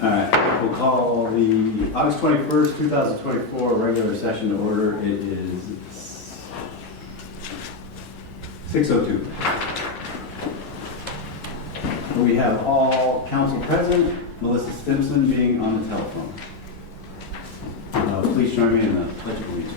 All right, we'll call the August 21st, 2024 regular session to order. It is 6:02. We have all council present, Melissa Stimson being on the telephone. Please join me in the pledge of allegiance.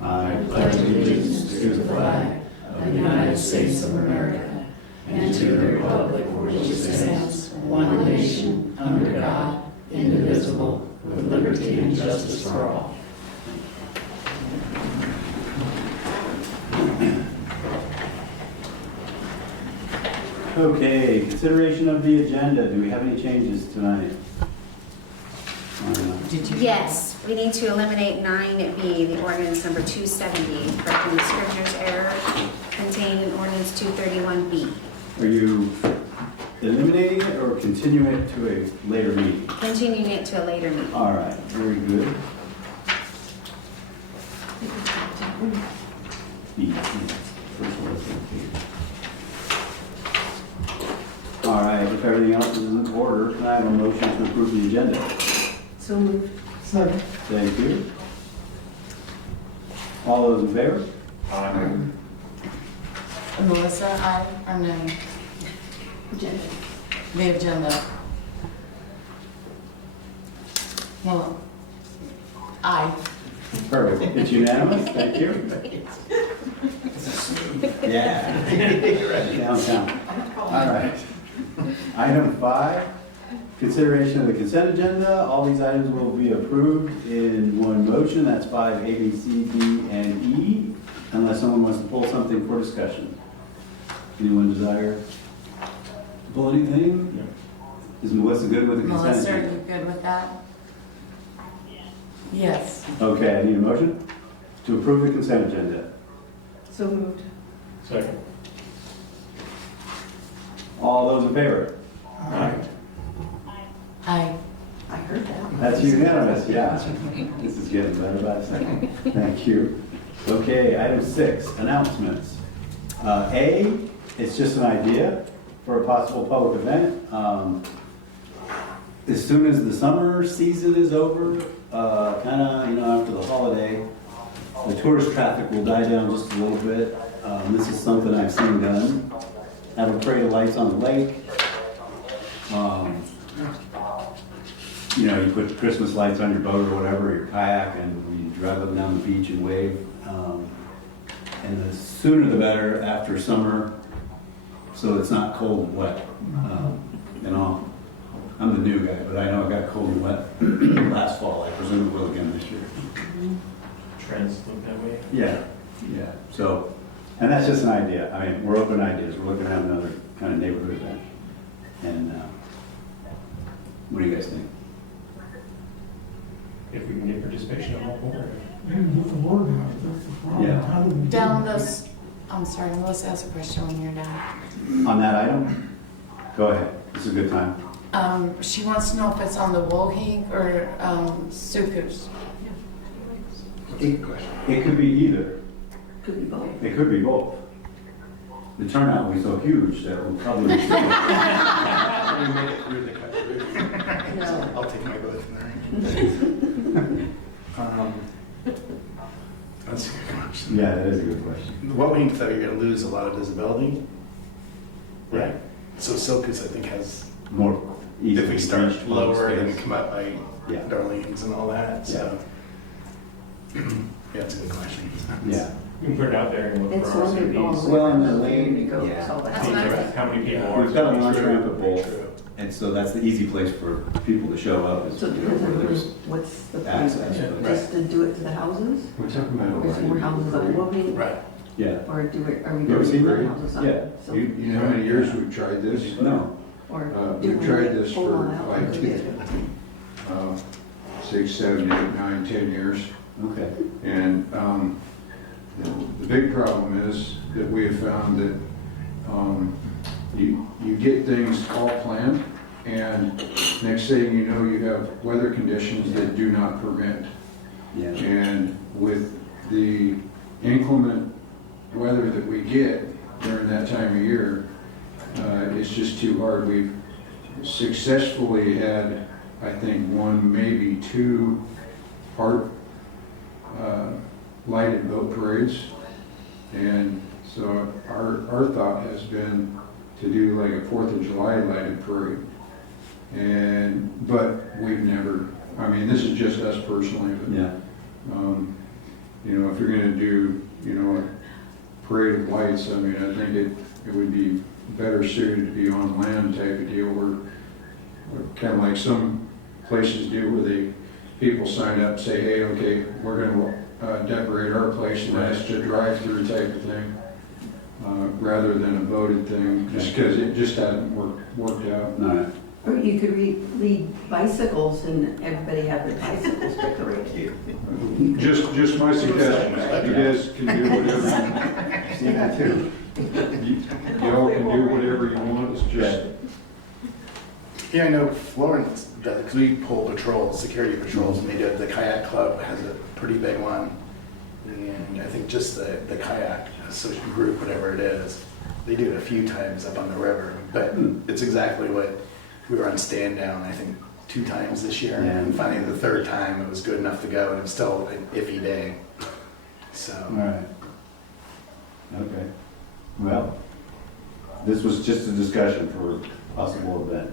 I pledge allegiance to the flag of the United States of America and to the republic for which it stands, one nation, under God, indivisible, with liberty and justice for all. Okay, consideration of the agenda. Do we have any changes tonight? Yes, we need to eliminate 9B, the ordinance number 270, correcting the scrivener's error contained in ordinance 231B. Are you eliminating it or continuing it to a later meeting? Continuing it to a later meeting. All right, very good. B. First one is B. All right, if everything else is in order, can I have a motion to approve the agenda? So moved. Second. Thank you. All those in favor? Melissa, aye. Or no? Agenda. The agenda. Well, aye. Perfect. It's unanimous. Thank you. Yeah. Downtown. All right. Item 5, consideration of the consent agenda. All these items will be approved in one motion. That's 5, A, B, C, D, and E, unless someone wants to pull something for discussion. Anyone desire to pull anything? Is Melissa good with the consent Melissa, are agenda? you good with that? Yes. Okay, I need a motion to approve the consent agenda. So moved. Second. All those in favor? Aye. Aye. I heard that. That's unanimous, yeah. This is getting better by the second. Thank you. Okay, item 6, announcements. A, it's just an idea for a possible public event. As soon as the summer season is over, kind of, after the holiday, the tourist traffic will die down just a little bit. This is something I've seen done. Have a parade of lights on the lake. You put Christmas lights on your boat or whatever, your kayak, and you drive up and down the beach and wave. And the sooner the better after summer, so it's not cold and wet. I'm the new guy, but I know it got cold and wet last fall. I presume it will again this year. Trends look that way. Yeah. So, and that's just an idea. I mean, we're open ideas. We're looking at another kind of neighborhood event. And what do you guys think? If we can get participation on all board. Yeah. Down this, I'm sorry, Melissa has a question when you're done. On that item? Go ahead. This is a good time. She wants to know if it's on the Wohig or Sukus. It could be either. Could be both. It could be both. The turnout will be so huge that we'll probably. We make it through the country. No. I'll take my vote from there. That's a good question. Yeah, that is a good question. What we think that you're going to lose a lot of visibility. Right. So Silkus, I think, has, More easy. if we start reach, lower and space. come up by Yeah. Darlene's and all that, so. Yeah, it's a good question. Yeah. You can put it out there and look It's for only RSVPs. Well, in the lane, go, yeah. so That's what I'm- How many people are? We've got a launch ramp at both, True. and so that's the easy place for people to show up. Is So where there's what's the point? access. Just to do it to the houses? We're talking Or is more houses on Woking? Right. Yeah. Or are we You ever doing seen more that? houses on? Yeah. So- You know how many years we've tried this? No. Or We've tried this full for on out like or do it? 6, 7, 8, 9, 10 years. Okay. And the big problem is that we have found that you get things all planned, and next thing you know, you have weather conditions that do not permit. Yeah. And with the inclement weather that we get during during that time of year, it's just too hard. We've successfully had, I think, one, maybe two lighted boat parades. And so our thought has been to do like a 4th of July lighted parade. But we've never, I mean, this is just us personally, but, Yeah. you know, if you're gonna do, you know, a parade of lights, I mean, I think it would be better suited to be on land type of deal where kind of like some places do where people sign up, say, hey, okay, we're gonna decorate our place and that's a drive-through type of thing, rather than a voted thing, just because it just hasn't worked out. All right. Or you could lead bicycles and everybody have their bicycles decorated. Just my suggestion. You guys can do whatever. See that too. Y'all can do whatever you want. It's just. Yeah, I know Florence, because we pull patrols, security patrols, and they did, the kayak club has a pretty big one. And I think just the kayak association group, whatever it is, they do it a few times up on the river. But it's exactly what, we were on stand down, I think, 2 times this year. Yeah. And finally the 3rd time it was good enough to go, and it was still an iffy day. So. All right. Okay. Well, this was just a discussion for a possible event.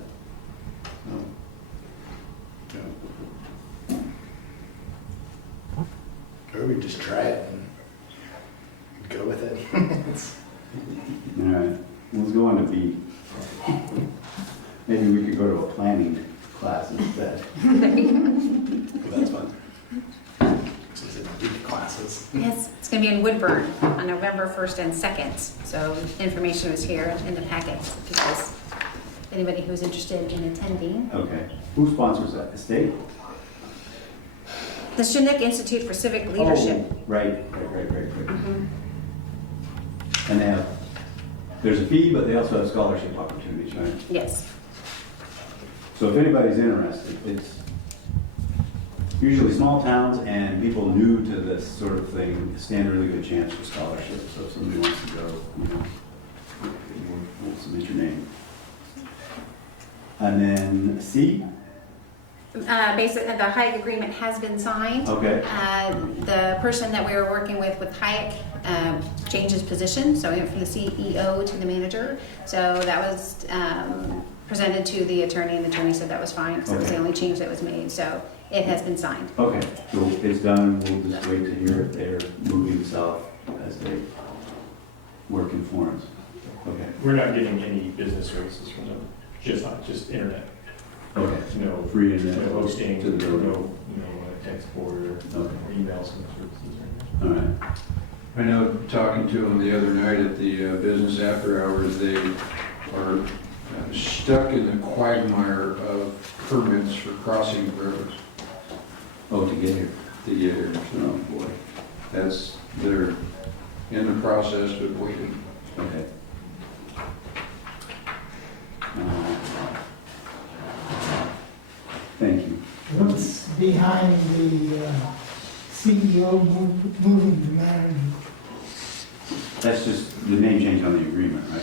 Or we just try it and go with it. All right. Let's go on to B. Maybe we could go to a planning class instead. But that's fun. So is it week classes? Yes, it's going to be in Woodburn on November 1st and 2nd. So information is here in the packet because anybody who's interested in attending. Okay. Who sponsors that? The state? The Chinook Institute for Civic Leadership. Oh, right. And there's a fee, but they also have scholarship opportunities, right? Yes. So if anybody's interested, it's usually small towns and people new to this sort of thing stand a really good chance for scholarship. So if somebody wants to go, you know, we'll submit your name. And then C? Basically, the Hayek agreement has been signed. Okay. The person that we were working with Hayek changed his position, so he went from the CEO to the manager. So that was presented to the attorney, and the attorney said that was fine, so it was the Okay. only change that was made. So it has been signed. Okay, so it's done, we'll just wait to hear if they're moving south as they work in Florence. Okay, We're not getting any business services from them, just internet. okay, No free internet. no hosting, to the no, building. text board or Okay. email services. All right, I know, talking to them the other night at the business after hours, they are stuck in the quagmire of permits for crossing rivers oh, to get here. to get here. Oh, So boy, they're in the process but waiting. okay. Thank you. What's behind the CEO moving to manager? That's just the name change on the agreement, right?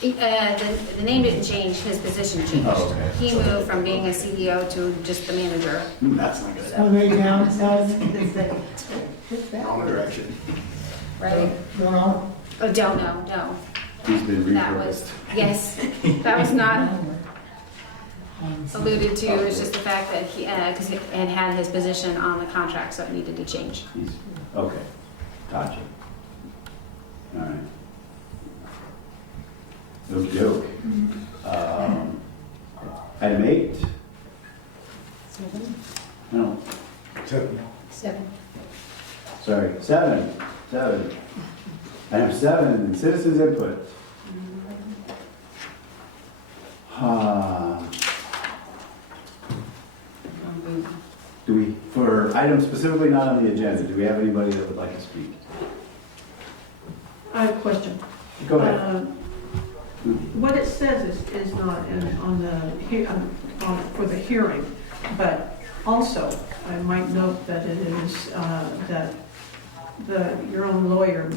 The name didn't change, his position changed. Oh, okay. He moved from being a CEO to just the manager. That's not good. Are they downsizing? Wrong direction. Right? No. Oh, don't know, no. He's been That repurposed. was, yes, that was not alluded to. It was just the fact that he, because he had his position on the contract, so it needed to change. Okay, gotcha. All right. Okey-doke. Item 8. No, Seven. sorry, 7. Item 7, citizens input. Do we, for items specifically not on the agenda, do we have anybody that would like to speak? I have a question. Go ahead. What it says is not on the, for the hearing, but also, I might note that it is, that your own lawyer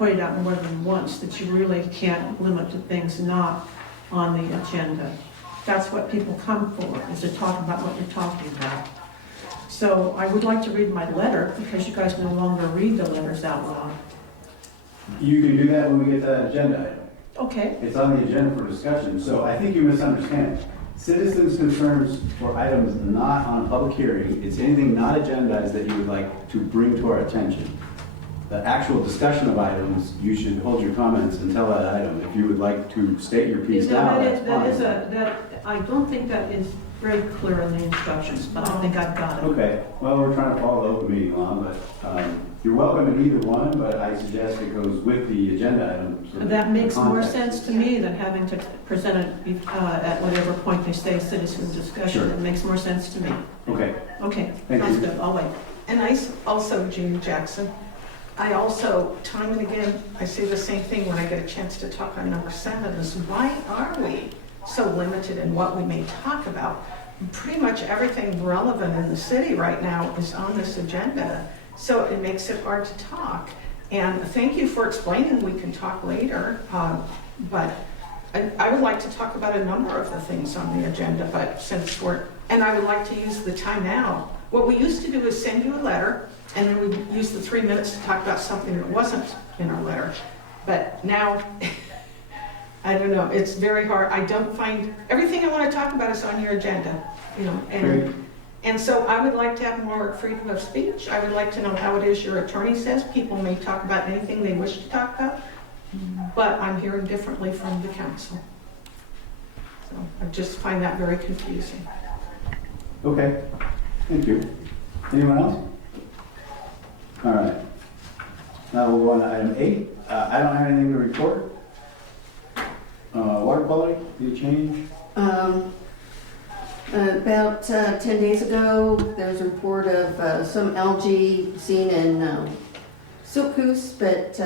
pointed out more than once that you really can't limit to things not on the agenda. That's what people come for, is to talk about what you're talking about. So I would like to read my letter, because you guys no longer read the letters out loud. You can do that when we get to that agenda item. Okay, It's on the agenda for discussion, so I think you misunderstand. Citizens' concerns for items not on public hearing, it's anything not agendized that you would like to bring to our attention. The actual discussion of items, you should hold your comments until that item. If you would like to state your piece now, that's fine. I don't think that is very clear in the instructions, but I think I've got it. Okay, well, we're trying to follow the open meeting law, but you're welcome in either one, but I suggest it goes with the agenda item. so That makes the more context- sense to me than having to present it at whatever point they say citizen discussion. Sure. It makes more sense to me. Okay, Okay, Thank sounds you. good, I'll wait. And also, Jeannie Jackson, I also, time and again, I say the same thing when I get a chance to talk on number 7, is why are we so limited in what we may talk about? Pretty much everything relevant in the city right now is on this agenda, so it makes it hard to talk. And thank you for explaining we can talk later, but I would like to talk about a number of the things on the agenda, but since and I would like to use the time now. What we used to do is send you a letter, and then we use the 3 minutes to talk about something that wasn't in our letter. But now, I don't know, it's very hard. I don't find, everything I want to talk about is on your agenda, Great. and so I would like to have more freedom of speech. I would like to know how it is your attorney says. People may talk about anything they wish to talk about, but I'm hearing differently from the council. So I just find that very confusing. okay, thank you. Anyone else? All right. Now we'll go on to item 8. I don't have anything to report. Water quality, any change? About 10 days ago, there was a report of some algae seen in Silkhouse, but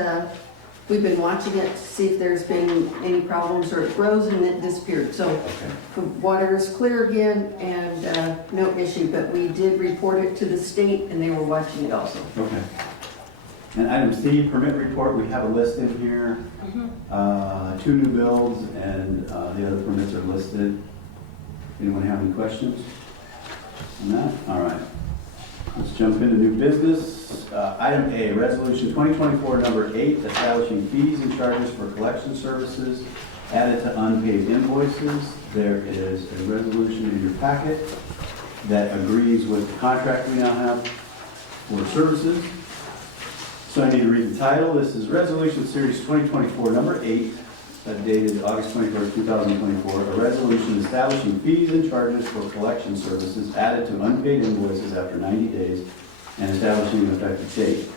we've been watching it to see if there's been any problems, or it grows and it disappeared. So the water is clear again and no issue, but we did report it to the state and they were watching it also. Okay. And item C, permit report, we have a list in here. 2 new builds and the other permits are listed. Anyone have any questions on that? All right. Let's jump into new business. Item A, resolution 2024 number 8, establishing fees and charges for collection services added to unpaid invoices. There is a resolution in your packet that agrees with the contract we now have for services. So I need to read the title. This is Resolution Series 2024 number 8, dated August 21st, 2024. A resolution establishing fees and charges for collection services added to unpaid invoices after 90 days and establishing an effective date.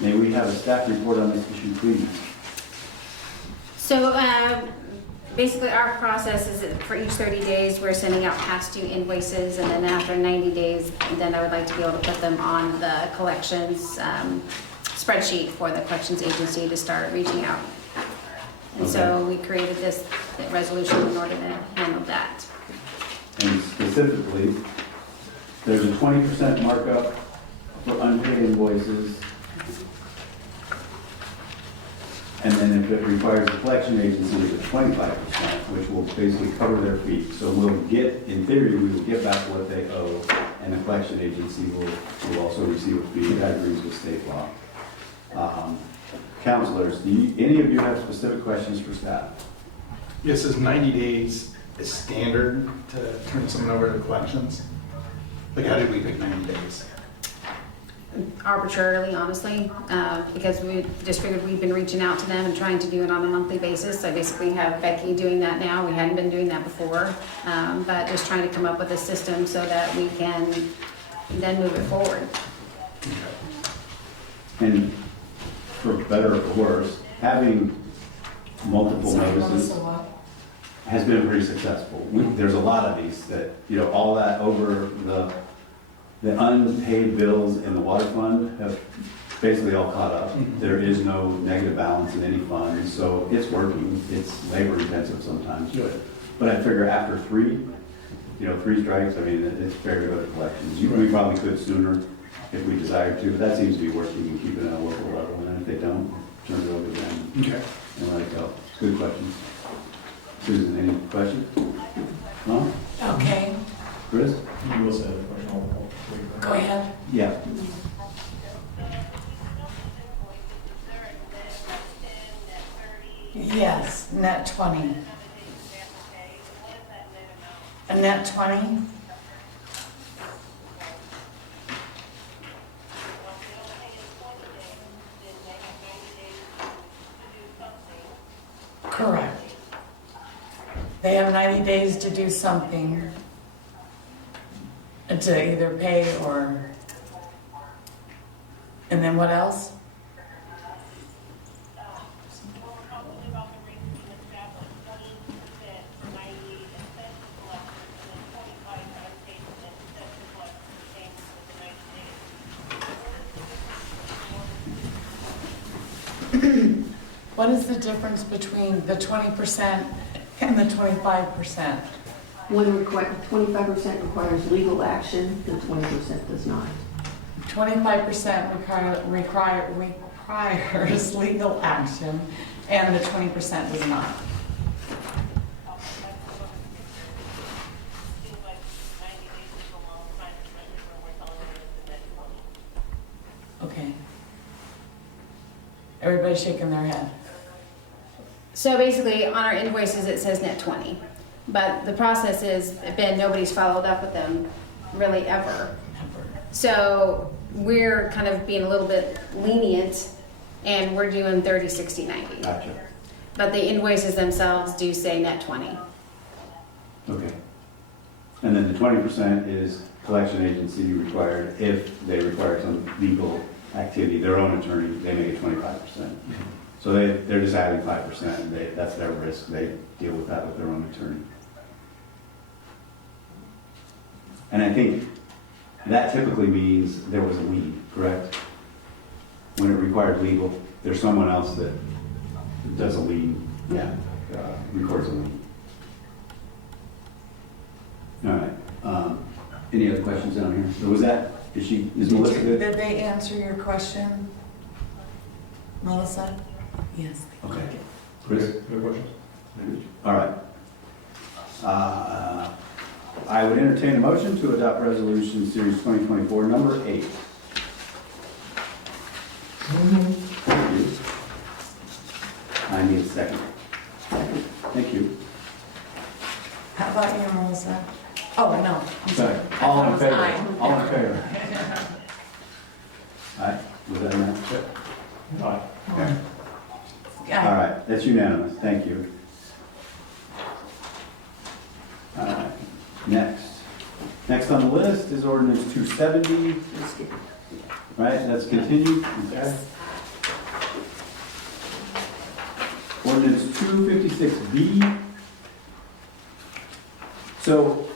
May we have a staff report on this issue, please? So basically our process is that for each 30 days, we're sending out past due invoices, and then after 90 days, then I would like to be able to put them on the collections spreadsheet for the collections agency to start reaching out. And so we created this resolution in order to handle that. And specifically, there's a 20% markup for unpaid invoices. And then if it requires the collection agency, it's a 25%, which will basically cover their fee. So we'll get, in theory, we will get back what they owe, and the collection agency will also receive a fee that agrees with state law. Counselors, any of you have specific questions for staff? Yes, is 90 days is standard to turn someone over to collections? Like, how did we pick 90 days? Arbitrarily, honestly, because we just figured we've been reaching out to them and trying to do it on a monthly basis. I basically have Becky doing that now. We hadn't been doing that before, but just trying to come up with a system so that we can then move it forward. And for better or for worse, having multiple notices has been pretty successful. There's a lot of these that, all that over the unpaid bills in the water fund have basically all caught up. There is no negative balance in any fund, so it's working. It's labor intensive sometimes. But I figure after 3 strikes, it's fair to go to collections. We probably could sooner if we desired to, but that seems to be working and keeping it at a local level. And if they don't, turn it over to them Okay. and let it go. Good questions. Susan, any questions? No? Okay, Chris? You will say the question. I'll wait. go ahead. Yeah. Yes, net 20. A net 20? Correct. They have 90 days to do something, to either pay or, and then what else? What is the difference between the 20% and the 25%? One 25% requires legal action, the 20% does not. 25% requires legal action, and the 20% does not. Okay. Everybody's shaking their head. So basically, on our invoices, it says net 20. But the process is, Ben, nobody's followed up with them really ever. So we're kind of being a little bit lenient, and we're doing 30, 60, 90. Gotcha. But the invoices themselves do say net 20. Okay. And then the 20% is collection agency required if they require some legal activity, their own attorney, they make it 25%. So they're just adding 5%, and that's their risk, they deal with that with their own attorney. And I think that typically means there was a lien, correct? When it required legal, there's someone else that does a lien, records a lien. All right, any other questions down here? So was that, is Melissa good? Did they answer your question, Melissa? Yes. Okay. Chris? Other questions? All right. I would entertain a motion to adopt resolution series 2024, number 8. Thank you. I need a second. Thank you. How about you, Melissa? Oh, no. I'm Sorry. I All thought in it was favor? aye. All in favor? Aye. Was that enough? Aye. Okay. Yeah. All right, that's unanimous, thank you. All right, next on the list is ordinance 270, right, that's continued, okay. Ordinance 256B. So,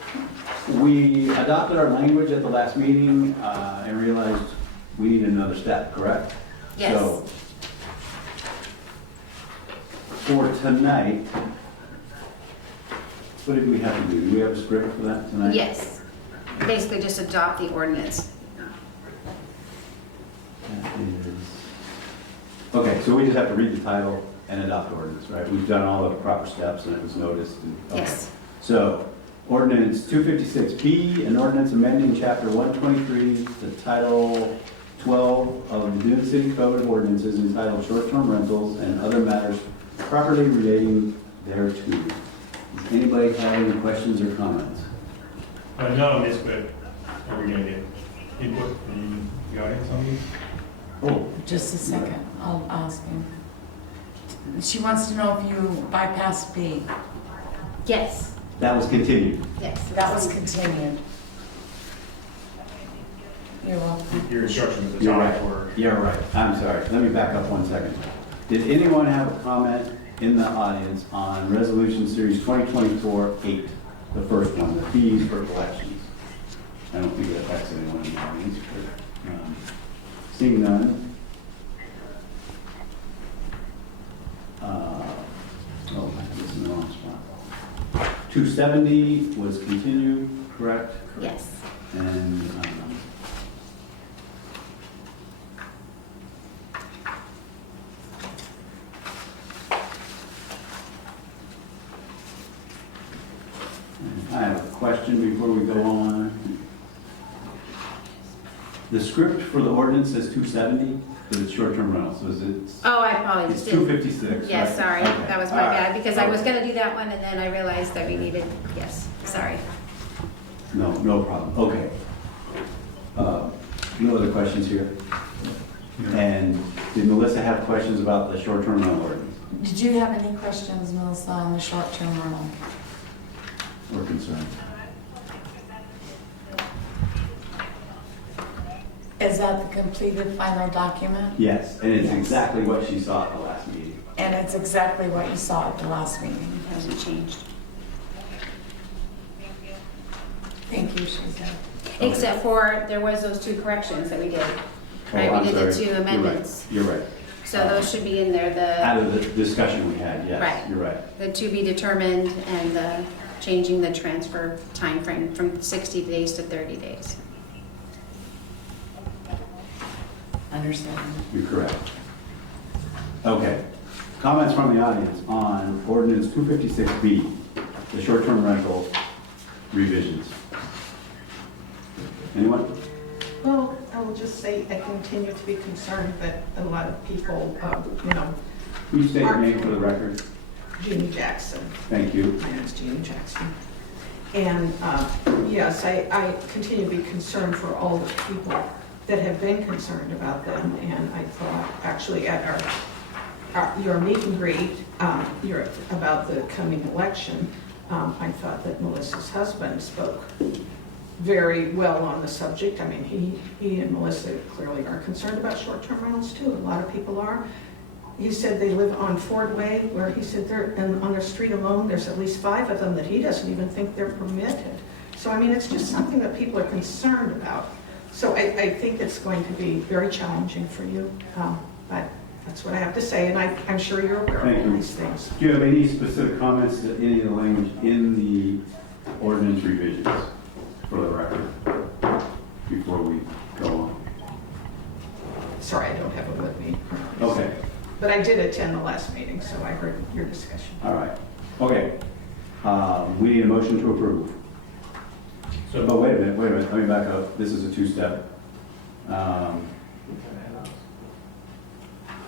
we adopted our language at the last meeting and realized we need another step, correct? Yes. So, for tonight, what did we have to do? Do we have a script for that tonight? Yes. Basically, just adopt the ordinance. That is- Okay, so we just have to read the title and adopt ordinance, right? We've done all the proper steps and it was noticed. Okay. Yes. So, ordinance 256B, an ordinance amending chapter 123, the title 12 of the Dune City Code of Ordinances entitled short-term rentals and other matters properly relating thereto. Does anybody have any questions or comments? Not on this, but are we gonna get input from the audience on these? Oh, Just a second, I'll ask him. She wants to know if you bypassed B. Yes. that was continued. Yes. That was continued. You're welcome. Your instructions at the You're top right. were. You're right. I'm sorry. Let me back up 1 second. Did anyone have a comment in the audience on Resolution Series 2024-8, the first one, the fees for collections? I don't think it affects anyone in the audience, but seeing none. Oh, this is in the wrong spot. 270 was continued, correct? Yes. And question before we go on. The script for the ordinance says 270, but it's short-term rentals, so is it? Oh, I probably It's just 256, Yes, right? sorry, Okay. that was my All right. bad, because I was gonna do that one, and then I realized that we needed, yes, sorry. No problem, okay. No other questions here? And did Melissa have questions about the short-term rental ordinance Did you have any questions, Melissa, on the short-term rental? or concerns? Is that the completed final document? Yes, and it's Yes. exactly what she saw at the last meeting. And it's exactly what you saw at the last meeting. It hasn't changed. Thank you, Shazia. Except for, there was those 2 corrections that we did, right? Oh, I'm We did the sorry. 2 amendments. You're right. So those should be in there, Out of the discussion we had, yes, Right. you're right. the to be determined and the changing the transfer time frame from 60 days to 30 days. Understand. You're correct. Okay. Comments from the audience on ordinance 256B, the short-term rental revisions. Anyone? Well, I will just say I continue to be concerned that a lot of people, Will you state your name for the record? Jeannie Jackson. Thank you. My name is Jeannie Jackson. And yes, I continue to be concerned for all the people that have been concerned about them. And I thought, actually, at your meet and greet about the coming election, I thought that Melissa's husband spoke very well on the subject. I mean, he and Melissa clearly are concerned about short-term rentals too. A lot of people are. He said they live on Ford Way, where he said and on their street alone, there's at least 5 of them that he doesn't even think they're permitted. So, I mean, it's just something that people are concerned about. So I think it's going to be very challenging for you, but that's what I have to say, and I'm sure you're aware Thank of all you. these things. Do you have any specific comments to any of the language in the ordinance revisions for the record before we go on? Sorry, I don't have it with me. Okay, But I did attend the last meeting, so I heard your discussion. all right. Okay. We need a motion to approve. Oh, wait a minute, let me back up. This is a 2-step.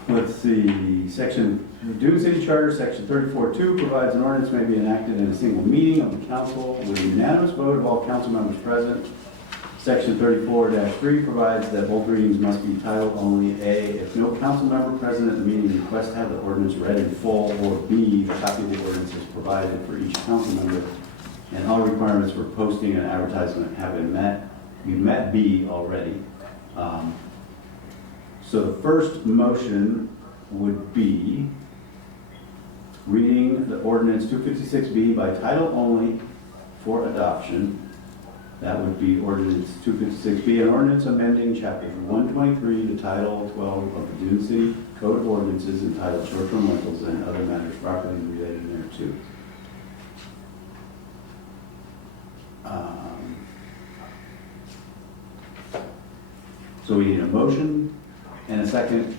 Let's see, Dune City Charter, section 34.2 provides an ordinance may be enacted in a single meeting of the council with a unanimous vote of all council members present. Section 34-3 provides that both readings must be titled only. A, if no council member present at the meeting requests to have the ordinance read in full, or B, the copy of the ordinance is provided for each council member, and all requirements for posting and advertisement have been met. We met B already. So the first motion would be reading the ordinance 256B by title only for adoption. That would be ordinance 256B, an ordinance amending chapter 123 to title 12 of the Dune City Code of Ordinances entitled Short-Term Rentals and Other Matters Properly Related thereto. So we need a motion and a second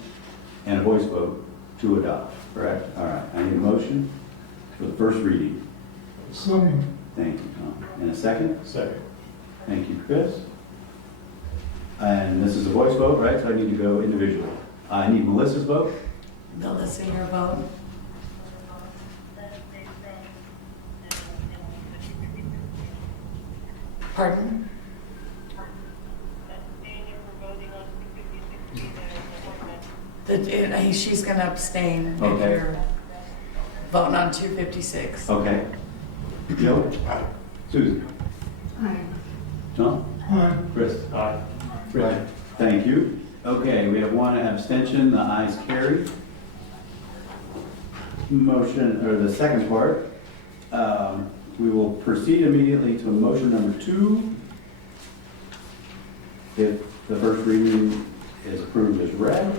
and a voice vote to adopt, correct? All right, I need a motion for the first reading. So moved. Thank you, Tom. And a second? Second. Thank you, Chris. And this is a voice vote, right? So I need to go individually. I need Melissa's vote. Melissa, your vote? Pardon? She's gonna abstain if Okay. you're voting on 256. Okay. Joe? Susan? Tom? Aye. Chris? Aye. Rich? Thank you. Okay, we have one abstention, the ayes carry. Motion, or the second part, we will proceed immediately to motion number 2. If the first reading is approved as read.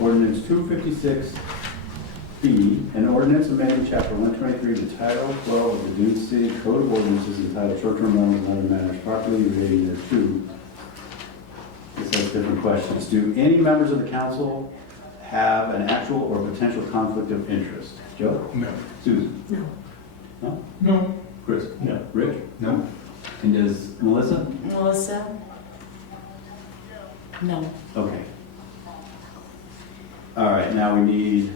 Ordinance 256B, an ordinance amending chapter 123 to title 12 of the Dune City Code of Ordinances entitled Short-Term Rentals and Other Matters Properly Relating thereto. This has different questions. Do any members of the council have an actual or potential conflict of interest? Joe? No. Susan? No. No? No, Chris? No. Rich? No? And does Melissa? Melissa? No. Okay. All right, now we need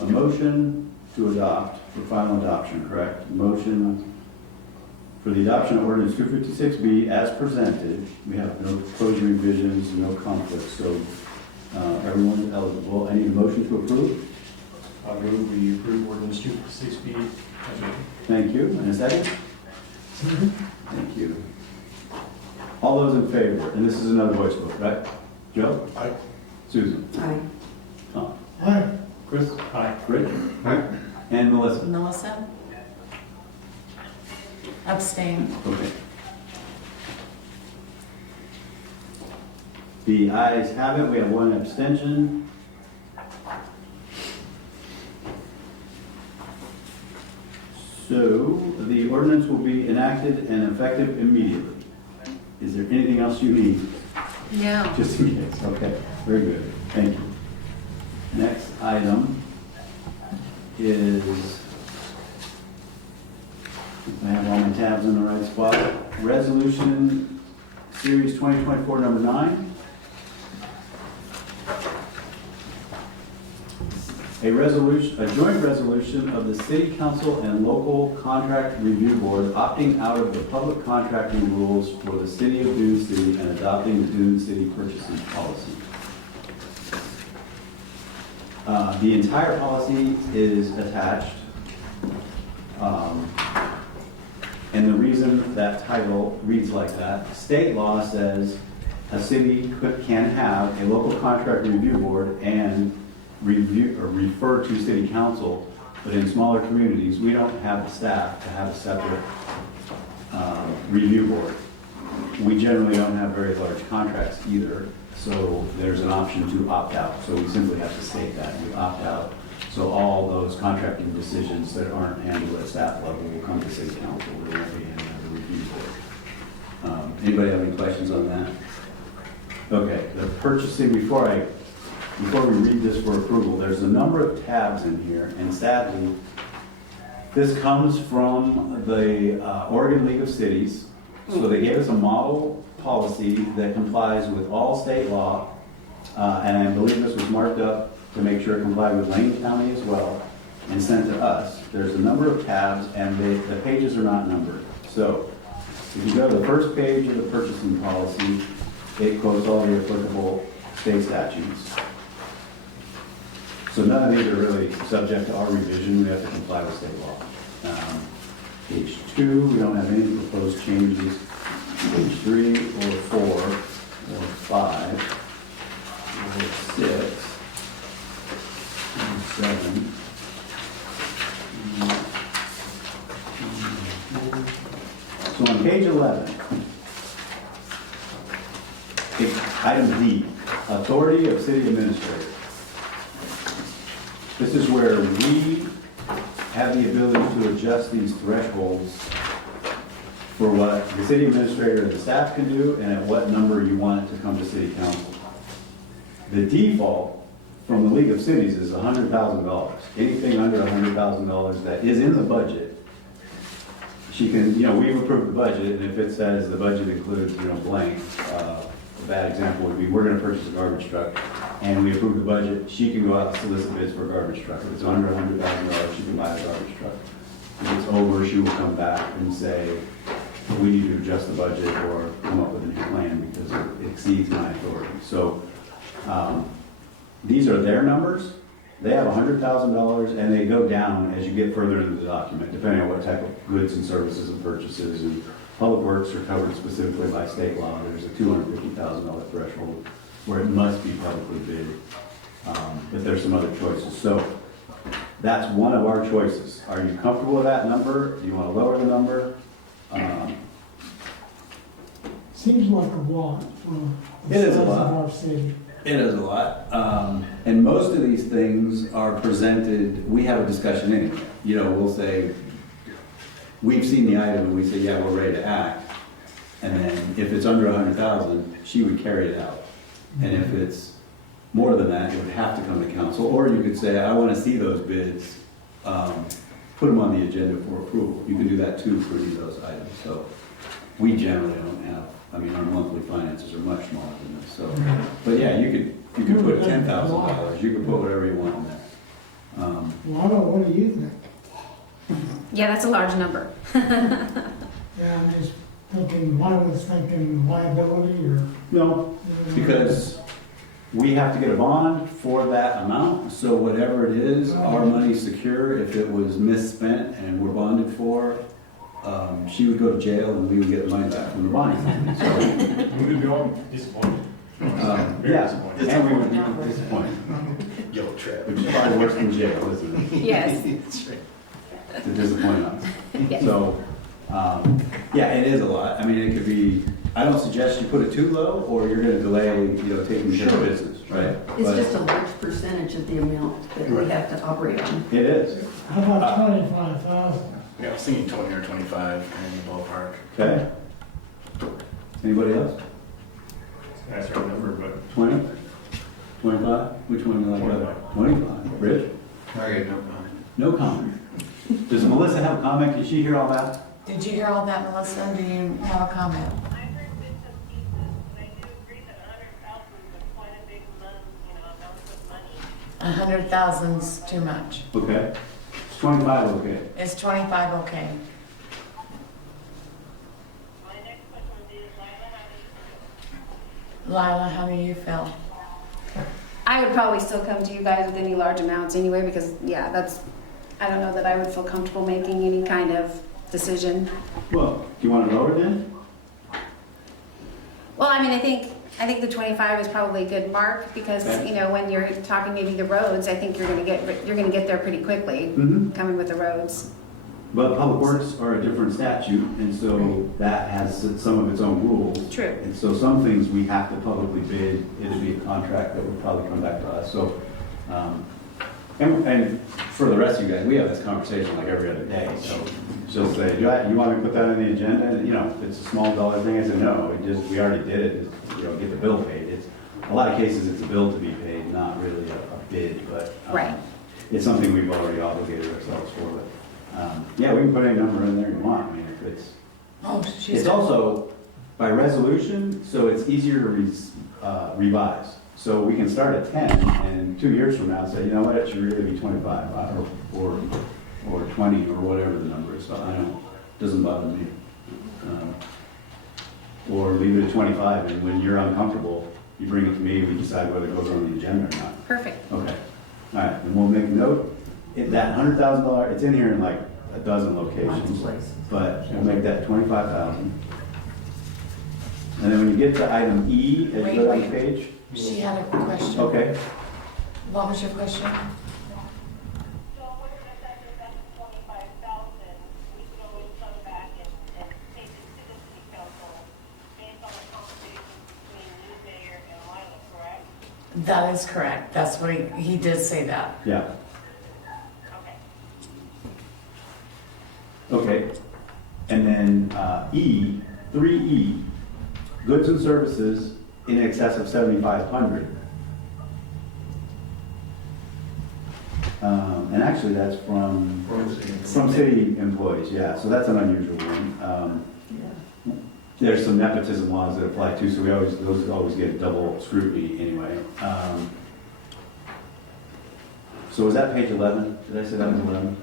a motion to adopt for final adoption, correct? Motion for the adoption of ordinance 256B as presented. We have no proposed revisions, no conflicts, so everyone is eligible. I need a motion to approve. I move we approve ordinance 256B as written. Thank you. And a second? Thank you. All those in favor, and this is another voice vote, right? Joe? Aye. Susan? Aye. Tom? aye. Chris? Aye. Rich? Aye. And Melissa? Melissa? Abstain. Okay. The ayes have it, we have one abstention. So the ordinance will be enacted and effective immediately. Is there anything else you need? No. Just in case, okay, very good, thank you. Next item is, if I have all my tabs in the right spot, Resolution Series 2024, number 9. A joint resolution of the City Council and Local Contract Review Board opting out of the public contracting rules for the City of Dune City and adopting the Dune City purchasing policy. The entire policy is attached. And the reason that title reads like that, state law says a city can have a local contract review board and review or refer to city council, but in smaller communities, we don't have the staff to have a separate review board. We generally don't have very large contracts either, so there's an option to opt out. So we simply have to state that, we opt out. So all those contracting decisions that aren't handled at staff level will come to city council, there won't be any other review board. Anybody have any questions on that? Okay, the purchasing, before we read this for approval, there's a number of tabs in here, and sadly, this comes from the Oregon League of Cities. So they gave us a model policy that complies with all state law, and I believe this was marked up to make sure it complied with Lane County as well, and sent to us. There's a number of tabs, and the pages are not numbered. So if you go to the first page of the purchasing policy, it quotes all the applicable state statutes. So none of these are really subject to our revision, we have to comply with state law. Page 2, we don't have any proposed changes. Page 3 or 4 or 5 or 6 or 7. So on page 11, item D, authority of city administrator. This is where we have the ability to adjust these thresholds for what the city administrator and the staff can do and at what number you want it to come to city council. The default from the League of Cities is $100,000. Anything under $100,000 that is in the budget, she can, we've approved the budget, and if it says the budget includes, blank, a bad example would be, we're gonna purchase a garbage truck, and we approve the budget, she can go out and solicit bids for a garbage truck. If it's under $100,000, she can buy a garbage truck. If it's over, she will come back and say, we need to adjust the budget or come up with a new plan because it exceeds my authority. So these are their numbers. They have $100,000 and they go down as you get further into the document, depending on what type of goods and services and purchases. And public works are covered specifically by state law. There's a $250,000 threshold where it must be publicly bid. But there's some other choices. So that's one of our choices. Are you comfortable with that number? Do you want to lower the number? Seems like a lot for the It is size a of lot. our city. It is a lot. And most of these things are presented, we have a discussion anyway. We'll say, we've seen the item and we say, yeah, we're ready to act. And then if it's under 100,000, she would carry it out. And if it's more than that, it would have to come to council, or you could say, I want to see those bids, put them on the agenda for approval. You can do that too for any of those items, so we generally don't have, I mean, our monthly finances are much smaller than this, so. But yeah, you could put $10,000, you could put whatever you want in there. Lana, what do you think? Yeah, that's a large number. Yeah, I'm just thinking, I was thinking liability or. No, because we have to get a bond for that amount, so whatever it is, our money's secure. If it was misspent and we're bonded for, she would go to jail and we would get the money back from the bonding company. So, We would be all disappointed. Very yeah, disappointed. and we would be disappointed, Guilt trip. which is probably worse than jail, isn't it? Yes, That's right. To disappoint us. yes. So, yeah, it is a lot. I mean, it could be, I don't suggest you put it too low, or you're gonna delay, taking care of business, right? It's But just a large percentage of the amount that we have to operate on. it is, How about 25,000? Yeah, I was thinking 20 or 25 in the ballpark. okay? Anybody else? That's our number, but 20? 25? Which one do you like better? 25. Rich? I get no comment. No comment. Does Melissa have a comment? Did she hear all that? Did you hear all that, Melissa? And do you have a comment? I agree with bits and pieces, and I do agree that 100,000 is quite a big amount of money. 100,000's too much. Okay. Is 25 okay? Is 25 okay? My next question would be, Lila, how do you feel? Lila, how do you feel? I would probably still come to you guys with any large amounts anyway, because, yeah, I don't know that I would feel comfortable making any kind of decision. Well, do you want to lower it then? Well, I mean, I think the 25 is probably a good mark, because, Okay. when you're talking maybe the roads, I think you're gonna get there pretty quickly, Mm-hmm. coming with the roads. But public works are a different statute, and so that has some of its own rules. True. And so some things we have to publicly bid, it'll be a contract that would probably come back to us, so. And for the rest of you guys, we have this conversation like every other day, so she'll say, you want me to put that on the agenda? And, it's a small dollar thing, I said, no, we already did it, get the bill paid. It's, a lot of cases, it's a bill to be paid, not really a bid, but. Right. It's something we've already obligated ourselves for, but. Yeah, we can put any number in there you want. I mean, if it's, Oh, she's. it's also by resolution, so it's easier to revise. So we can start at 10 and 2 years from now say, you know what, it should really be 25 or 20 or whatever the number is. So doesn't bother me. Or leave it at 25 and when you're uncomfortable, you bring it to me, we decide whether it goes on the agenda or not. Perfect. Okay, all right, and we'll make a note. That $100,000, it's in here in like a dozen locations, but we'll make that 25,000. And then when you get to item E, as you go down the page. She had a question. Okay, What was your question? So what if I said that that's 25,000, we could always come back and take it to the city council based on the conversation between you, mayor, and Lila, correct? That is correct. That's what he did say that. yeah, Okay. okay. And then E, 3E, goods and services in excess of 7,500. And actually, that's from city employees, yeah, so that's an unusual one. There's some nepotism laws that apply too, so those always get double scrutiny anyway. So was that page 11? Did I say that was 11?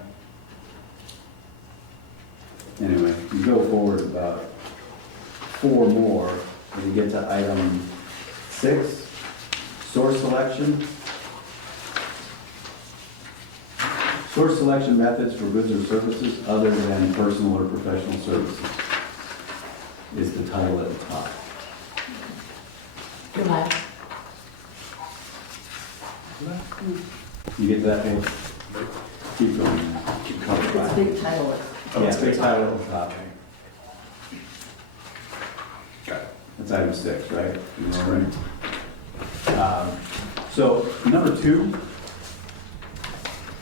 Anyway, you go forward about 4 more, and you get to item 6, source selection. Source selection methods for goods or services other than personal or professional services is the title at the top. Good luck. You get to that page? Keep going. Keep going. It's a big title. Yeah, big title at the top. Got it. That's item 6, right? You all right? So number 2,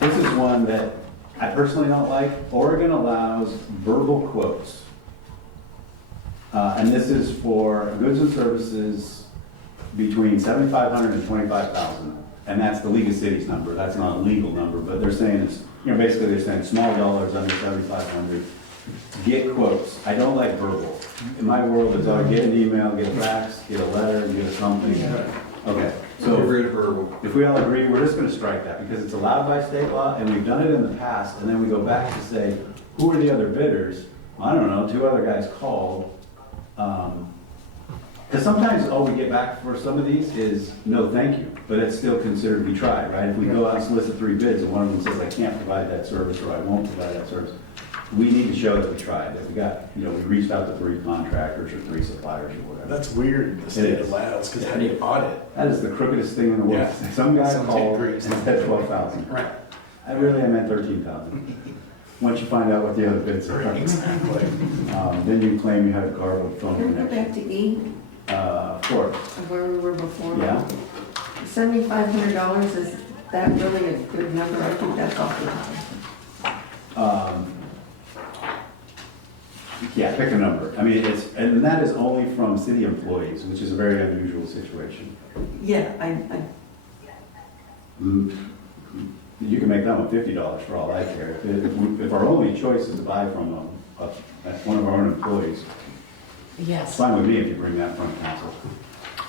this is one that I personally don't like. Oregon allows verbal quotes. And this is for goods and services between 7,500 and 25,000, and that's the League of Cities number, that's not a legal number, but they're saying it's, basically they're saying small dollars under 7,500, get quotes. I don't like verbal. In my world, it's all get an email, get a fax, get a letter, get a something. Okay, Get so rid of verbal. if we all agree, we're just gonna strike that, because it's allowed by state law, and we've done it in the past, and then we go back to say, who are the other bidders? I don't know, 2 other guys called. Because sometimes all we get back for some of these is, no, thank you, but it's still considered we tried, right? If we go out and solicit 3 bids, and one of them says, I can't provide that service, or I won't provide that service, we need to show that we tried, that we got, we reached out to 3 contractors or 3 suppliers or whatever. That's weird, the state is. allows, because how do you audit? That is the crookedest thing in the world. Yeah. Some guy Some called take and groups. said 12,000. Right. I meant 13,000. Once you find out what the other bids are. Exactly. Then you claim you had a garbled phone Can we go connection. back to E, Of course, of where we were before? yeah. $7,500, is that really a good number? I think that's awful high. Yeah, pick a number. I mean, and that is only from city employees, which is a very unusual situation. Yeah, Mm, You can make them a $50 for all I care. If our only choice is to buy from one of our own employees, it's Yes. fine with me if you bring that from council.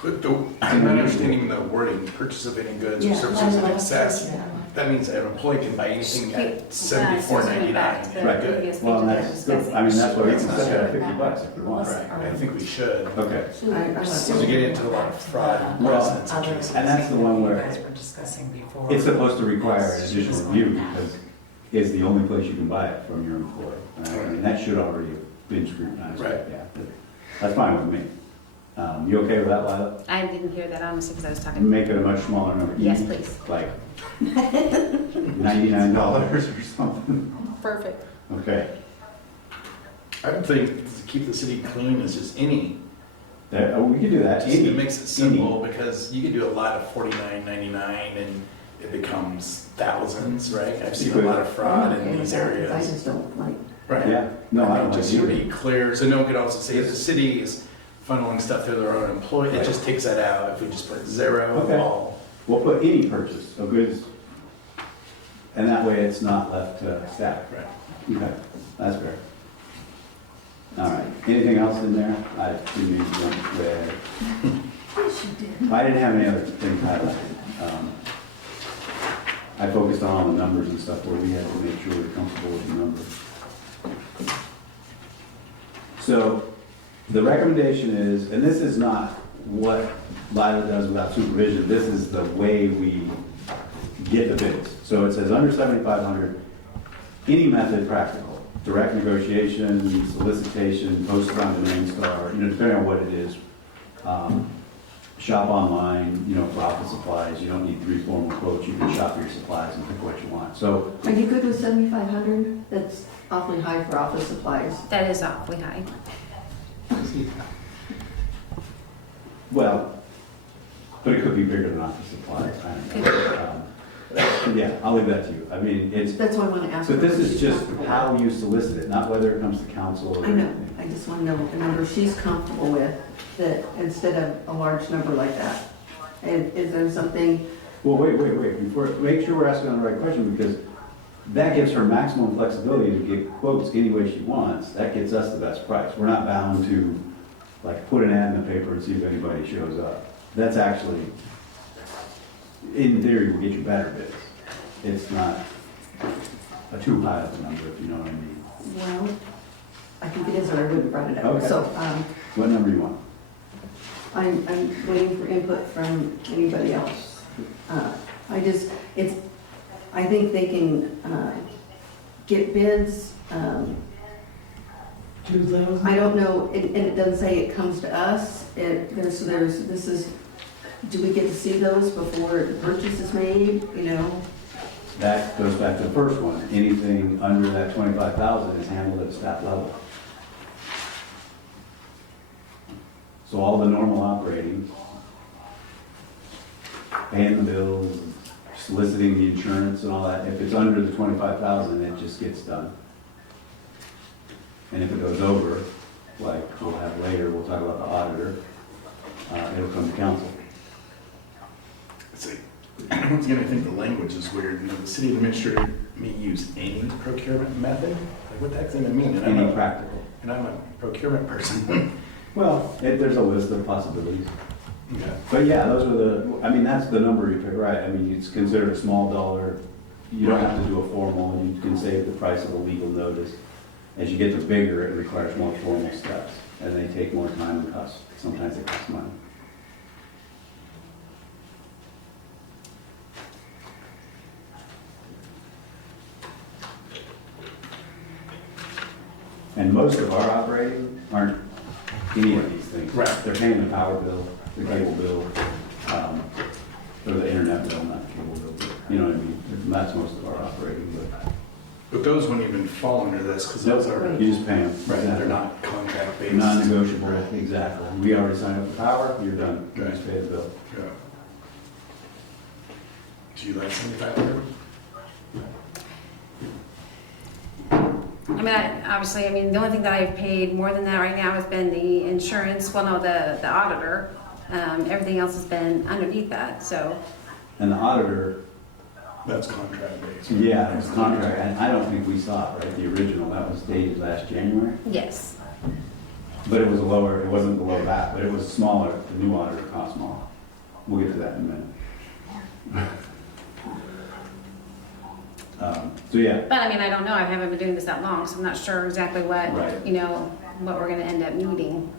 But I'm not understanding the wording, purchase of any goods or Yeah, services in I excess. like that. That means an employee can buy anything at Keep- $74.99. Right. Previous Well, and page that's, that was good. I mean, that's why we can That's set it at not $50 if you want. Right, I think we should. Okay. Because you get into a lot of fraud and Well, precedents and cases. and that's the one where You guys were discussing before. it's supposed to require an additional review because it's the only place you can buy it from your employer. I mean, that should already have been scrutinized. Right. Yeah, that's fine with me. You okay with that, Lila? I didn't hear that honestly because I was talking. Make it a much smaller number. Yes, please. Like $99 or something. Perfect. Okay. I would think to keep the city clean is just any. We can do that. Just, Any. it makes it simple because you can do a lot of $49.99 and it becomes thousands, right? I've seen a lot of fraud in these I areas. just don't like. Right. Yeah. No, I don't like Just either. be clear, so no one could also say the city is funneling stuff through their own employee. It Right. just takes that out if we just put 0 Okay. all. We'll put any purchase of goods, and that way it's not left to staff. Right. Okay, that's fair. All right, anything else in there? I didn't mean to jump way ahead. I didn't have any other things highlighted. I focused on all the numbers and stuff where we had to make sure we're comfortable with the numbers. So the recommendation is, and this is not what Lila does without supervision, this is the way we get the bids. So it says under 7,500, any method practical, direct negotiation, solicitation, posted on Domain Star, depending on what it is. Shop online, for office supplies, you don't need 3 formal quotes, you can shop your supplies and pick what you want. So, Are you good with 7,500? That's awfully high for office supplies. That is awfully high. well, but it could be bigger than office supplies, I don't know. Yeah, I'll leave that to you. I mean, That's why I want to ask. but her this what is she's just comfortable how with. you solicit it, not whether it comes to council or I know, anything. I just want to know what the number she's comfortable with, that instead of a large number like that. And is there something, Well, wait, before, make sure we're asking the right question, because that gives her maximum flexibility to get quotes any way she wants. That gets us the best price. We're not bound to, put an ad in the paper and see if anybody shows up. That's actually, in theory, will get you better bids. It's not a too high of a number, if you know what I mean. well, I think it is, or I wouldn't have brought it up. Okay. So, What number you want? I'm waiting for input from anybody else. I think they can get bids. 2,000? I don't know, and it doesn't say it comes to us. Do we get to see those before the purchase is made, That goes back to the first one. Anything under that 25,000 is handled at staff level. So all the normal operating, paying the bills, soliciting the insurance and all that, if it's under the 25,000, it just gets done. And if it goes over, like we'll have later, we'll talk about the auditor, it'll come to council. So, once again, I think the language is weird. You know, the city administrator may use any procurement method. Like, what the heck does that mean? Any practical. And I'm a procurement person. Well, there's a list of possibilities. Yeah. But yeah, those are the, I mean, that's the number you pick, right? I mean, it's considered a small dollar. You don't have to do a formal, you can save the price of a legal notice. As you get to bigger, it requires more formal steps, and they take more time and cost. Sometimes it costs money. And most of our operating aren't any of these things. Right. They're paying the power bill, the cable bill, or the internet bill, not the cable bill. You know what I mean? That's most of our operating, but But those wouldn't even fall under this because those are, you just pay them. right, they're not contract based. Non-negotiable, exactly. We already signed up for power, you're done. You just pay the bill. Yeah. Do you like 7,500? I mean, obviously, I mean, the only thing that I've paid more than that right now has been the insurance, well, no, the auditor. Everything else has been underneath that, so. And the auditor, That's contract based. yeah, it's contract, and I don't think we saw it, right? The original, that was dated last January. Yes. But it was lower, it wasn't below that, but it was smaller. The new auditor cost more. We'll get to that in a minute. So yeah, But I mean, I don't know, I haven't been doing this that long, so I'm not sure exactly what, Right. you know, what we're gonna end up needing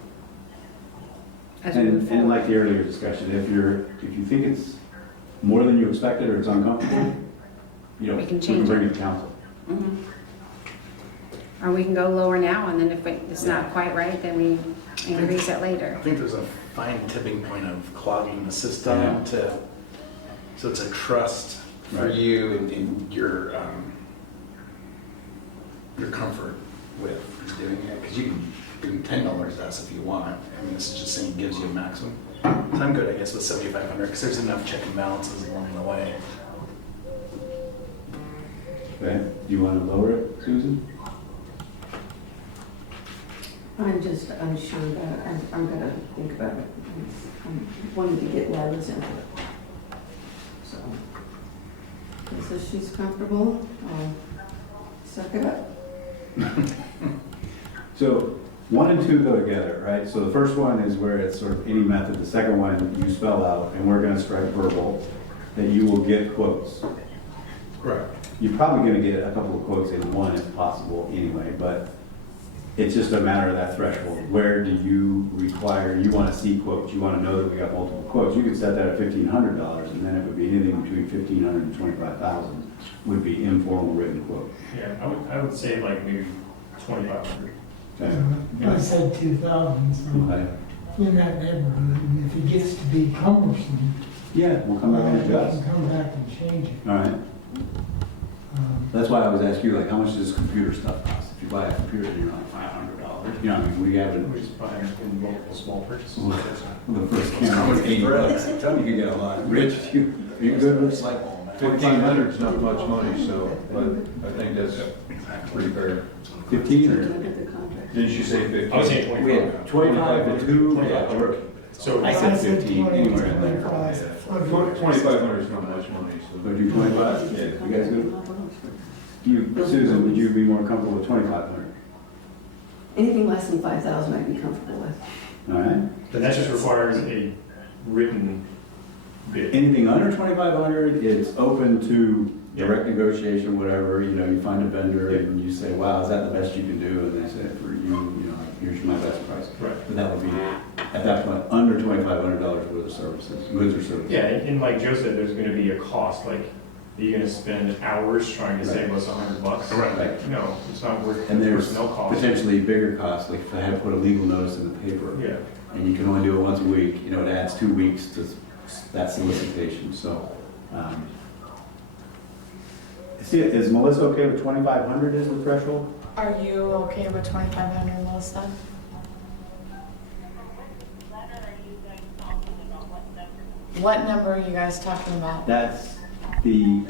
as we move and forward. like the earlier discussion, if you think it's more than you expected or it's uncomfortable, you know, We we can can change bring it. it to council. Mhm. Or we can go lower now, and then if it's not quite right, then we increase it later. I think there's a fine tipping point of clogging the system Yeah. so it's a trust for Right. you and your comfort with doing it. Because you can bring $10 to us if you want. I mean, this is just saying it gives you a maximum. So I'm good, I guess, with 7,500 because there's enough check and balances along the way. Okay, do you want to lower it, Susan? I'm just unsure about it. I'm gonna think about it. I'm wanting to get Lila's input. So, so she's comfortable, suck it up. So 1 and 2 go together, right? So the first one is where it's sort of any method. The second one you spell out, and we're going to strike verbal, that you will get quotes. Right. You're probably going to get a couple of quotes in one if possible anyway, but it's just a matter of that threshold. Where do you require, you want to see quotes, you want to know that we got multiple quotes. You could set that at $1,500, and then it would be anything between $1,500 and $25,000 would be informal written quote. Yeah, I would say like maybe 2,500. Okay? I said 2,000, so Okay. in that neighborhood, and if it gets to be cumbersome, Yeah, we'll come back and we adjust. can come back and change it. All right. That's why I was asking you, like, how much does computer stuff cost? If you buy a computer, you're like $500. You know, I mean, we haven't. We're just buying in multiple small purchases. The first camera was $80. You could get a lot. Rich, you good with like 1,500 is not much money, so, but I think that's pretty fair. 15 or? Look at the contract. Didn't you say 15? I was saying We 25. had 25 to 2. Yeah, or- So, I said 15, 20, anywhere in there. 25. 2,500 is not much money, so. Would you 25? Yeah, you guys good? You, Susan, would you be more comfortable with 2,500? Anything less than 5,000 I'd be comfortable with. All right. then that just requires a written bid. Anything under 2,500, it's open to direct negotiation, whatever. You know, you find a vendor and you say, wow, is that the best you can do? And they say, for you, you know, here's my best price. Right. But that would be, at that point, under $2,500 worth of services, goods or services. Yeah, and like Joe said, there's gonna be a cost, like, are you gonna spend hours trying to save us $100? Right. No, it's not worth the And there's personnel cost. potentially bigger costs, like if I had to put a legal notice in the paper, Yeah, and you can only do it once a week, you know, it adds 2 weeks to that solicitation, so. See, is Melissa okay with 2,500 as the threshold? Are you okay with 2,500, Melissa? Letter, are you guys talking about what number? What number are you guys talking about? That's the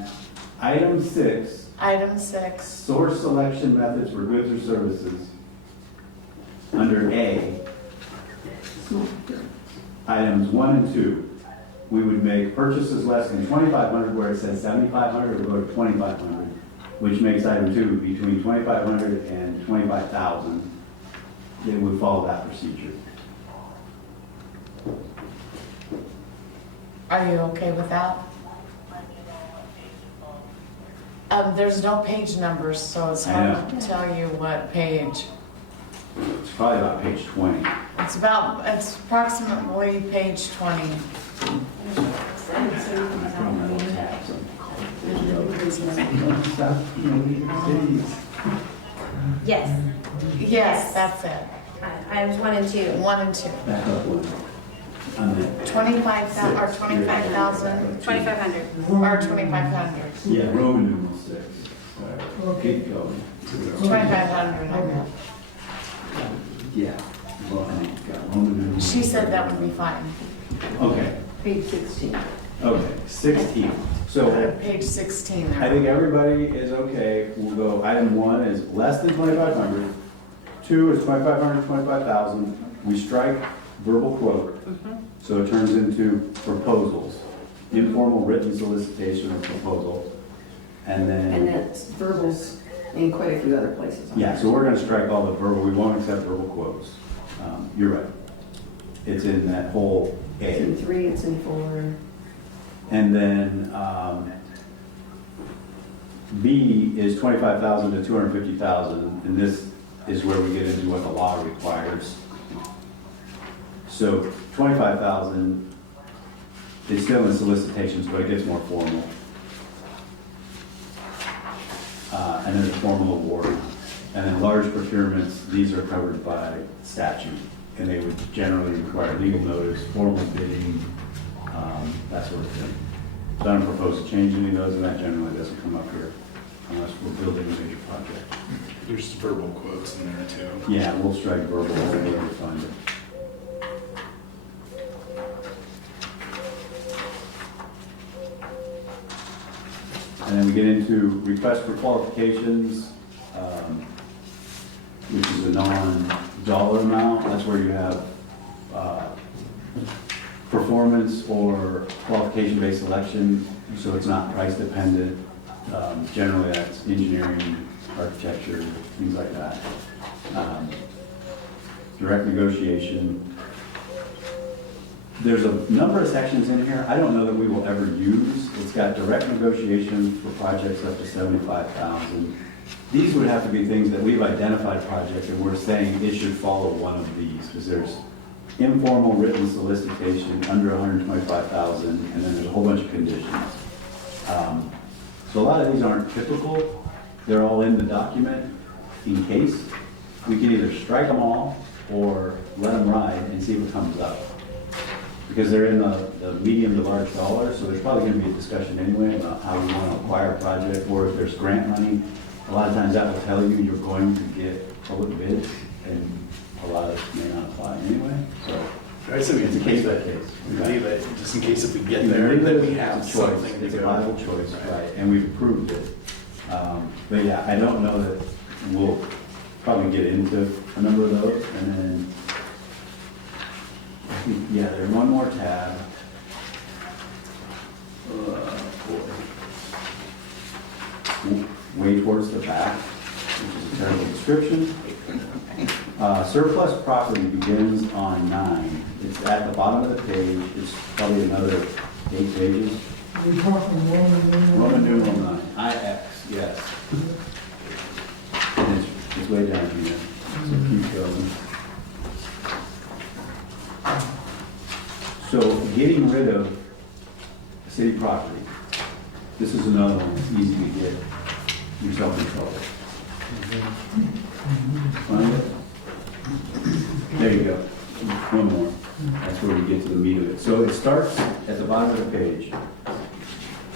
item 6, Item 6. source selection methods for goods or services. Under A, Small. items 1 and 2. we would make purchases less than 2,500 where it says 7,500 or go to 2,500, which makes item 2 between 2,500 and 25,000. It would follow that procedure. Are you okay with that? There's no page numbers, so it's I hard to tell you what page. It's probably about page 20. It's approximately page 20. Yes, Yes, that's it. items 1 and 2. 1 and 2. Back up one. On the 25,000, or 25,000, 2,500. or 2,500. Yeah, Roman numeral 6. Keep going. 2,500, I know. Yeah. Well, I think, Roman numeral. She said that would be fine. Okay, Page 16. okay, 16. So Page 16 I there. think everybody is okay. We'll go, item 1 is less than 2,500. 2 is 2,500, 25,000. We strike verbal quote. So it turns into proposals, informal written solicitation or proposal. And And then, that's verbals in quite a few other places. yeah, so we're gonna strike all the verbal, we won't accept verbal quotes. You're right. It's in that whole It's in A. 3, it's in 4. And then, B is 25,000 to 250,000, and this is where we get into what the law requires. So 25,000 is still in solicitations, but it gets more formal. And then the formal award. And then large procurements, these are covered by statute, and they would generally require legal notice, formal bidding, that sort of thing. So I don't propose to change any of those, and that generally doesn't come up here unless we're building a major project. There's verbal quotes in there too. Yeah, we'll strike verbal wherever we find it. And then we get into request for qualifications, which is a non-dollar amount. That's where you have performance or qualification-based selection, so it's not price dependent. Generally, that's engineering, architecture, things like that. Direct negotiation. There's a number of sections in here I don't know that we will ever use. It's got direct negotiation for projects up to 75,000. These would have to be things that we've identified projects and we're saying it should follow one of these, because there's informal written solicitation under 125,000, and then there's a whole bunch of conditions. So a lot of these aren't typical. They're all in the document in case. We can either strike them all or let them ride and see what comes up. Because they're in the medium to large dollar, so there's probably gonna be a discussion anyway about how we wanna acquire a project, or if there's grant money. A lot of times that will tell you you're going to get public bids, and a lot of it may not apply anyway, so. I say we It's a case by case. We leave it, just in case if we get You there, leave that it, we have it's a choice. something to It's a go. viable choice, right, and we've approved it. But yeah, I don't know that we'll probably get into a number of those, and then, I think, yeah, there's one more tab. Boy. Way towards the back, which is a terrible description. Surplus property begins on 9. It's at the bottom of the page. It's probably another 8 pages. We're talking Roman numeral 9, IX, yes. And it's way down here, so keep going. So getting rid of city property, this is another one that's easy to get yourself in trouble. Find it? There you go. One more. That's where we get to the meat of it. So it starts at the bottom of the page,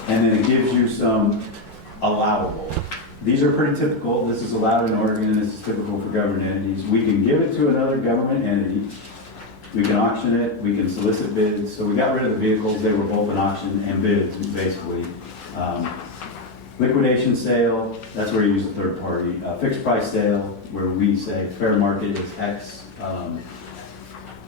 and then it gives you some allowable. These are pretty typical. This is allowed in Oregon, and this is typical for government entities. We can give it to another government entity. We can auction it. We can solicit bids. So we got rid of the vehicles. They were both an auction and bids, basically. Liquidation sale, that's where you use a third party. Fixed price sale, where we say fair market is X.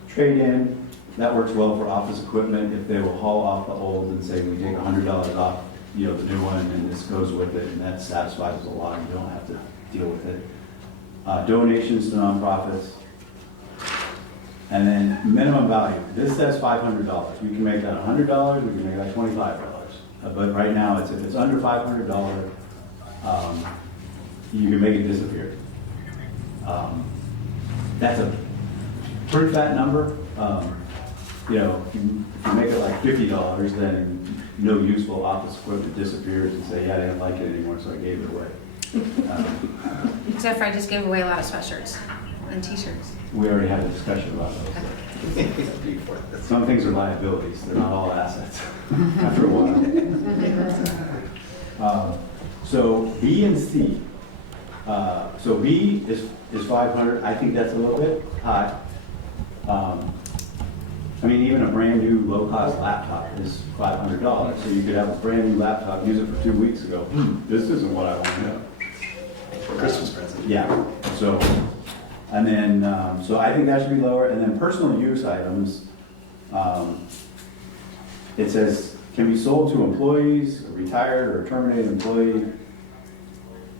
Trade-in, that works well for office equipment, if they will haul off the old and say, we take $100 off, you know, the new one, and this goes with it, and that satisfies a lot, you don't have to deal with it. Donations to nonprofits. And then minimum value, this says $500. We can make that $100, we can make that $25. But right now, if it's under $500, you can make it disappear. That's a pretty fat number. You know, if you make it like $50, then no useful office equipment disappears and say, yeah, I didn't like it anymore, so I gave it away. Except for I just gave away a lot of sweatshirts and t-shirts. We already had a discussion about those. Some things are liabilities, they're not all assets after a while. So B and C. So B is 500, I think that's a little bit high. I mean, even a brand new low-cost laptop is $500, so you could have a brand new laptop, use it for 2 weeks ago, this isn't what I want to know. Christmas present. Yeah, so, and then, so I think that should be lower, and then personal use items, it says, can be sold to employees, a retired or terminated employee.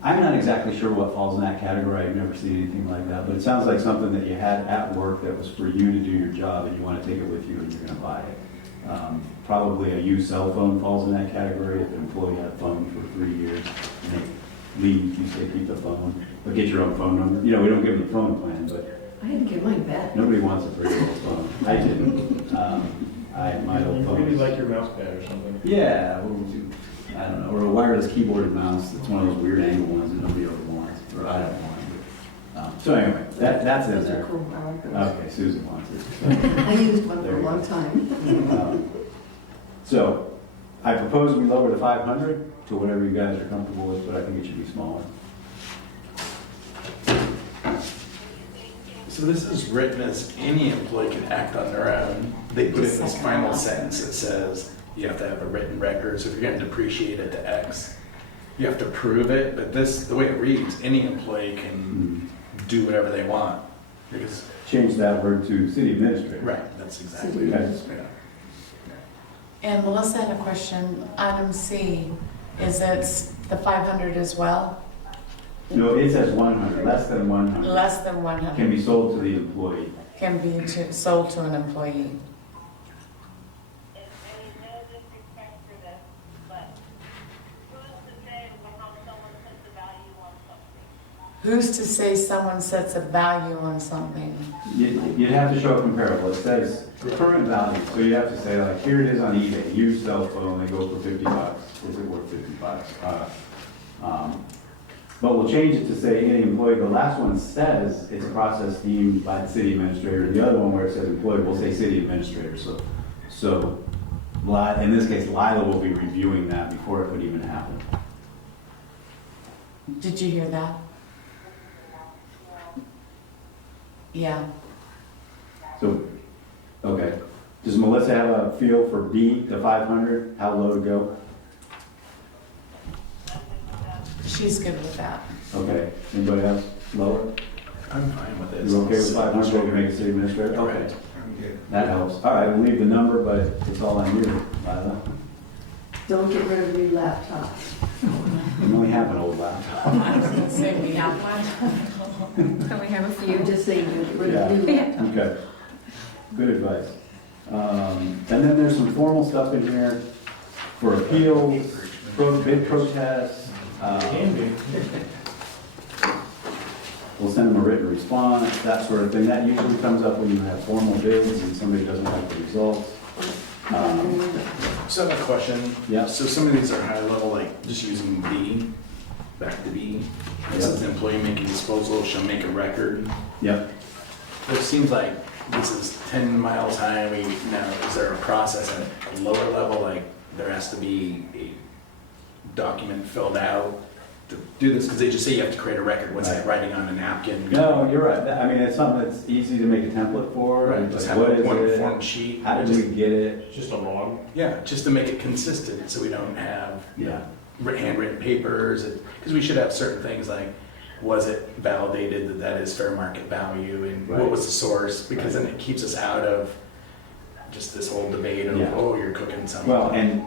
I'm not exactly sure what falls in that category, I've never seen anything like that, but it sounds like something that you had at work that was for you to do your job, and you want to take it with you, and you're gonna buy it. Probably a used cell phone falls in that category, if an employee had a phone for 3 years, and they leave, you say keep the phone, but get your own phone number. You know, we don't give them the phone plan, but I didn't get mine back. nobody wants a 3-year-old phone. I didn't. My old phone. Maybe was- like your mouse pad or something. Yeah, I don't know, or a wireless keyboard and mouse, it's one of those weird angle ones that nobody ever wants, or I don't want. So anyway, that's it Those are there. cool, I like those. Okay, Susan wants it. I used one for a long time. So, I propose we lower the 500 to whatever you guys are comfortable with, but I think it should be smaller. So this is written as any employee can act on their own. They put in this final sentence that says you have to have a written record, so if you're gonna depreciate it to X, you have to prove it, but this, the way it reads, any employee can do whatever they want. Because, Change that word to city administrator. right, that's exactly Okay. it. Yeah. And Melissa had a question, item C, is it the 500 as well? No, it says 100, less than 100. Less than Can 100 be sold to the employee. can be sold to an employee. And no disrespect for this, but who's to say how someone sets a value on something? Who's to say someone sets a value on something? You'd have to show a comparable. It says current value, so you have to say like, here it is on eBay, used cell phone, they go for $50. Is it worth $50? But we'll change it to say any employee. The last one says it's a process deemed by the city administrator. The other one where it says employee will say city administrator. So in this case, Lila will be reviewing that before it would even happen. Did you hear that? Yeah. So, okay. Does Melissa have a feel for B to 500, how low to go? She's good with that. Okay, anybody else lower? I'm fine with it. You're okay with 500, we make it city administrator? Okay, Correct. I'm good. that helps. All right, we'll leave the number, but it's all on you, Lila. Don't get rid of your laptops. We only have an old laptop. I was gonna say we have one. So we have a I'm few. just saying, don't get rid Yeah. of your laptops. Okay, good advice. And then there's some formal stuff in here for appeals, bid protests. Can be. We'll send them a written response, that sort of thing. That usually comes up when you have formal bids and somebody doesn't like the results. So I have a question. Yeah. So some of these are high level, like just using B, back to B. It says the employee making disposal shall make a record. Yep. It seems like this is 10 miles high. Now, is there a process at a lower level, like there has to be a document filled out to do this? Because they just say you have to create a record. What's that, writing on a napkin? No, you're right. I mean, it's something that's easy to make a template for. Right, Like, just have what is one it? form sheet. How did we get it? Just a log. Yeah, just to make it consistent so we don't have Yeah. handwritten papers. Because we should have certain things like, was it validated that that is fair market value and Right. what was the source? Because then it keeps us out of just this whole debate of, Yeah. oh, you're cooking something. Well, and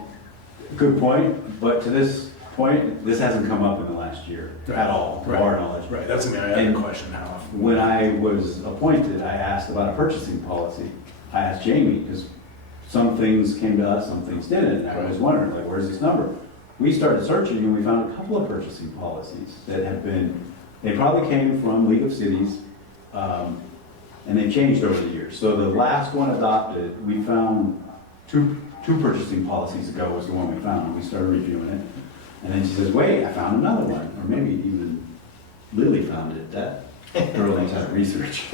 good point, but to this point, this hasn't come up in the last year at all, to our knowledge. Right, that's my other And question, how often? When I was appointed, I asked about a purchasing policy. I asked Jamie, because some things came to us, some things didn't, and I was wondering, like, where's this number? We started searching and we found a couple of purchasing policies that have been, they probably came from League of Cities, and they've changed over the years. So the last one adopted, we found two purchasing policies ago was the one we found, and we started reviewing it. And then she says, wait, I found another one, or maybe even Lily found it. That girl knows how to research.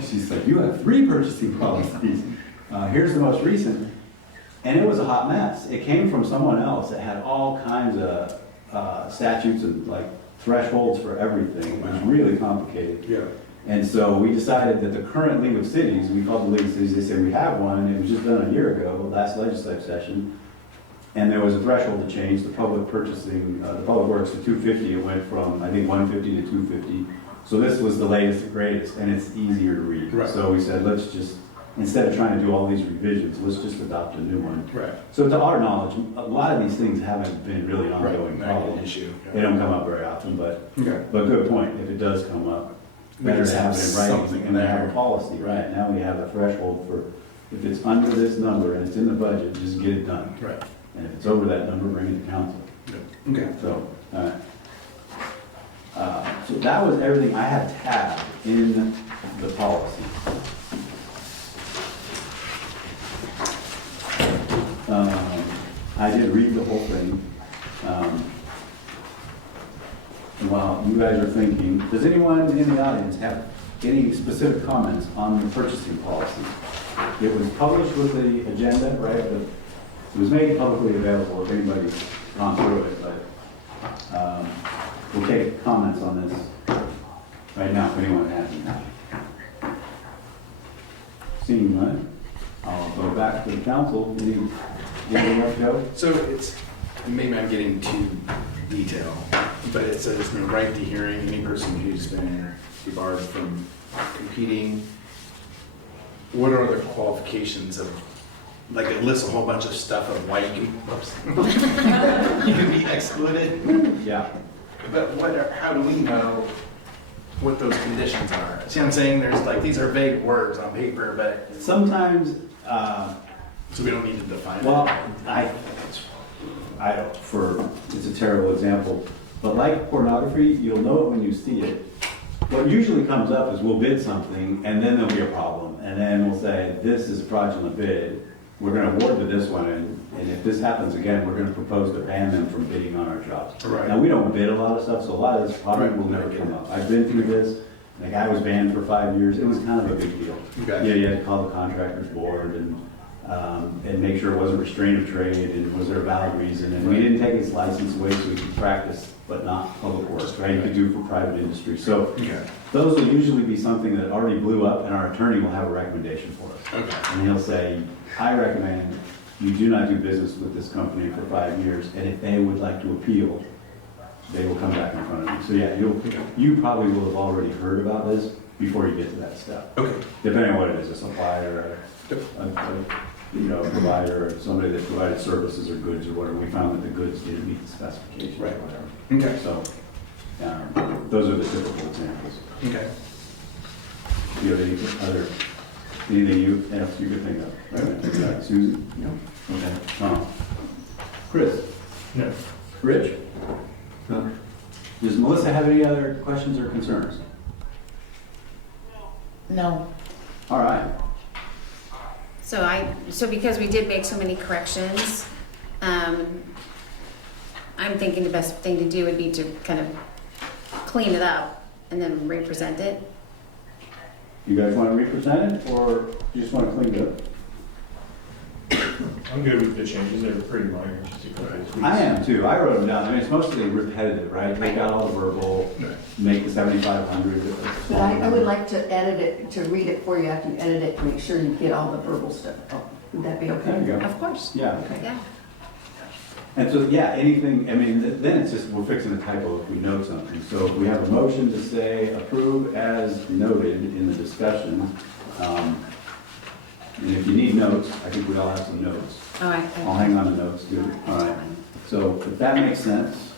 She's like, you have 3 purchasing policies. Here's the most recent. And it was a hot mess. It came from someone else that had all kinds of statutes and like thresholds for everything. It was really complicated. Yeah. And so we decided that the current League of Cities, we called the League of Cities, they said we have one, it was just done a year ago, last legislative session. And there was a threshold to change, the public purchasing, the public works to 250, it went from, I think, 150 to 250. So this was the latest and greatest, and it's easier to read. Right. So we said, let's just, instead of trying to do all these revisions, let's just adopt a new one. Right. So to our knowledge, a lot of these things haven't been really an Right, ongoing not an problem. issue. They don't come up very often, but Okay. good point, if it does come up, We better just to have have it in writing something and then have there. a policy, right? Now we have a threshold for, if it's under this number and it's in the budget, just get it done. Right. And if it's over that number, bring it to council. Okay. So, all right. So that was everything I had tabbed in the policy. I did read the whole thing. And while you guys are thinking, does anyone in the audience have any specific comments on the purchasing policy? It was published with the agenda, right? It was made publicly available if anybody's gone through it, but we'll take comments on this right now if anyone has any. Seeing none, I'll go back to the council. Anything else, Joe? So it's, maybe I'm getting too detailed, but it says no right to hearing, any person who's been debarred from competing. What are the qualifications of, like it lists a whole bunch of stuff of why you can, you can be excluded, Yeah. but how do we know what those conditions are? See what I'm saying? There's like, these are vague words on paper, but, Sometimes, so we don't need to define it. well, I don't, it's a terrible example, but like pornography, you'll know it when you see it. What usually comes up is we'll bid something, and then there'll be a problem, and then we'll say, this is a fraudulent bid, we're gonna award to this one, and if this happens again, we're gonna propose to ban them from bidding on our jobs. Right. Now, we don't bid a lot of stuff, so a lot of this probably Right. will never come up. I've been through this, the guy was banned for 5 years, it was kind of a big deal. Okay. Yeah, you had to call the contractors board and make sure it wasn't restraint of trade, and was there a valid reason, and we didn't take his license away so we could practice, but not public works, right? You could do for private industry, so Okay. those will usually be something that already blew up, and our attorney will have a recommendation for us. Okay. And he'll say, I recommend you do not do business with this company for 5 years, and if they would like to appeal, they will come back in front of you. So yeah, you probably will have already heard about this before you get to that step. Okay. Depending on what it is, a supplier, a provider, or somebody that provided services or goods or whatever, we found that the goods didn't meet the specifications or Right. whatever. Okay. So, those are the typical examples. Okay. Do you have anything else you could think of? Right. Susan? No. Okay. Tom? Chris? No. Rich? No. Does Melissa have any other questions or concerns? No. All right. So because we did make so many corrections, I'm thinking the best thing to do would be to kind of clean it up and then re-present it. You guys want to represent it, or you just want to clean it up? I'm good with the changes, they're pretty minor, just a couple of tweaks. I am too. I wrote them down. I mean, it's mostly repetitive, right? Take out all the verbal, make the 7,500. But I would like to edit it, to read it for you after you edit it, to make sure you get all the verbal stuff. Oh, would that be okay? There you go. Of course. Yeah. Yeah. And so, yeah, anything, I mean, then it's just, we're fixing a typo if we note something. So if we have a motion to say approve as noted in the discussion, And if you need notes, I think we all have some notes. All right. I'll hang on to notes too. All right. So if that makes sense,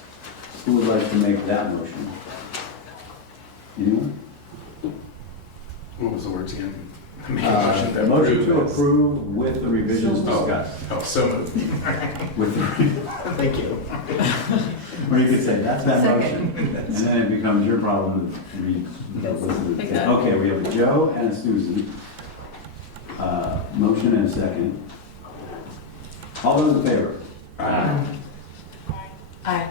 who would like to make that motion? Anyone? What was the words again? Make a A motion to approve with the revisions discussed. Oh, so moved. With the, Thank you. or you could say, that's that Second. motion. And then it becomes your problem to read. Exactly. Okay, we have a Joe and a Susan. Motion and a second. All those in favor? Aye.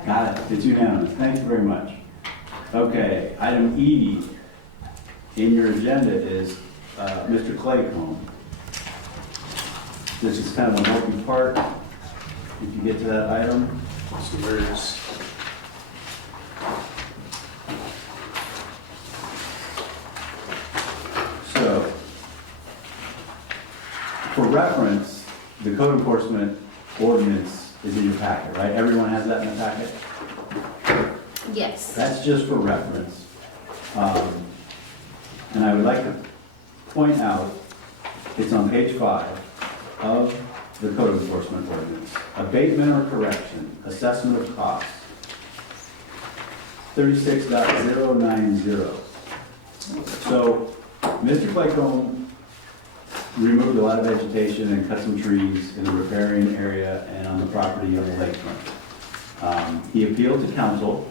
Got it. It's unanimous. Thank you very much. Okay, item E in your agenda is Mr. Claycomb. This is kind of a multi-part. If you get to that item. So where's, So, for reference, the code enforcement ordinance is in your packet, right? Everyone has that in the packet? Yes. That's just for reference. And I would like to point out, it's on page 5 of the code enforcement ordinance. Abatement or correction, assessment of costs. 36.090. So, Mr. Claycomb removed a lot of vegetation and cut some trees in the riparian area and on the property on the lakefront. He appealed to council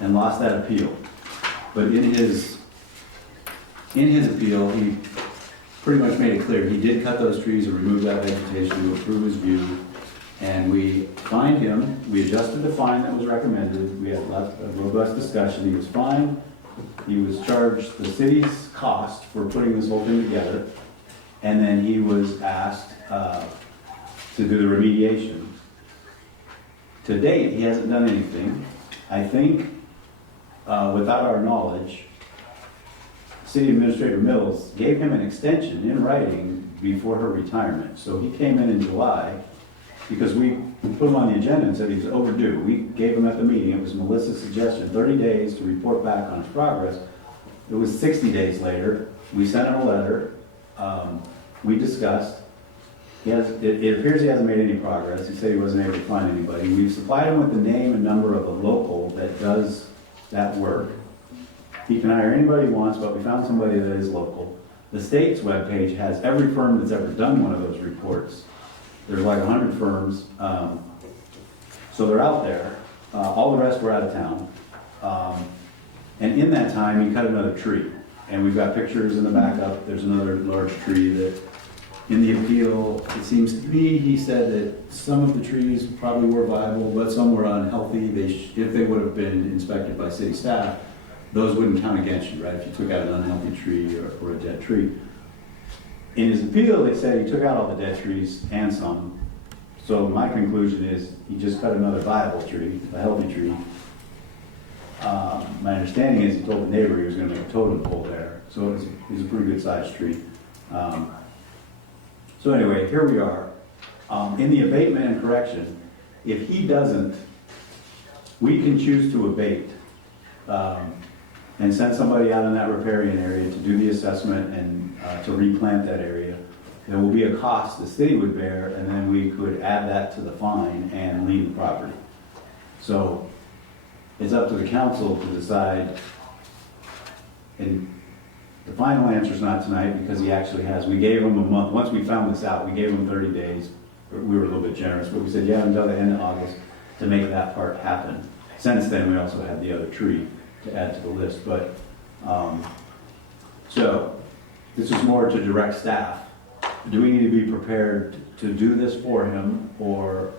and lost that appeal. But in his appeal, he pretty much made it clear, he did cut those trees and remove that vegetation to improve his view. And we fined him, we adjusted the fine that was recommended, we had a robust discussion, he was fined. He was charged the city's cost for putting this whole thing together. And then he was asked to do the remediation. To date, he hasn't done anything. I think, without our knowledge, City Administrator Mills gave him an extension in writing before her retirement. So he came in July, because we put him on the agenda and said he was overdue. We gave him at the meeting, it was Melissa's suggestion, 30 days to report back on his progress. It was 60 days later, we sent him a letter, we discussed. It appears he hasn't made any progress. He said he wasn't able to find anybody. We've supplied him with the name and number of a local that does that work. He can hire anybody he wants, but we found somebody that is local. The state's webpage has every firm that's ever done one of those reports. There's like 100 firms, so they're out there. All the rest were out of town. And in that time, he cut another tree. And we've got pictures in the backup. There's another large tree that, in the appeal, it seems to me, he said that some of the trees probably were viable, but some were unhealthy. If they would have been inspected by city staff, those wouldn't count against you, right? If you took out an unhealthy tree or a dead tree. In his appeal, they said he took out all the dead trees and some. So my conclusion is he just cut another viable tree, a healthy tree. My understanding is he told the neighbor he was going to make a totem pole there. So it was a pretty good sized tree. So anyway, here we are. In the abatement and correction, if he doesn't, we can choose to abate and send somebody out in that riparian area to do the assessment and to replant that area. There will be a cost the city would bear, and then we could add that to the fine and lien the property. So it's up to the council to decide. And the final answer is not tonight because he actually has, we gave him a month. Once we found this out, we gave him 30 days. We were a little bit generous, but we said, yeah, until the end of August to make that part happen. Since then, we also had the other tree to add to the list. But, so this is more to direct staff. Do we need to be prepared to do this for him or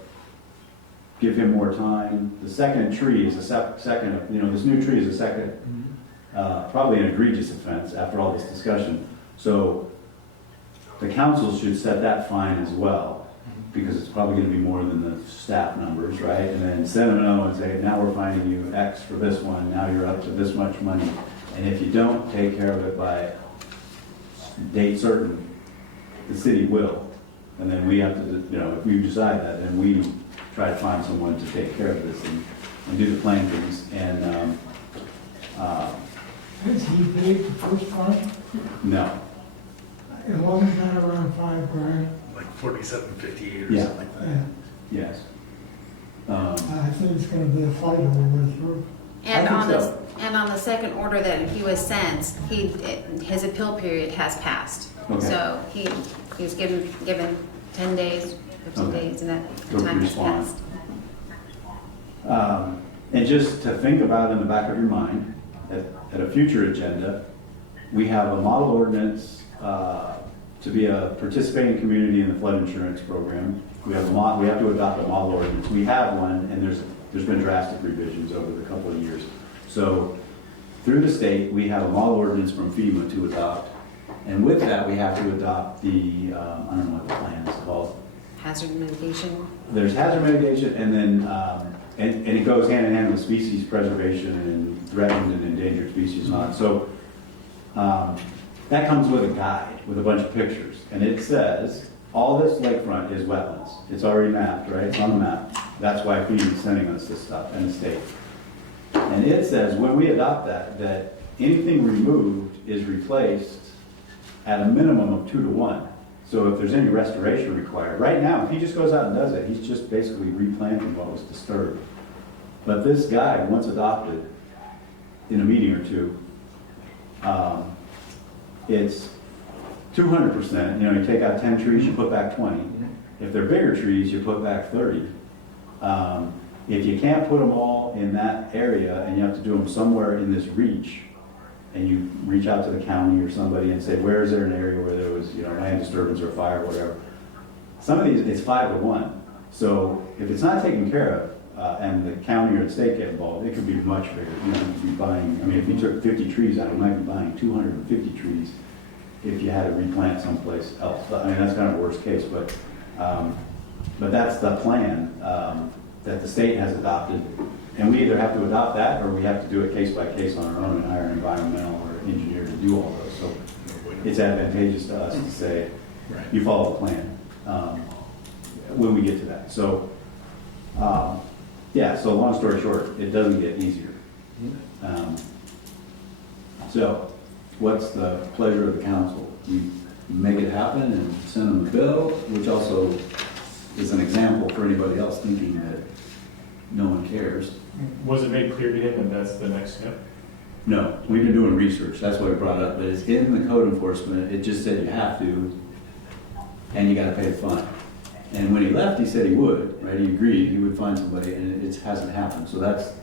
give him more time? The second tree is a second, this new tree is a second, probably an egregious offense after all this discussion. So the council should set that fine as well, because it's probably going to be more than the staff numbers, right? And then send them a note and say, now we're fining you X for this one, now you're up to this much money. And if you don't take care of it by date certain, the city will. And then we have to, if we decide that, then we try to find someone to take care of this and do the plantings. And Has he paid the first fine? no. And wasn't that around $5,000? Like 4758 or Yeah. something like that. Yeah, Yes. I think it's gonna be a fight all the way through. And I on think the, so. and on the second order that he was sent, his appeal period has passed. Okay. So he was given 10 days, 15 Okay. days, and that To time has respond. passed. And just to think about in the back of your mind, at a future agenda, we have a model ordinance to be a participating community in the flood insurance program. We have we have to adopt a model ordinance. We have one, and there's been drastic revisions over the couple of years. So through the state, we have a model ordinance from FEMA to adopt. And with that, we have to adopt the, I don't know what the plan is called. Hazard mitigation. There's hazard mitigation, and then, and it goes hand in hand with species preservation and threatened and endangered species and all that. So, that comes with a guide, with a bunch of pictures, and it says, all this lakefront is wetlands. It's already mapped, right? It's on the map. That's why FEMA is sending us this stuff, and the state. And it says, when we adopt that anything removed is replaced at a minimum of 2 to 1. So if there's any restoration required, right now, if he just goes out and does it, he's just basically replanting what was disturbed. But this guide, once adopted, in a meeting or two, it's 200%. You know, you take out 10 trees, you put back 20. If they're bigger trees, you put back 30. If you can't put them all in that area and you have to do them somewhere in this reach, and you reach out to the county or somebody and say, where is there an area where there was, you know, land disturbance or fire or whatever. Some of these, it's 5 to 1. So if it's not taken care of, and the county or the state get involved, it could be much bigger. You know, you could be buying, I mean, if you took 50 trees out, you might be buying 250 trees if you had to replant someplace else. I mean, that's kind of worst case, but that's the plan that the state has adopted. And we either have to adopt that, or we have to do it case by case on our own and hire an environmental or engineer to do all those. So it's advantageous to us to say, you follow the plan when we get to that. So, yeah, so long story short, it doesn't get easier. So what's the pleasure of the council? We make it happen and send them the bill, which also is an example for anybody else thinking that no one cares. Was it made clear to him that that's the next step? No, we've been doing research, that's what I brought up, but it's in the code enforcement, it just said you have to, and you gotta pay the fine. And when he left, he said he would, right, he agreed, he would find somebody, and it hasn't happened, so that's,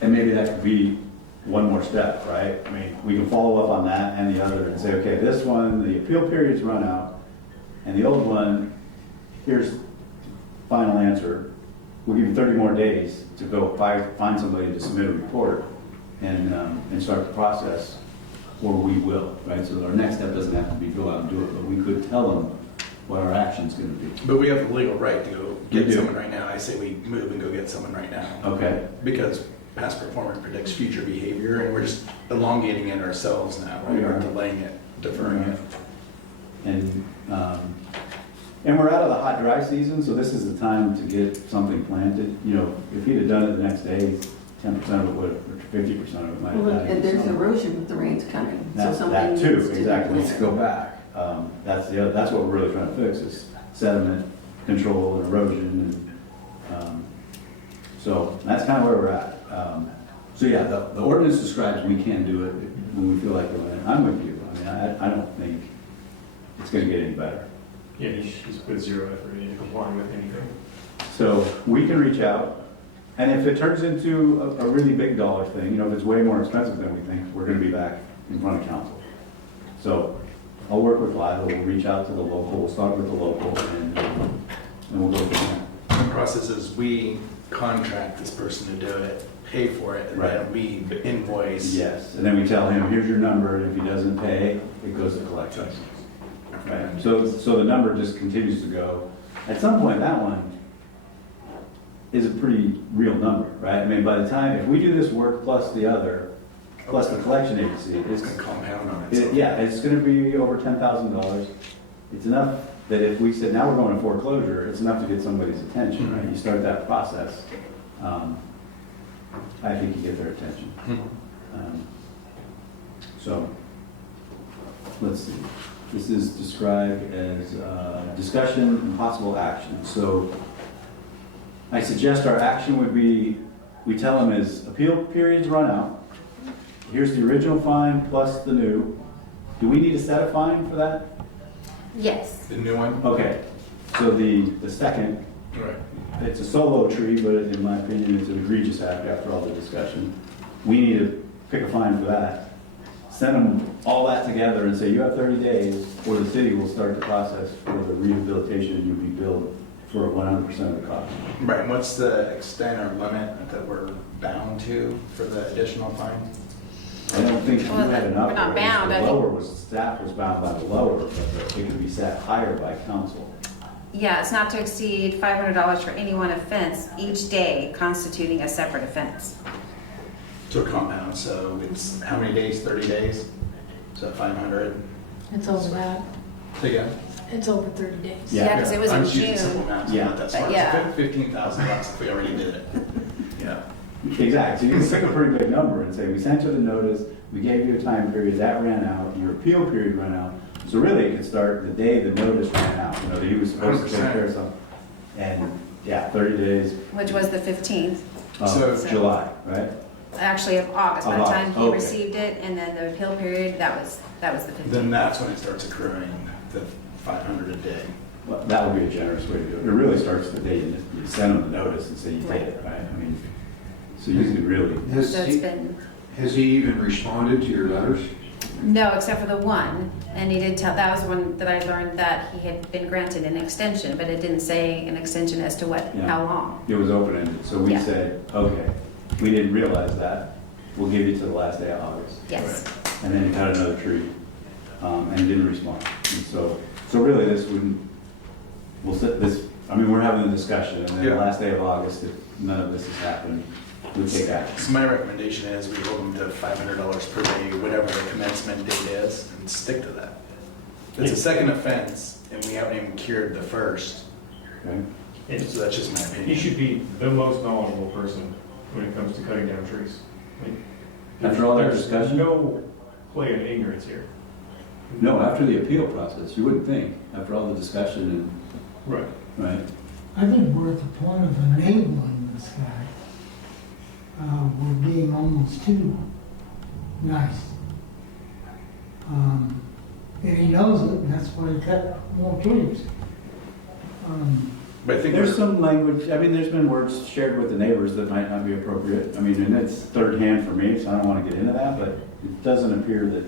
and maybe that could be one more step, right? I mean, we can follow up on that and the other and say, okay, this one, the appeal period's run out, and the old one, here's the final answer. We'll give you 30 more days to go find somebody to submit a report and start the process, or we will, right? So our next step doesn't have to be go out and do it, but we could tell them what our action's gonna be. But we have the legal right to go You get do. someone right now. I say we move and go get someone right now. Okay, Because past performance predicts future behavior, and we're just elongating it ourselves now, right? We are. Or delaying it, deferring it. and we're out of the hot, dry season, so this is the time to get something planted. You know, if he'd have done it the next day, 10% of it would, or 50% of it might have Well, died. and there's So erosion with the rains coming, so That something needs too, to be exactly, needs to planted. go back. That's what we're really trying to fix, is sediment control and erosion, and, so that's kind of where we're at. So yeah, the ordinance describes we can do it when we feel like doing it. I'm with you, I mean, I don't think it's gonna get any better. Yeah, he's put zero effort into complying with anything. So we can reach out, and if it turns into a really big dollar thing, you know, if it's way more expensive than we think, we're gonna be back in front of council. So I'll work with Lila, we'll reach out to the local, we'll start with the local, and we'll go from there. The process is we contract this person to do it, pay for it, and then Right. we invoice. Yes, and then we tell him, here's your number, and if he doesn't pay, it goes to collections. Right, so the number just continues to go. At some point, that one is a pretty real number, right? I mean, by the time, if we do this work plus the other, plus the collection agency, It's it's, gonna compound on itself. yeah, it's gonna be over $10,000. It's enough that if we said, now we're going to foreclosure, it's enough to get somebody's attention, right? You start that process, I think you get their attention. So, let's see. This is described as discussion and possible action. So, I suggest our action would be, we tell them as appeal periods run out, here's the original fine plus the new. Do we need to set a fine for that? Yes. The new one? Okay, so the second, Right. it's a solo tree, but in my opinion, it's an egregious act after all the discussion. We need to pick a fine for that. Send them all that together and say, you have 30 days, or the city will start the process for the rehabilitation and you'll be billed for 100% of the cost. Right, and what's the extent or limit that we're bound to for the additional fine? I don't think you Well, had enough. we're not raise. bound, I The think- lower was, staff was bound by the lower, but it could be set higher by council. Yeah, it's not to exceed $500 for any one offense each day constituting a separate offense. To a compound, so it's how many days, 30 days? So 500? It's over that. Say again? It's over 30 days. Yeah, 'cause it was I'm in just using June. simple math, so Yeah. not that But smart. yeah. It's $15,000 if we already did it. Yeah. Exactly, so you can pick a pretty big number and say, we sent you the notice, we gave you a time period, that ran out, your appeal period ran out. So really, it could start the day the notice ran out, you know, that he was supposed to take 100%. care of something. And, yeah, 30 days Which was the 15th, So- of July, right? actually of August, by Of the time August, he okay. received it, and then the appeal period, that was the 15th. Then that's when it starts accruing, the 500 a day. Well, that would be a generous way to do it. It really starts the day you send them the notice and say you did it, right? I mean, so you can really, So it's been, Has he even responded to your letters? no, except for the one, and he did tell, that was one that I learned that he had been granted an extension, but it didn't say an extension as to what, Yeah. how long. it was open-ended, so we Yeah. said, okay, we didn't realize that, we'll give you to the last day of August. Yes. And then he cut another tree, and didn't respond. And so really this wouldn't, we'll sit this, I mean, we're having a discussion, and then the Yeah. last day of August, if none of this has happened, we take action. So my recommendation is we hold them to $500 per day, whatever the commencement date is, and stick to that. It's a second offense, and we haven't even cured the first, Okay? It's- so that's just my He opinion. should be the most knowledgeable person when it comes to cutting down trees. I mean, After all that there's discussion? no play of ignorance here. No, after the appeal process, you wouldn't think, after all the discussion Right. and, right? I think we're at the point of enabling this guy. We're being almost too nice. And he knows it, and that's why he cut more trees. But I think There's we're- some language, I mean, there's been words shared with the neighbors that might not be appropriate. I mean, and it's third hand for me, so I don't want to get into that, but it doesn't appear that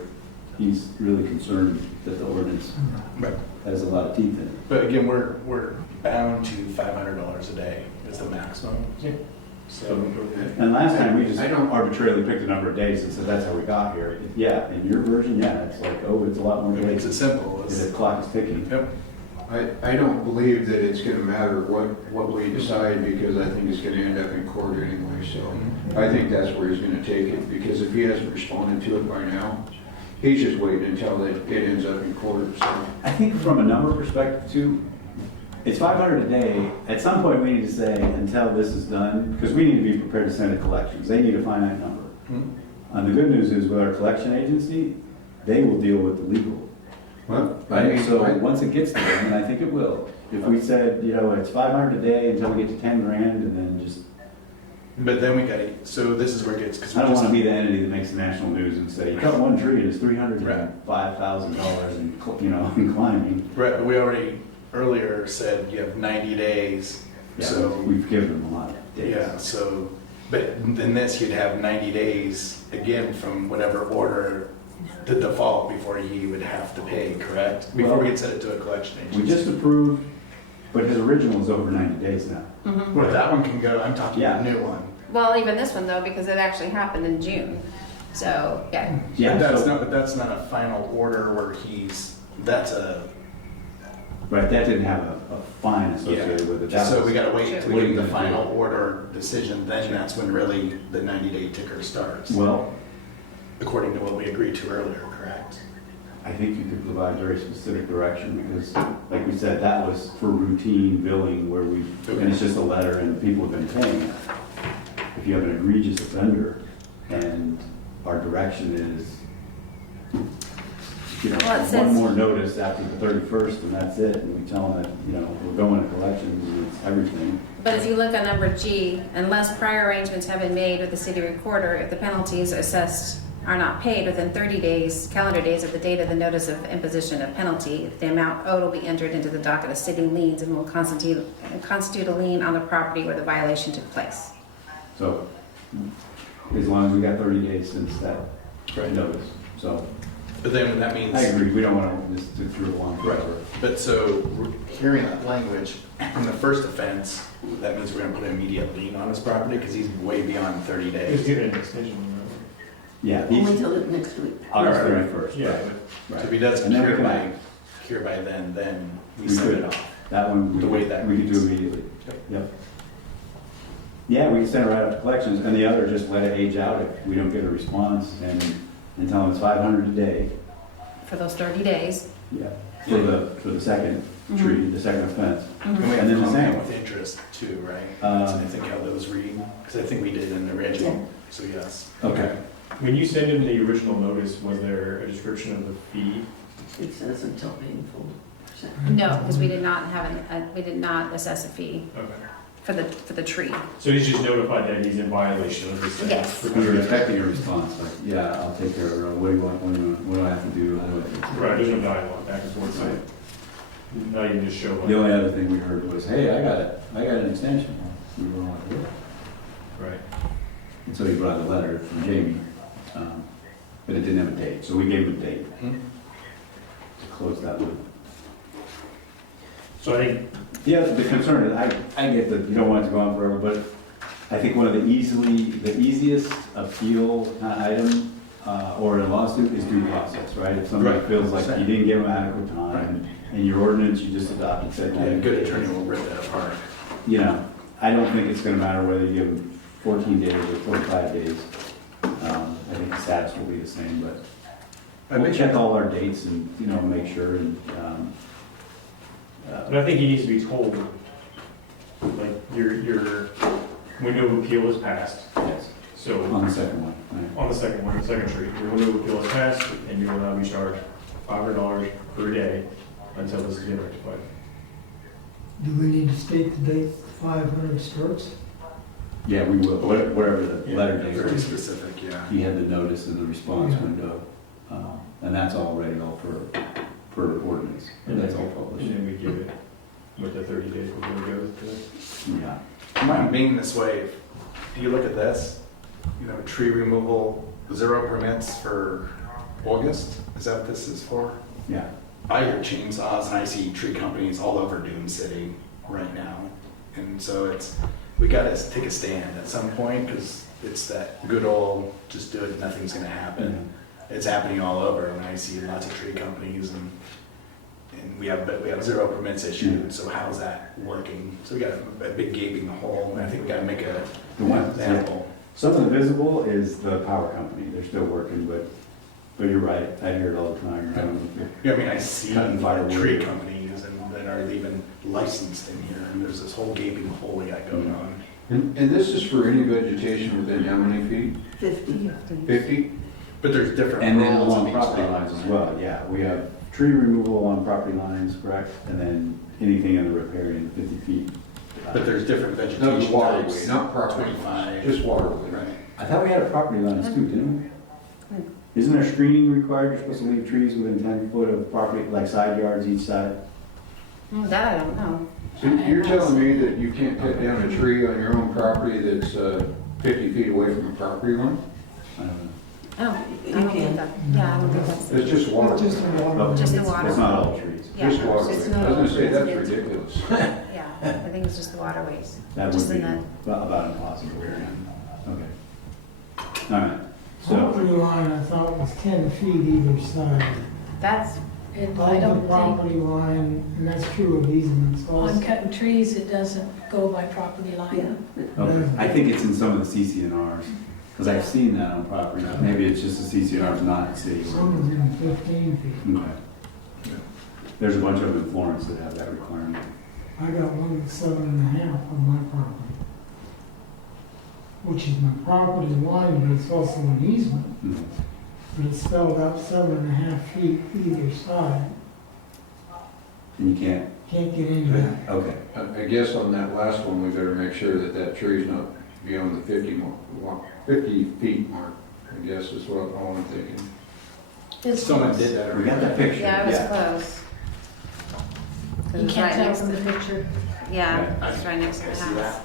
he's really concerned that the ordinance Right. has a lot of teeth in it. But again, we're bound to $500 a day is the maximum. Yeah. So, And last time, we just I don't- arbitrarily picked a number of days and said, that's how we got here. Yeah, in your version, yeah, it's like, oh, it's a lot more it makes it days. simple. The clock is ticking. Yep. I don't believe that it's gonna matter what we decide, because I think it's gonna end up in court anyway, so I think that's where he's gonna take it, because if he hasn't responded to it by now, he's just waiting until it ends up in court, so. I think from a number perspective too, it's 500 a day. At some point, we need to say, until this is done, because we need to be prepared to send it collections. They need a finite number. And the good news is with our collection agency, they will deal with the legal. Well, Right, so once it gets to them, and I think it will, if we said, you know, it's 500 a day until we get to 10 grand, and then just, But then we got to, so this is where it gets, because I don't want to be the entity that makes the national news and say, you cut one tree, and it's $305,000 and, you know, and climbing. Right, but we already earlier said you have 90 days, Yeah, so, we've given them a lot of days. yeah, so, but in this, you'd have 90 days, again, from whatever order the default before he would have to pay, correct? Before we had set it to a collection We agency. just approved, but his original is over 90 days now. Well, that one can go, I'm talking Yeah. the new one. Well, even this one though, because it actually happened in June. So, yeah. Yeah, But that's not a final order where that's a, right, that didn't have a fine associated with it. That so was- we gotta wait till What are we you get the gonna do? final order decision, then that's when really the 90-day ticker starts. Well, According to what we agreed to earlier, correct? I think you could provide very specific direction because, like we said, that was for routine billing where and it's just a letter and people have been paying it. If you have an egregious offender and our direction is you know, Well, it one says- more notice after the 31st, and that's it, and we tell them that, you know, we're going to collections, and it's everything. But if you look at number G, unless prior arrangements have been made with the city recorder, if the penalties assessed are not paid within 30 days, calendar days of the date of the notice of imposition of penalty, the amount owed will be entered into the docket of city liens and will constitute a lien on the property where the violation took place. So, as long as we got 30 days since that notice, so, But then that means. I agree, we don't want to just do through it long forever. But so, we're hearing that language, from the first offense, that means we're gonna put an immediate lien on his property, because he's way beyond 30 Just days. give it an extension. Yeah, Only he's till next week. August Alright. 31st. Yeah, right, So right. if he doesn't And then we cure can by, act. then we We send could. it off. That one, The way that we could do reads. immediately. Yep. Yeah, we can send it right up to collections, and the other, just let it age out if we don't get a response, and tell them it's 500 a day. For those 30 days. Yeah. For the second tree, the second offense. And we have And then to the comment same. with interest too, right? Uh, So I think how those read, because I think we did in the original, so yes. Okay. When you send in the original notice, was there a description of the fee? It says until paid full percent. No, because we did not we did not assess a fee Okay. for the tree. So he's just notified that he's in violation of this thing? Yes. We were expecting a response, like, yeah, I'll take care of it, or what do you want, what do I have to do? Right, there's no dialogue back and forth, so now you can just show The up. only other thing we heard was, hey, I got an extension. We were like, "What?" Right. And so he brought a letter from Jamie, but it didn't have a date, so we gave him a date Hmm. to close that loop. So I think, Yeah, the concern is, I get that you don't want it to go on forever, but I think one of the easiest appeal kind of item, or a lawsuit is due process, right? If somebody Right. feels like you didn't give them adequate time, and your ordinance you just adopted said. Yeah, a good attorney will rip that apart. You know, I don't think it's gonna matter whether you give them 14 days or 45 days. I think the status will be the same, but we'll check all our dates and, you know, make sure and, but I think he needs to be told, like, your window of appeal is passed, yes, so on the second one, right? on the second one, the second tree, your window of appeal is passed, and you're allowed to be charged $500 per day until this is getting rectified. Do we need to state the date 500 starts? Yeah, we will, whatever the letter date Very was. specific, yeah. He had the notice and the response Yeah. window, and that's all ready all for ordinance, and that's all And published. then we give it with the 30 days before we go to Yeah, Mine being this way, if you look at this, you know, tree removal, 0 permits for August, is that what this is for? yeah. I hear chainsaws and I see tree companies all over Dune City right now. And so we gotta take a stand at some point, because it's that good old, just do it, nothing's gonna happen. It's happening all over, and I see lots of tree companies and we have 0 permits issued, so how's that working? So we got a big gaping hole, and I think we gotta make The one- an example. Some of the visible is the power company, they're still working, but you're right, I hear it all the time. I don't know if Yeah, I mean, I see Cutting firewood. tree companies that are even licensed in here, and there's this whole gaping hole we got going on. And this is for any vegetation within how many feet? 50. 50? But there's different And then rules of along each property lot. lines as well, yeah, we have tree removal along property lines, correct? And then anything in the riparian, 50 feet. But there's different No, vegetation the waterway, types. not property, 25. just waterway. Right. I thought we had a property lines too, didn't we? Isn't there screening required, you're supposed to leave trees within 10 foot of property, like side yards each side? That I don't know. So you're telling me that you can't cut down a tree on your own property that's 50 feet away from a property line? I don't know. I don't think that, yeah, I don't think that's, It's just water. It's just a water. Oh, Just the water. It's not all trees. yeah. Just waterway. it's I not- was gonna say, that's ridiculous. Yeah, I think it's just the waterways. That Just would be in about impossible. Okay. All right, so, Property line, I thought was 10 feet either side. That's, I Of the don't think, property line, and that's true of easements on also. cutting trees, it doesn't go by property line. okay, I think it's in some of the CCNRs, because I've seen that on property, maybe it's just the CCNRs, not city. Some is in 15 feet. Okay. There's a bunch of them in Florence that have that requirement. I got one that's 7.5 on my property, which is my property line, but it's also an easement. Mhm. but it's spelled out 7.5 feet either side. And you can't, Can't get into that. okay. I guess on that last one, we better make sure that that tree's not beyond the 50 feet mark, I guess is what all I'm thinking. It's Someone close. did that We already. got the picture. Yeah, it was close. You can't tell from the picture. Yeah, I it's right next to can the see house. that.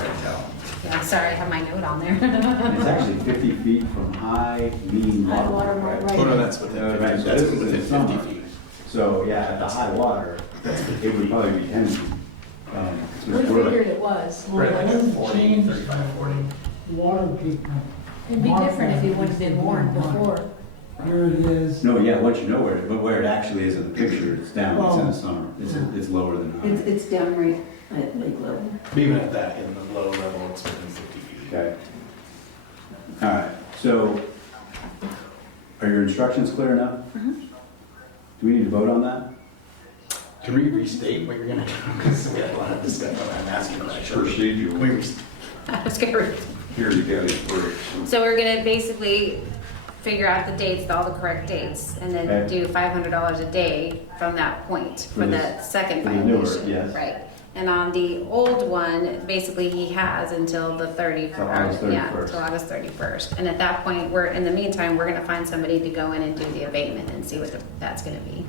I can tell. Yeah, sorry, I have my note on there. And it's actually 50 feet from high mean High water. water mark, right. Oh, no, that's within Right, 50, so that's this is in within summer. 50 feet. So, yeah, at the high water, it would probably be 10 feet. So We we're- figured it was. Well, Right, it like hasn't 40, changed, 35, 40. water people. It'd be different if it would have been warned before. Here it is. No, yeah, once you know where, but where it actually is in the picture, it's down, it's in the summer. It's lower than high. It's down right at lake level. But even at that, in the low level, it's within 50 feet. Okay. All right, so are your instructions clear enough? Do we need to vote on that? Can we restate what you're gonna do? Because we had a lot of discussion, I'm asking a question. Can we Procedural, restate? That's good. here you got it first. So we're gonna basically figure out the dates, all the correct dates, and then Okay. do $500 a day from that point for For the this- second for the newer, violation. yes. Right. And on the old one, basically he has until the 30th. Till August 31st. Yeah, until August 31st. And at that point, in the meantime, we're gonna find somebody to go in and do the abatement and see what that's gonna be.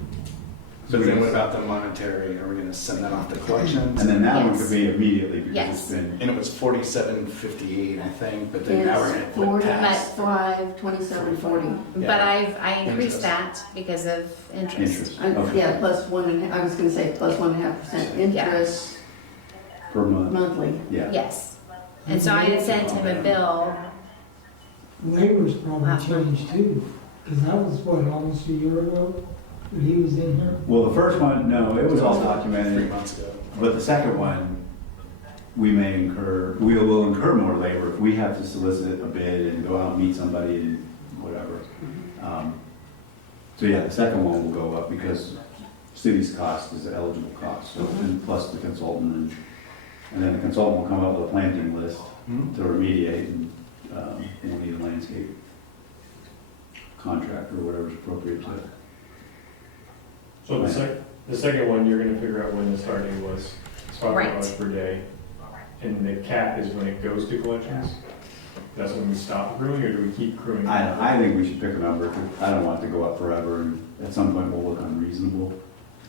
But then what about the monetary? Are we gonna send that off to collections? And then that one Yes. could be immediately because Yes. it's been, And it was 47.58, I think, but then now we're gonna It's put 45, 27.40. Yeah. But I increased Interest. that because of interest. interest, okay, Yeah, plus 1.5, I was gonna say plus 1.5% interest per month, monthly. yeah. Yes. And so I had sent him a bill. Labor's probably changed too, because that was what, almost a year ago that he was in here? Well, the first one, no, it was all 3 documented, months ago. but the second one, we will incur more labor if we have to solicit a bid and go out and meet somebody and whatever. So yeah, the second one will go up because city's cost is an eligible cost, so, and plus the consultant, and then the consultant will come up with a planting list Hmm? to remediate, and we'll need a landscape contract or whatever's appropriate to. So the second one, you're gonna figure out when the start date was. It's $500 per day. And the cap is when it goes to collections? That's when we stop accruing, or do we keep accruing? I think we should pick a number. I don't want it to go up forever, and at some point we'll look unreasonable,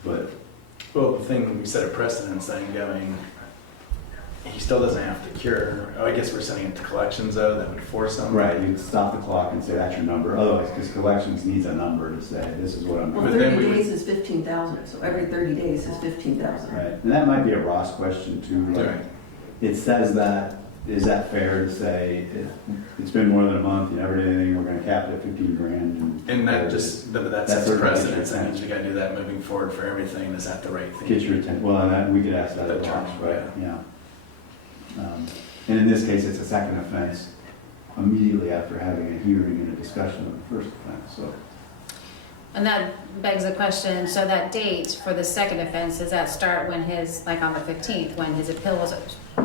but Well, the thing, we set a precedent saying going, he still doesn't have to cure. Oh, I guess we're sending it to collections though, that would force them. right, you stop the clock and say that's your number, otherwise, because collections needs a number to say, this is what I'm Well, doing. But then 30 we would- days is 15,000, so every 30 days is 15,000. Right, and that might be a Ross question too, like, Right. it says that, is that fair to say, it's been more than a month, you never did anything, we're gonna cap it at 15 grand? And that just, that That's sets a sort of like precedent, your that means we gotta do that moving forward for everything. Is that the right thing? Get your attention, well, and that, we could ask that The at Ross, term, right, yeah. And in this case, it's a second offense immediately after having a hearing and a discussion of the first offense, so. And that begs the question, so that date for the second offense, does that start when like on the 15th, when his appeal was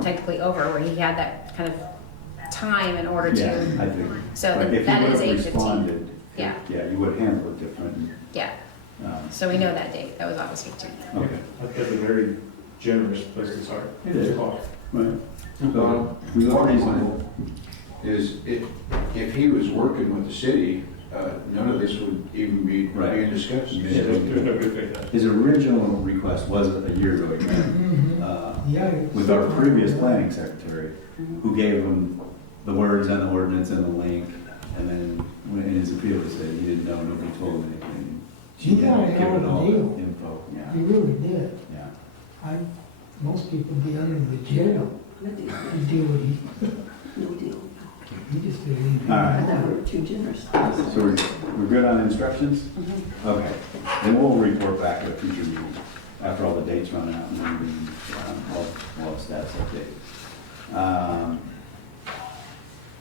technically over, where he had that kind of time in order Yeah, to, I think. so Like, if that you is would've 8/15. responded, Yeah. Yeah, you would handle it different. Yeah, so we know that date, that was August 15th. Okay, That's a very generous place to start. It is. Clock. right. So, we look reasonable. Is if he was working with the city, none of this would even be Right. being discussed. Yeah, there's no good faith. His original request was a year ago, Yeah. with our previous planning secretary, who gave him the words and the ordinance and the link, and then when in his appeal, he said he didn't know, nobody told him anything. He got a Give hell it of a all deal. the info, yeah, He really did. yeah. Most people would be under the jail No deal. and do what No deal. he just did. Anything. All I right, thought we were too generous. so we're good on instructions? Okay, then we'll report back at a future meeting, after all the dates run out, and then all the stats updated.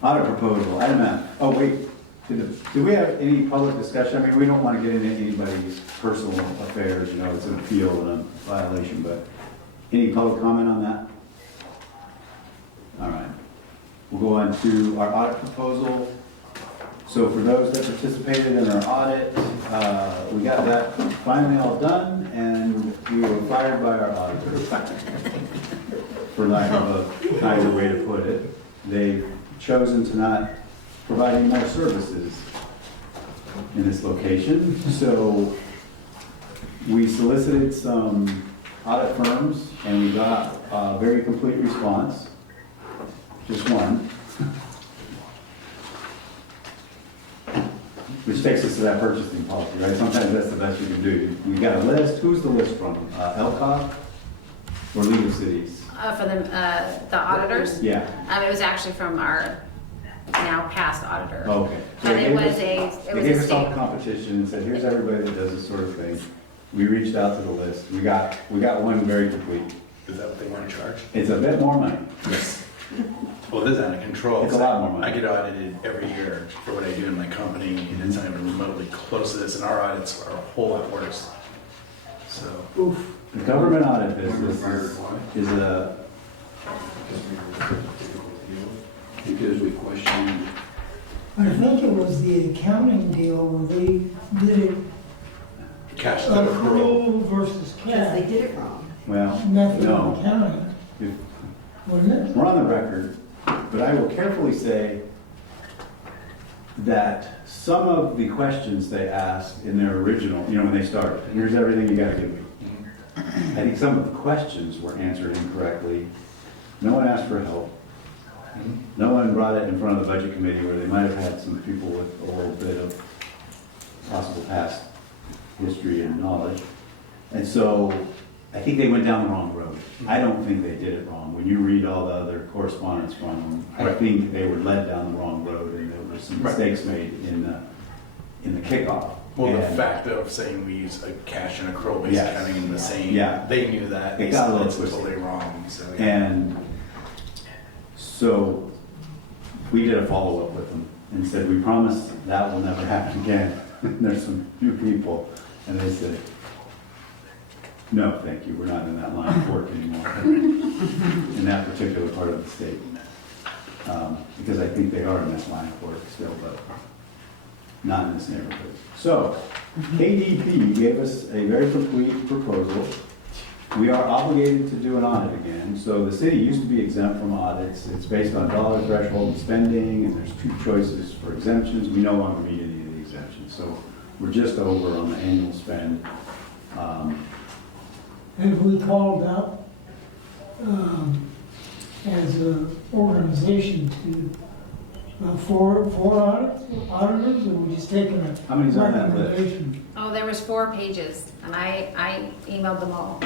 Audit proposal, item F. Oh, wait, do we have any public discussion? I mean, we don't want to get into anybody's personal affairs, you know, it's an appeal and a violation, but any public comment on that? All right. We'll go on to our audit proposal. So for those that participated in our audit, we got that finally all done, and we were fired by our auditor. For lack of a nicer way to put it. They've chosen to not provide any more services in this location. So we solicited some audit firms, and we got a very complete response. Just one. Which takes us to that purchasing policy, right? Sometimes that's the best you can do. We got a list. Who's the list from? Elcott or League of Cities? For the auditors? Yeah. It was actually from our now past auditor. Okay. So But they it gave was us- a They gave us all state. the competition and said, here's everybody that does this sort of thing. We reached out to the list. We got one very complete. Is that what they want to charge? It's a bit more money. Yes. Well, this is out of control. It's a lot more money. I get audited every year for what I do in my company, and it's not even remotely close to this, and our audits are a whole lot worse. So, oof. The government audit business is a, Because we questioned, I think it was the accounting deal where they did it Cash to accrual. accrual versus Because they cash. did it wrong. well, Method of no. accounting, If- wasn't it? We're on the record, but I will carefully say that some of the questions they asked in their original, when they started, here's everything you gotta give me. I think some of the questions were answered incorrectly. No one asked for help. No one brought it in front of the budget committee where they might have had some people with a little bit of possible past history and knowledge. And so I think they went down the wrong road. I don't think they did it wrong. When you read all the other correspondence from them, I Right. think they were led down the wrong road and there were some Right. mistakes made in the kickoff. Well, the And fact of saying we use a cash and accrual based Yes. accounting in the same, Yeah. they knew that. It They got a said little it's twisted. totally wrong, so. yeah. And so we did a follow-up with them and said, we promise that will never happen again. And there's some few people, and they said, no, thank you, we're not in that line of work anymore, in that particular part of the state. Because I think they are in that line of work still, but not in this neighborhood. So, KDP gave us a very complete proposal. We are obligated to do an audit again. So the city used to be exempt from audits. It's based on dollar threshold and spending, and there's two choices for exemptions. We no longer meet any of the exemptions. So we're just over on the annual spend. Have we called out, as an organization to, for auditors, or we just taking a How many's on that list? recommendation? Oh, there was 4 pages, and I emailed them all.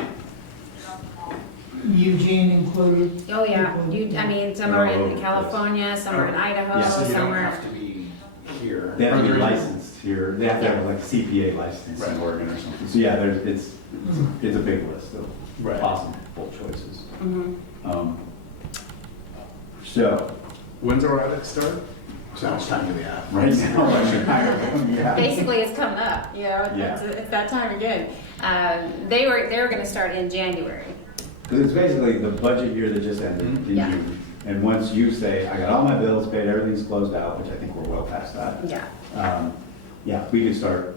Eugene included? Oh, yeah, some They're are all over in the California, some are in Idaho, Yeah, So you some don't are. have to be here. They have to be Or- licensed here. They have to have like a CPA license in Right. Oregon or something. So yeah, it's a big list of Right. possible choices. Mhm. So, When's our audit start? So how much time do we have? right now, yeah. Basically, it's coming up, Yeah. it's that time again. They were gonna start in January. Because it's basically the budget year that just ended in Yeah. June. And once you say, I got all my bills paid, everything's closed out, which I think we're well past that. Yeah. Yeah, we could start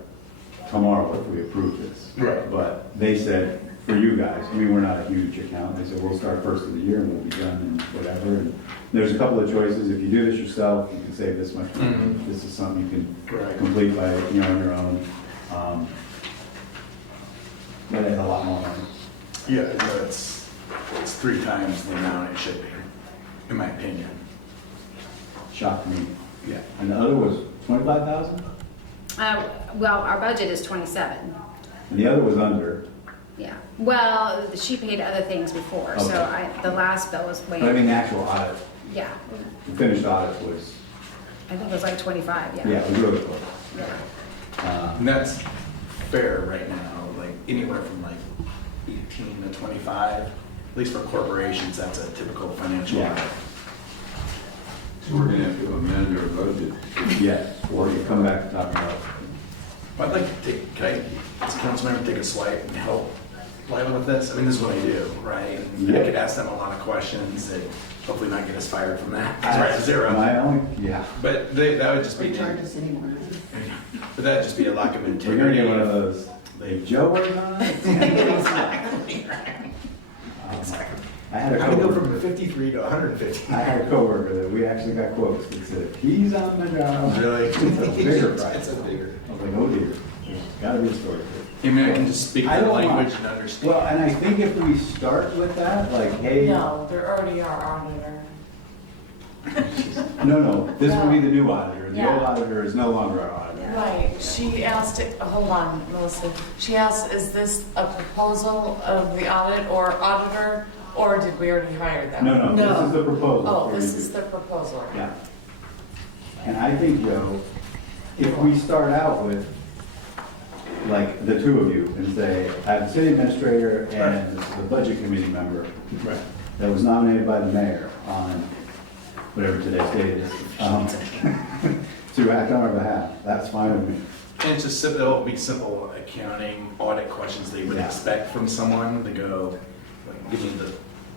tomorrow if we approve this. Right. But they said, for you guys, we're not a huge account, they said, we'll start first of the year and we'll be done and whatever. And there's a couple of choices, if you do this yourself, you can save this much money. Mhm. This is something you Right. can complete by, on your own. But it's a lot more money. Yeah, no, it's 3 times the amount it should be, in my opinion. Shocked me. Yeah. And the other was 25,000? Well, our budget is 27. And the other was under. Yeah. Well, she paid other things before, so Okay. the last bill was way. But I mean, the actual audit, Yeah. the finished audit was, I think it was like 25. Yeah. yeah, it was really close. Yeah. And that's fair right now, like anywhere from like 18 to 25, at least for corporations, that's a typical financial Yeah. audit. so we're gonna have to amend our budget. Yes, or you come back to talk about. I'd like to take, can I, as a council member, take a swipe and help live with this? I mean, this is what I do, right? And Yeah. I could ask them a lot of questions and hopefully not get us fired from that. 'cause we're at zero. My only, yeah. But that would just be, Charge us anymore. but that'd just be a lack of We're gonna integrity. get one of those, if Joe works on it. Exactly, right. Exactly. I had a I would go coworker, from 53 to 150. I had a coworker that we actually got quotes that said, if he's on the job. Really? It's a bigger price. It's a bigger. I was like, oh dear, there's gotta be a story to it. I mean, I can just speak I the don't language mind. and understand. Well, and I think if we start with that, like, hey, No, they're already our auditor. no, this will be the new auditor. The old Yeah. auditor is no longer our auditor. Right, she asked, hold on, Melissa, she asked, is this a proposal of the audit or auditor, or did we already hire them? No, this is the proposal. Oh, for this you. is the proposal. Yeah. And I think, Joe, if we start out with, like, the two of you and say, I have the city administrator and the budget committee member Right. that was nominated by the mayor on whatever today's date is, to act on our behalf, that's fine with me. And it's just simple, it'll be simple accounting, audit questions that you would Yeah. expect from someone to go, like, give me the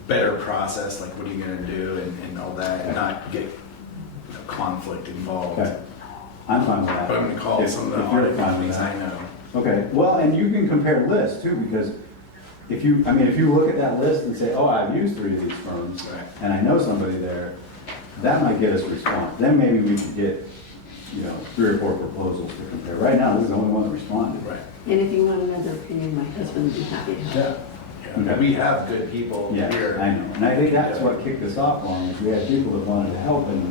better process, like, what are you gonna do and all that, and not get conflict involved. Okay, I'm fine with that. But I'm gonna call If- some of the if you're audit fine with companies that. I know. Okay, well, and you can compare lists too, because if you look at that list and say, oh, I've used 3 of these firms, Right. and I know somebody there, that might get us a response. Then maybe we could get, 3 or 4 proposals to compare. Right now, this is the only one that responded. Right. And if you want another opinion, my husband would be happy to help. Yeah. Yeah. We have good people Yeah, here. I know. And I think that's what kicked us off on, is we had people that wanted to help, and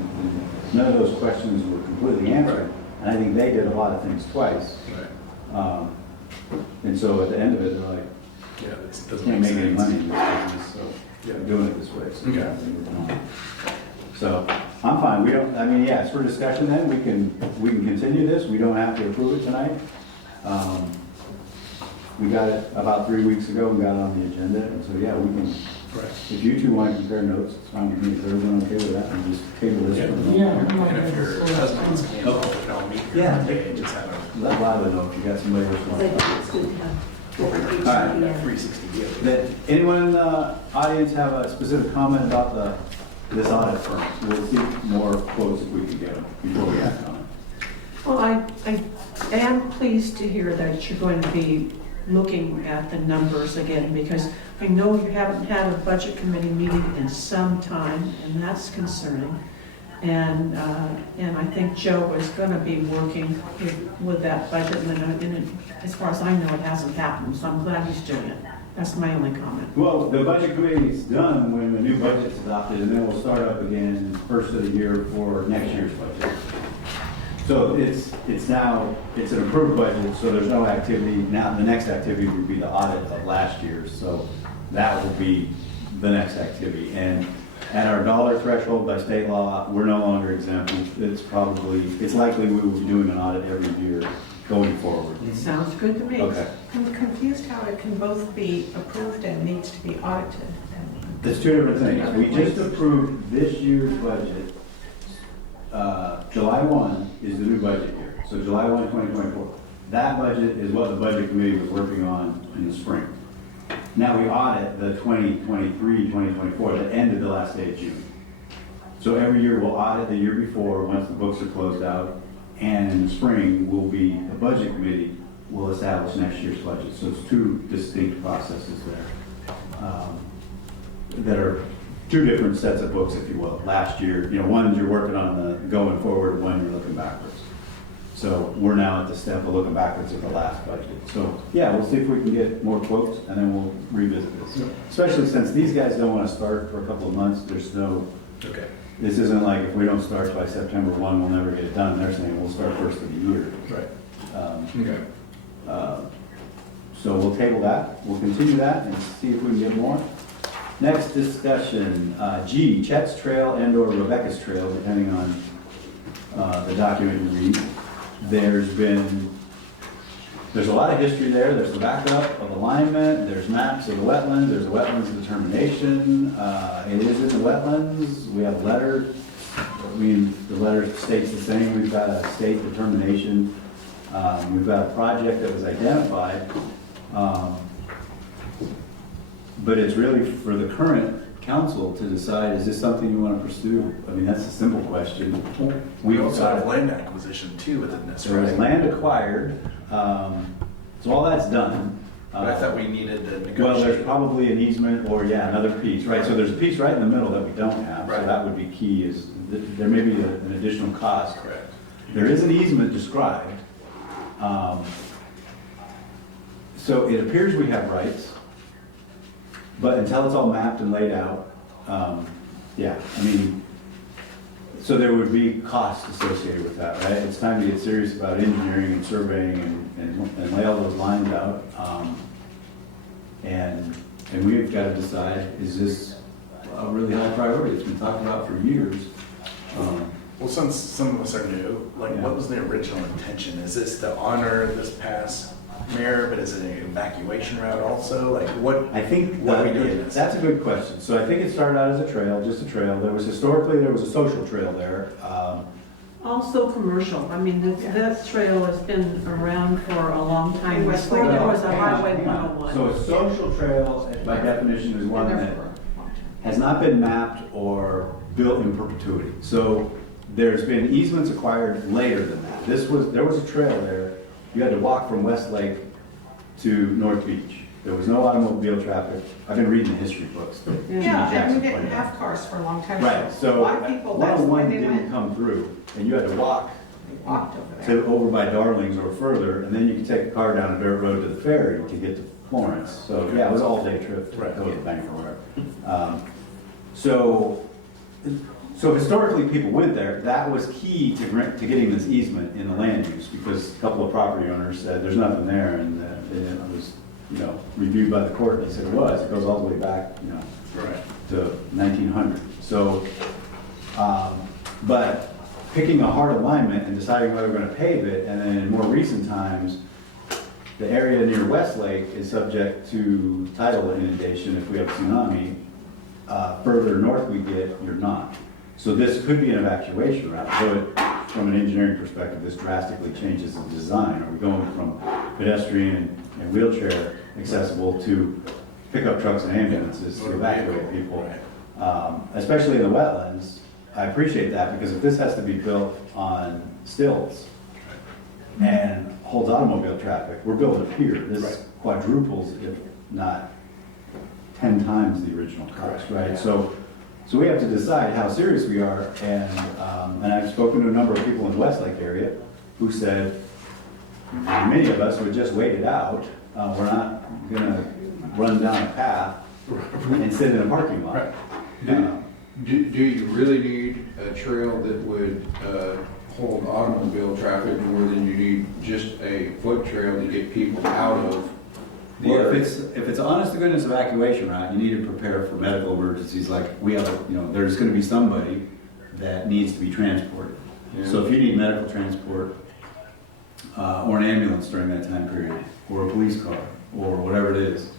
none of those questions were completely answered. And I think they did a lot of things twice. Right. And so at the end of it, they're like, Yeah, it doesn't can't make make any sense. money in this business, so Yeah. we're doing it this way. So Okay. that's what we're doing. So, I'm fine, it's for discussion then, we can continue this, we don't have to approve it tonight. We got it about 3 weeks ago, and got it on the agenda, and so, yeah, we can, Right. if you two want to compare notes, it's fine with me, is everyone okay with that, and just table this for a Yeah. moment? And if your husband's canceled, we can all meet here Yeah. one day and just have a Let Lila know if you got somebody else. Because I think it's good to have different All right. HDM. 360 deal. That, anyone in the audience have a specific comment about this audit firm? We'll see more quotes if we can get them before we act on it. Well, I am pleased to hear that you're going to be looking at the numbers again, because I know you haven't had a budget committee meeting in some time, and that's concerning. And I think Joe is going to be working with that budget, and as far as I know, it hasn't happened, so I'm glad he's doing it. That's my only comment. Well, the budget committee is done when the new budget's adopted, and then we'll start up again first of the year for next year's budget. So it's an approved budget, so there's no activity. Now, the next activity would be the audit of last year's, so that will be the next activity. And at our dollar threshold by state law, we're no longer exempt. It's likely we will be doing an audit every year going forward. It sounds good to me. Okay. I'm confused how it can both be approved and needs to be audited. There's 2 different things. We just approved this year's budget. July 1 is the new budget year, so July 1, 2024. That budget is what the budget committee was working on in the spring. Now we audit the 2023, 2024, that ended the last day of June. So every year we'll audit the year before, once the books are closed out, and in the spring, the budget committee will establish next year's budget. So it's 2 distinct processes there. That are 2 different sets of books, if you will. Last year, one you're working on the going forward, one you're looking backwards. So we're now at the step of looking backwards at the last budget. So yeah, we'll see if we can get more quotes, and then we'll revisit this. Especially since these guys don't want to start for a couple of months. Okay. This isn't like if we don't start by September 1, we'll never get it done. They're saying we'll start first of the year. Right. Okay. So we'll table that, we'll continue that and see if we can get more. Next discussion, G, Chet's Trail and/or Rebecca's Trail, depending on the document you read. There's a lot of history there. There's the backup of alignment, there's maps of the wetlands, there's a wetlands determination. It is in the wetlands, we have a letter. The letter states the same, we've got a state determination. We've got a project that was identified. but it's really for the current council to decide, is this something you want to pursue? I mean, that's a simple question. We also have land acquisition too within this, There was right? land acquired, so all that's done. But I thought we needed to negotiate. Well, there's probably an easement or, yeah, another piece, right? So there's a piece right in the middle that we don't have, so Right. that would be key, is there may be an additional cost. Correct. There is an easement described. So it appears we have rights, but until it's all mapped and laid out, yeah, I mean, so there would be costs associated with that, right? It's time to get serious about engineering and surveying and lay all those lines out. And we've got to decide, is this a really high priority? It's been talked about for years. Well, since some of us are new, like, Yeah. what was the original intention? Is this to honor this past mayor, but is it an evacuation route also? Like, what? I think What are we doing this? that's a good question. So I think it started out as a trail, just a trail. There was a social trail there. Also commercial, I mean, that trail has been around for a long time. Before there was a Highway 101. So a social trail, by definition, is one Been there that for a long time. has not been mapped or built in perpetuity. So there's been easements acquired later than that. There was a trail there. You had to walk from Westlake to North Beach. There was no automobile traffic. I've been reading the history books. that Jimmy Yeah, and Jackson we didn't pointed out. have cars for a long time. Right, A so lot of people, that's when 101 they didn't went, come through, and you had to walk they walked over there. to over by Darlings or further, and then you could take a car down a dirt road to the ferry to get to Florence. So, yeah, it was an all-day trip to Right. go to Vancouver. So historically, people went there. That was key to getting this easement in the land use, because a couple of property owners said, there's nothing there, and it was, reviewed by the court, and they said it was. It goes all the way back, Right. to 1900. So, but picking a hard alignment and deciding whether we're going to pave it, and then in more recent times, the area near Westlake is subject to tidal inundation if we have a tsunami. Further north we get, you're not. So this could be an evacuation route. So from an engineering perspective, this drastically changes the design. Are we going from pedestrian and wheelchair accessible to pickup trucks and ambulances to evacuate people? Especially in the wetlands, I appreciate that, because if this has to be built on stilts and holds automobile traffic, we're building a pier. This quadruples, if not 10 times the original cost, right? So we have to decide how serious we are, and I've spoken to a number of people in the Westlake area who said, many of us would just wait it out. We're not gonna run down a path and sit in a parking lot. Do you really need a trail that would hold automobile traffic more than you need just a foot trail to get people out of the Well, area? if it's honest to goodness evacuation route, you need to prepare for medical emergencies. Like we have, there's going to be somebody that needs to be transported. So if you need medical transport, or an ambulance during that time period, or a police car, or whatever it is,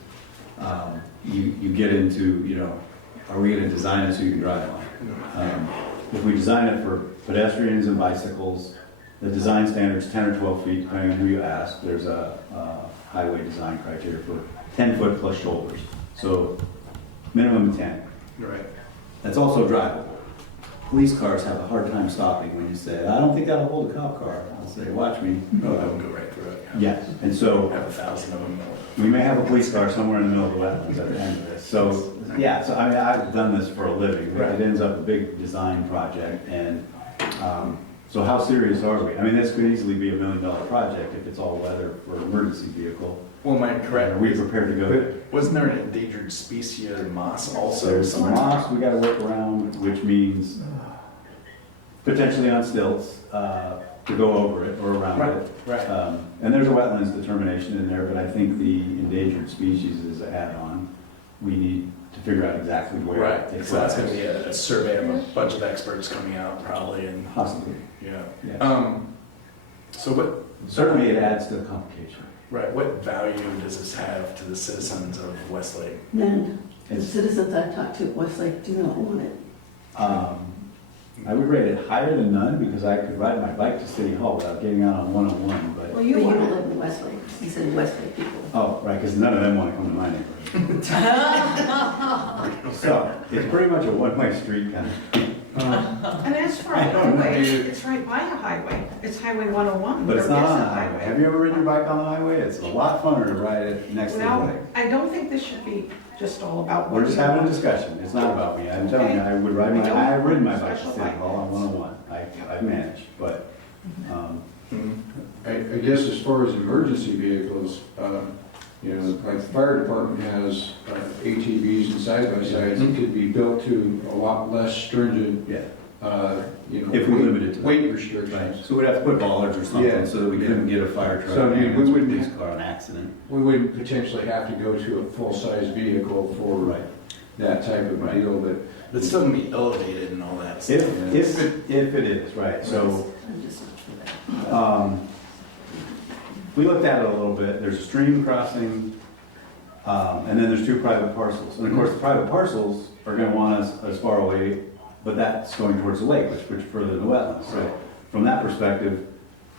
you get into, are we going to design it so you can drive on it? If we design it for pedestrians and bicycles, the design standard's 10 or 12 feet, depending on who you ask. There's a highway design criteria for 10 foot plus shoulders. So minimum 10. Right. That's also drivable. Police cars have a hard time stopping when you say, I don't think that'll hold a cop car. I'll say, watch me. No, that would go right through it. Yes, and so Have 1,000 of them. we may have a police car somewhere in the middle of the wetlands at the end of this. So, yeah, so I mean, I've done this for a living. Right. It ends up a big design project, and so how serious are we? I mean, this could easily be $1 million project if it's all weather for an emergency vehicle. Well, am I correct? Are we prepared to go there? Wasn't there an endangered species moss also? There's some moss we gotta work around, which means potentially on stilts, to go over it or around it. Right. And there's a wetlands determination in there, but I think the endangered species is an add-on. We need to figure out exactly where. Right, it so that's gonna lies. be a survey of a bunch of experts coming out probably, and, Possibly, yeah. yeah. So what? Certainly it adds to the complication. Right, what value does this have to the citizens of Westlake? Then, the It's, citizens I talked to at Westlake do not want it. I would rate it higher than none because I could ride my bike to City Hall without getting out on 101, but, But you don't live in Westlake. He said Westlake people. oh, right, because none of them want to come to my neighborhood. So, it's pretty much a one-way street kind of. And as for a I don't know. highway, it's right by a highway. It's Highway 101. But it's There not is on a highway. Have you ever ridden your bike on the highway? It's a lot funner to ride it next to the Well, lake. I don't think this should be just all about. We're what just you having a want. discussion. It's not about me. I'm telling you, I would ride my, I've ridden my bike to City Hall on 101. I've managed, but, I guess as far as emergency vehicles, you know, like the fire department has ATVs and side-by-sides that could be built to a lot less stringent, yeah. you know. If we limit it to that. weight Right. restrictions. So we'd have to put bollards or Yeah. something so that we couldn't get a fire truck. So, I mean, we ambulance, wouldn't- police car, an accident. We wouldn't potentially have to go to a full-size vehicle for Right. that type of Right. deal, but But it's still gonna be elevated and all that stuff. If it is, right, so, I'm just not for that. we looked at it a little bit, there's a stream crossing, and then there's 2 private parcels. And of course, the private parcels are gonna want us as far away, but that's going towards the lake, which further the wetlands. So from that perspective,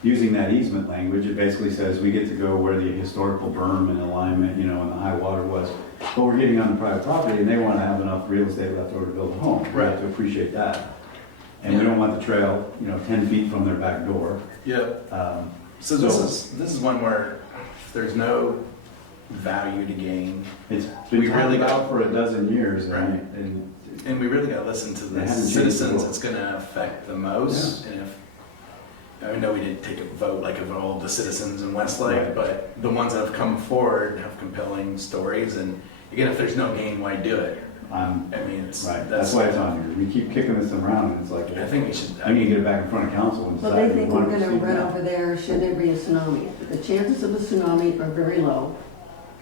using that easement language, it basically says we get to go where the historical berm and alignment, you know, and the high water was. But we're getting on the private property and they wanna have enough real estate left over to build a home. We have to appreciate that. And we don't want the trail, you know, 10 feet from their back door. Yep. Um, So this is one where there's no value to gain, It's We been talked really about got- for a dozen years, Right. and and we really gotta listen to They the haven't changed citizens the it's gonna affect the most. And if, I know we didn't take a vote like of all the citizens in Westlake, Right. but the ones that have come forward have compelling stories, and again, if there's no gain, why do it? I mean, it's. right, that's why it's on here. We keep kicking this around, and it's like, I think we should, I need to get it back in front of council and Well, decide. they if we think we're want to gonna proceed run now. over there should there be a tsunami. The chances of a tsunami are very low.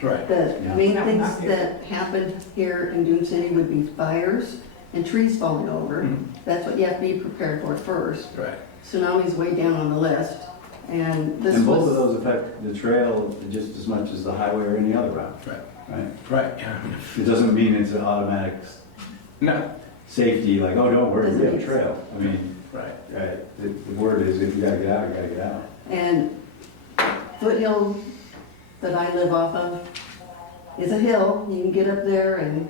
right, The Yeah. main No, things not here. that happened here in Dune City would be fires and trees falling over. Mhm. That's what you have to be prepared for first. right. Tsunami's way down on the list. And this And both of was, those affect the trail just as much as the highway or any other route, Right. right? Right, yeah. I mean, It doesn't mean it's an automatic no, safety, like, oh, don't worry, we have a Doesn't trail. I mean, right. right, the word is if you gotta get out, you gotta get out. and Foothill that I live off of is a hill. You can get up there and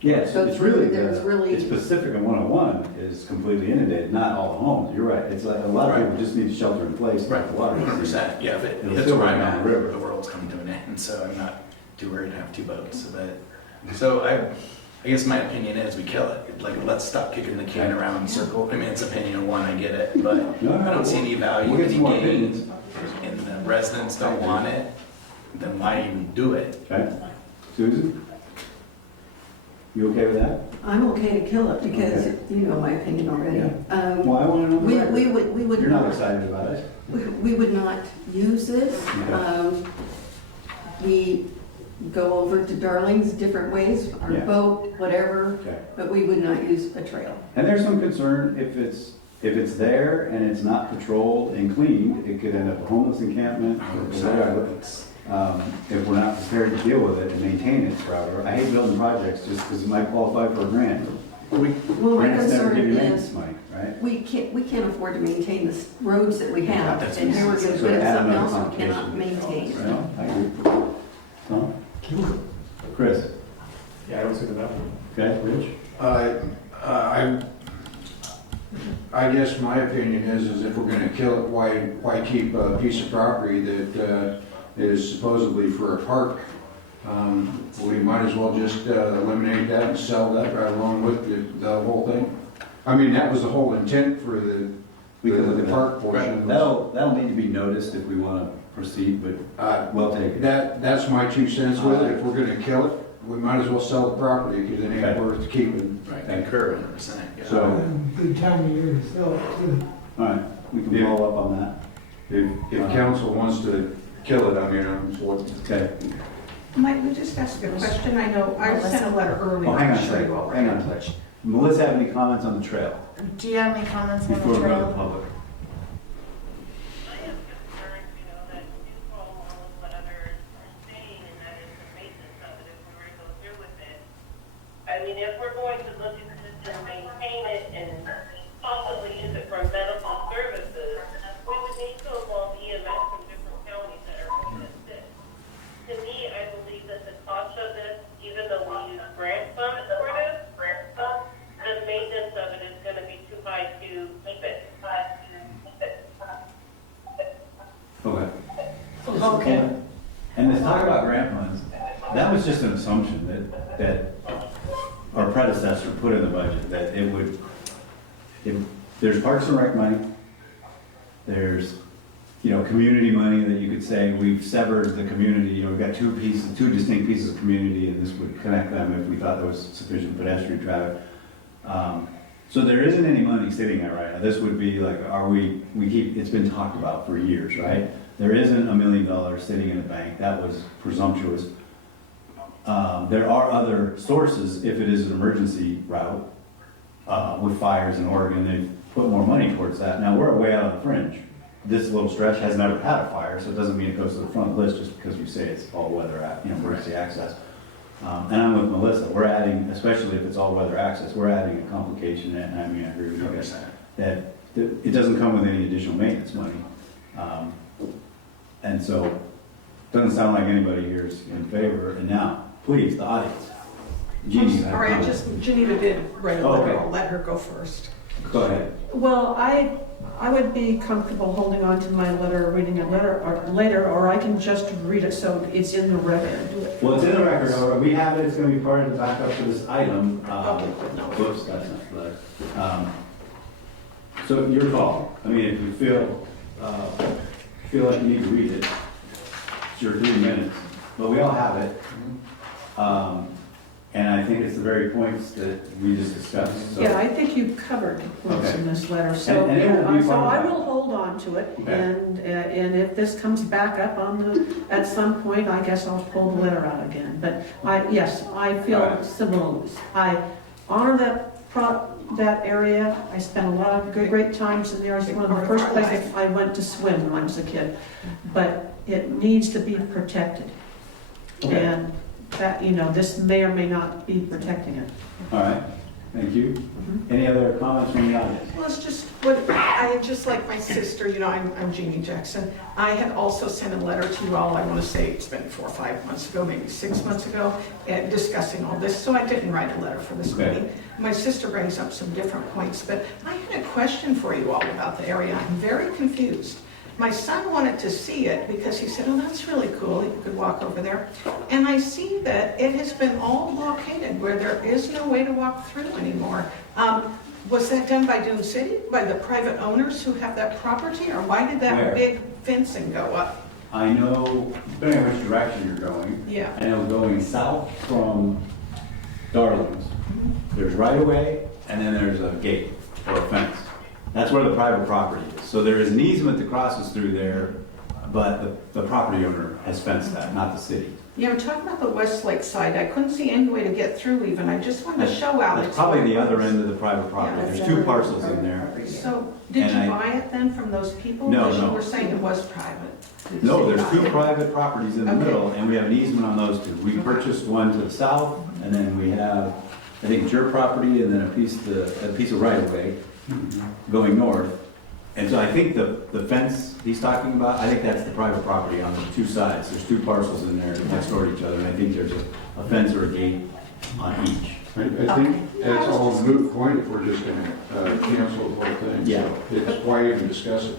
Yes, So it's really, there's really- it's Pacific and 101 is completely inundated, not all the homes, you're right. It's like, a lot of Right. people just need shelter in place, Right, like the water. 100%. Yeah, if It'll it's still where run I'm down at, the river. the world's coming to an end, so I'm not too worried to have 2 boats. So I guess my opinion is we kill it. Like, let's stop kicking the can around in circle. I mean, it's opinion 1, I get it, but No, I don't see any value, We'll get any some more gain, opinions. and the residents don't want it, then why even do it? Okay, Susan? You okay with that? I'm okay to kill it because Okay. you know my opinion already. Yeah. Well, I want to know the record. We would You're not not, excited about it? we would not use this. Okay. We go over to Darling's different ways, our Yeah. boat, whatever, Okay. but we would not use a trail. And there's some concern if it's there and it's not patrolled and cleaned, it could end up a homeless encampment or whatever. If we're not prepared to deal with it and maintain it forever. I hate building projects just because it might qualify for a grant. Well, my Grants never concern give you is, maintenance money, right? we can't afford to maintain the roads that we have, That's and here we're gonna So put in add something another else we cannot complication. maintain. No, I agree. Tom? Chris? Yeah, I don't see that one. Okay, Rich? I guess my opinion is if we're gonna kill it, why keep a piece of property that is supposedly for a park? We might as well just eliminate that and sell that right along with the whole thing. I mean, that was the whole intent for We can look at the park portion. That'll need to be noticed if we want to proceed, but well taken. That's my 2 cents with it. If we're gonna kill it, we might as well sell the property because it ain't Okay. worth keeping. Right, concur 100%. Yeah. So, And good time of year to sell it too. all right, we can follow up on that. If council wants to kill it, I mean, Okay. Might we just ask a question? I know, I sent a letter earlier. Oh, hang on a I'm sure second, you all hang read on a it. second. Melissa, have any comments on the trail Do you have any comments on before the we go to the trail? public? I am concerned, that you go along with what others are saying, and that is the maintenance of it, if we were to go through with it. I mean, if we're going to look at this and maintain it and just an assumption that our predecessor put in the budget, that it would, there's Parks and Rec money, there's, community money that you could say, we've severed the community, we've got two distinct pieces of community, and this would connect them if we thought there was sufficient pedestrian traffic. So there isn't any money sitting there right now. This would be like, it's been talked about for years, right? There isn't $1 million sitting in the bank. That was presumptuous. There are other sources if it is an emergency route. With fires in Oregon, they've put more money towards that. Now, we're way out of the fringe. This little stretch has never had a fire, so it doesn't mean it goes to the front of the list just because we say it's all weather, emergency access. And I'm with Melissa, we're adding, especially if it's all weather access, we're adding a complication, and I agree with you guys, that it doesn't come with any additional maintenance money. And so, it doesn't sound like anybody here is in favor, and now, please, the audience. Jeannie, you have a All right, comment. Janita did write a letter, Okay. I'll let her go first. Go ahead. Well, I would be comfortable holding on to my letter, or reading a letter later, or I can just read it so it's in the record. Well, it's in the record, we have it, it's gonna be part of the backup for this item. Whoops, that's not the letter. So your call, if you feel like you need to read it, it's your 3 minutes, but we all have it. And I think it's the very points that we just discussed, so. Yeah, I think you covered the points in this letter, so, And it will be so part of I that. will hold on to it. Okay. And if this comes back up at some point, I guess I'll pull the letter out again. But yes, I feel All right. similar. I honor that area. I spent a lot of great times in there. It's one of the first places I went to swim when I was a kid. But it needs to be protected. Okay. And that, this may or may not be protecting it. All right, thank you. Any other comments from the audience? Well, it's just like my sister, I'm Jeannie Jackson. I had also sent a letter to you all, I want to say it's been 4 or 5 months ago, maybe 6 months ago, discussing all this, so I didn't write a letter for this Okay. meeting. My sister brings up some different points, but I had a question for you all about the area. I'm very confused. My son wanted to see it because he said, oh, that's really cool, he could walk over there. And I see that it has been all blockaded where there is no way to walk through anymore. Was that done by Dune City, by the private owners who have that property, or why did that Where? big fencing go up? I know, depending on which direction you're going. Yeah. I know going south from Darlings, there's right of way, and then there's a gate or a fence. That's where the private property is. So there is an easement that crosses through there, but the property owner has fenced that, not the city. Yeah, we're talking about the Westlake side. I couldn't see any way to get through even. I just wanted to show Alex. That's probably the other end of the private property. Yeah. There's 2 parcels in there. So, did And you I- buy it then from those people? No, Because no. you were saying it was private. No, there's 2 private properties in the Okay. middle, and we have an easement on those 2. We purchased one to the south, and then we have, I think, it's your property, and then a piece of right of way going north. And so I think the fence he's talking about, I think that's the private property on the 2 sides. There's 2 parcels in there next door to each other, and I think there's a fence or a gate on each. I think that's all a moot point if we're just gonna cancel the whole thing. Yeah. So it's why even discuss it.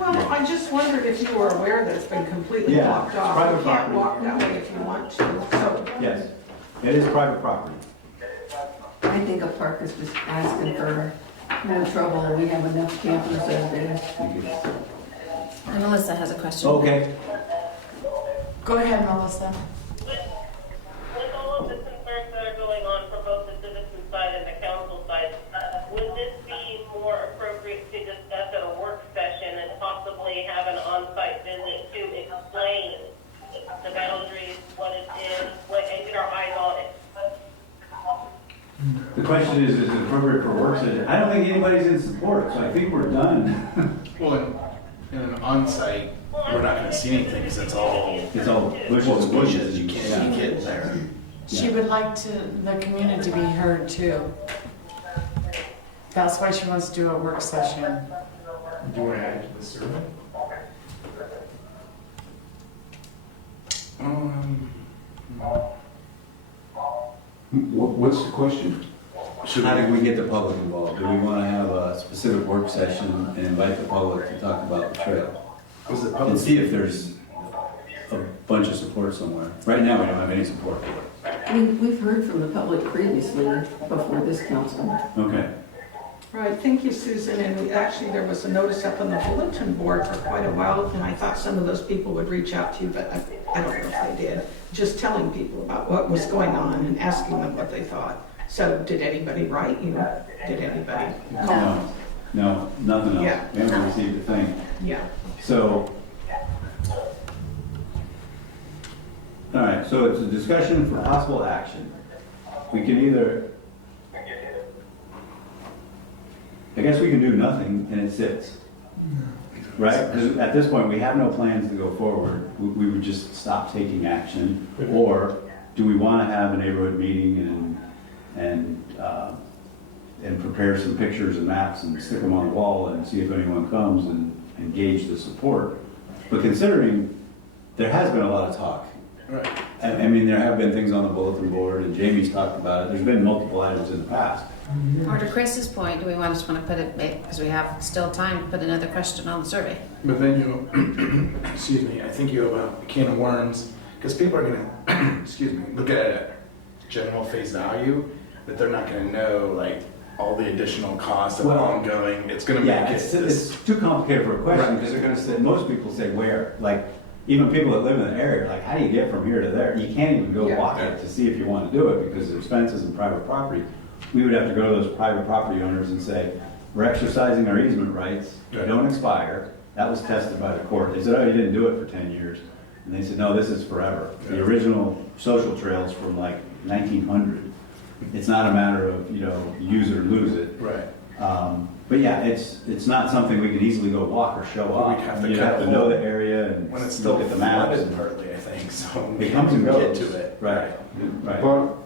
Well, I just wondered if you were aware that it's been completely Yeah, blocked it's off. private You can't property. walk that way if you want to. So, Yes, it is private property. I think a park is just asking for no trouble. We have enough campers over there. And Melissa has a question. Okay. Go ahead, Melissa. With all of the concerns that are going on for both the citizen side and the council side, would this be more appropriate to discuss at a work session and possibly have an on-site visit to explain the boundaries, what it is, and get our eyes on it? The question is it appropriate for a work session? I don't think anybody's in support, so I think we're done. Well, in an on-site, we're not gonna see anything, because it's all bushes, you can't get there. She would like the community to be heard too. That's why she wants to do a work session. Do you want to add to the survey? What's the question? How do we get the public involved? Do we want to have a specific work session and invite the public to talk about the trail? Was it And public? see if there's, a bunch of support somewhere. Right now, we don't have any support for it. We've heard from the public previously before this council. Okay. Right, thank you, Susan, and actually, there was a notice up on the bulletin board for quite a while, and I thought some of those people would reach out to you, but I don't know if they did. Just telling people about what was going on and asking them what they thought. So, did anybody write you? Did anybody? No, nothing else. Yeah. We haven't received a thing. Yeah. So, all right, so it's a discussion for possible action. We can either, I guess we can do nothing and it sits, right? Because at this point, we have no plans to go forward. We would just stop taking action. Or do we want to have a neighborhood meeting and prepare some pictures and maps and stick them on the wall and see if anyone comes and gauge the support? But considering there has been a lot of talk. Right. I mean, there have been things on the bulletin board, and Jamie's talked about it. There's been multiple items in the past. Or to Chris's point, do we just want to put it, because we have still time to put another question on the survey? But then excuse me, I think you have a can of worms, because people are gonna, excuse me, look at it at general face value, but they're not gonna know, like, all the additional costs of Well, ongoing, it's gonna make Yeah, it. it's too complicated for a question, Right. because they're gonna say, most people say where? Like, even people that live in the area, like, how do you get from here to there? You can't even go Yeah. walk it to see if you want to do it, because of expenses and private property. We would have to go to those private property owners and say, we're exercising our easement rights, they Right. don't expire. That was tested by the court. They said, oh, you didn't do it for 10 years. And they said, no, this is forever. The Yeah. original social trails from like 1900. It's not a matter of, use or lose it. Right. But yeah, it's not something we can easily go walk or show We'd off. have to You cut have to a know hole the area and When it's still look at the maps. flooded and- partly, I think, so. It comes and Get goes. to it. Right, right. But,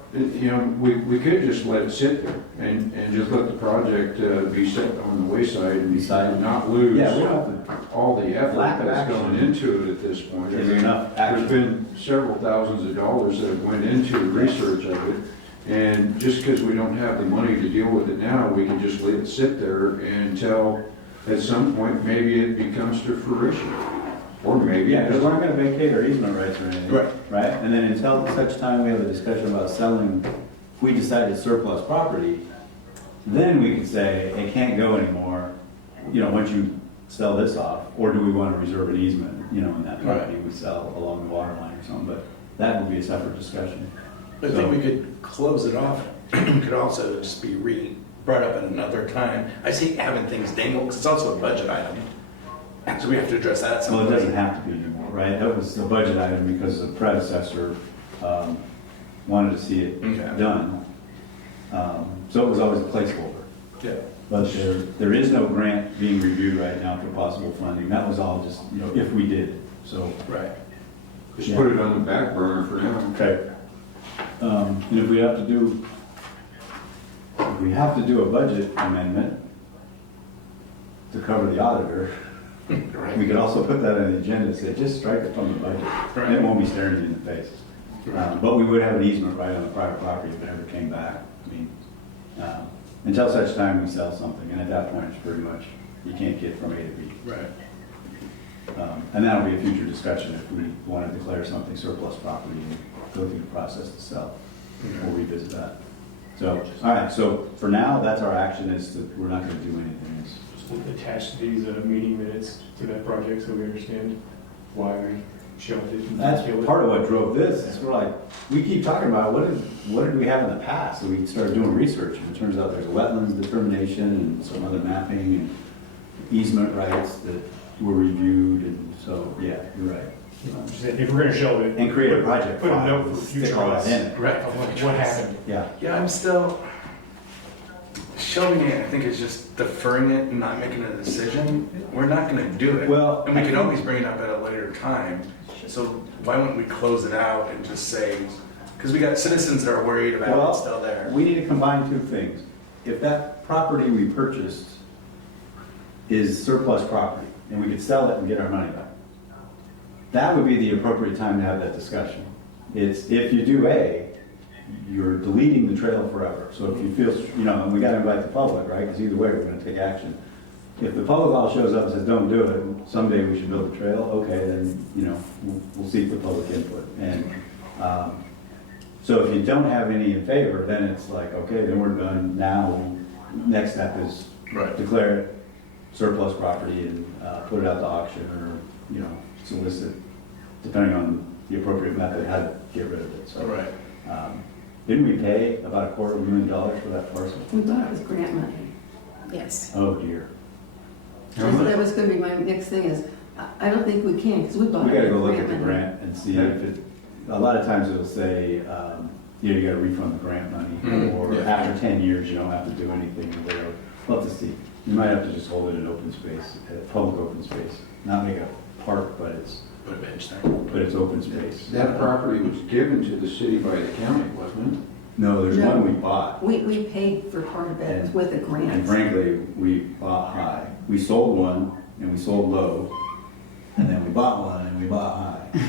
we could just let it sit there and just let the project be set on the wayside and Beside- not lose Yeah, we don't have all the effort Lack of that's action. gone into it at this point. to, is there enough action? There's been several thousands of dollars that have went into the research of it. And just because we don't have the money to deal with it now, we can just let it sit there until at some point, maybe it becomes to fruition. Or maybe Yeah, it because we're doesn't. not gonna vacate our easement rights or anything. Right. Right? And then until such time we have a discussion about selling, if we decide to surplus property, then we could say it can't go anymore, once you sell this off, or do we want to reserve an easement, in that property we sell along the water line or something, but that would be a separate discussion. I think we could close it off. It could also just be brought up at another time. I see having things dangled, because it's also a budget item. So we have to address that at some Well, it point. doesn't have to be anymore, right? That was a budget item because the predecessor wanted to see it Okay. done. So it was always a placeholder. Yeah. But there is no grant being reviewed right now for possible funding. That was all just, if we did, so. Right. Just put it on the back burner for now. Okay. And if we have to do a budget amendment to cover the auditor, Right. we could also put that on the agenda and say, just strike it from the budget. And it won't be staring you in the face. But we would have an easement right on the private property if it ever came back. I mean, until such time we sell something, and at that point, it's pretty much, you can't get from A to B. Right. And that'll be a future discussion if we want to declare something surplus property and go through the process to sell. We'll revisit that. So, all right, so for now, that's our action, is that we're not going to do anything. Just attach these meeting minutes to that project so we understand why we shelved it. and That's killed it. part of what drove this, is we're like, we keep talking about, what did we have in the past? So we started doing research, and it turns out there's a wetlands determination and some other mapping and easement rights that were reviewed, and so, yeah, you're right. Just saying, if we're gonna shelve it. And create a project Put a file, note for stick future all that us. in it. Right. Of what happened. Yeah. Yeah, I'm still showing it. I think it's just deferring it and not making a decision. We're not going to do it. Well, and we I can think- always bring it up at a later time. So why wouldn't we close it out and just say, because we got citizens that are worried about Well, it still there. we need to combine two things. If that property we purchased is surplus property, and we could sell it and get our money back, that would be the appropriate time to have that discussion. It's, if you do A, you're deleting the trail forever. So if you feel, and we gotta invite the public, right? Because either way, we're gonna take action. if the public all shows up and says, don't do it, someday we should build a trail, okay, then, you know, we'll seek the public input. And, so if you don't have any in favor, then it's like, okay, then we're done. Now, next step is Right. declare it surplus property and put it out to auction or, you know, solicit, depending on the appropriate method, how to get rid of it. So, Right. didn't we pay about $250,000 for that parcel? We thought it was grant money. Yes. Oh dear. That was gonna be my next thing is, I don't think we can, because we bought We it gotta with go look at the money. grant and see if it, a lot of times it'll say, you know, you gotta refund the grant money, Mhm, or yeah. after 10 years, you don't have to do anything, or whatever. We'll have to see. You might have to just hold it in open space, public open space, not make it a park, but it's Put a bench there. open space. That property was given to the city by the county, wasn't it? No, there's No. one we bought, We paid for part of it with a and grant. frankly, we bought high. We sold one, and we sold low, and then we bought one, and we bought high.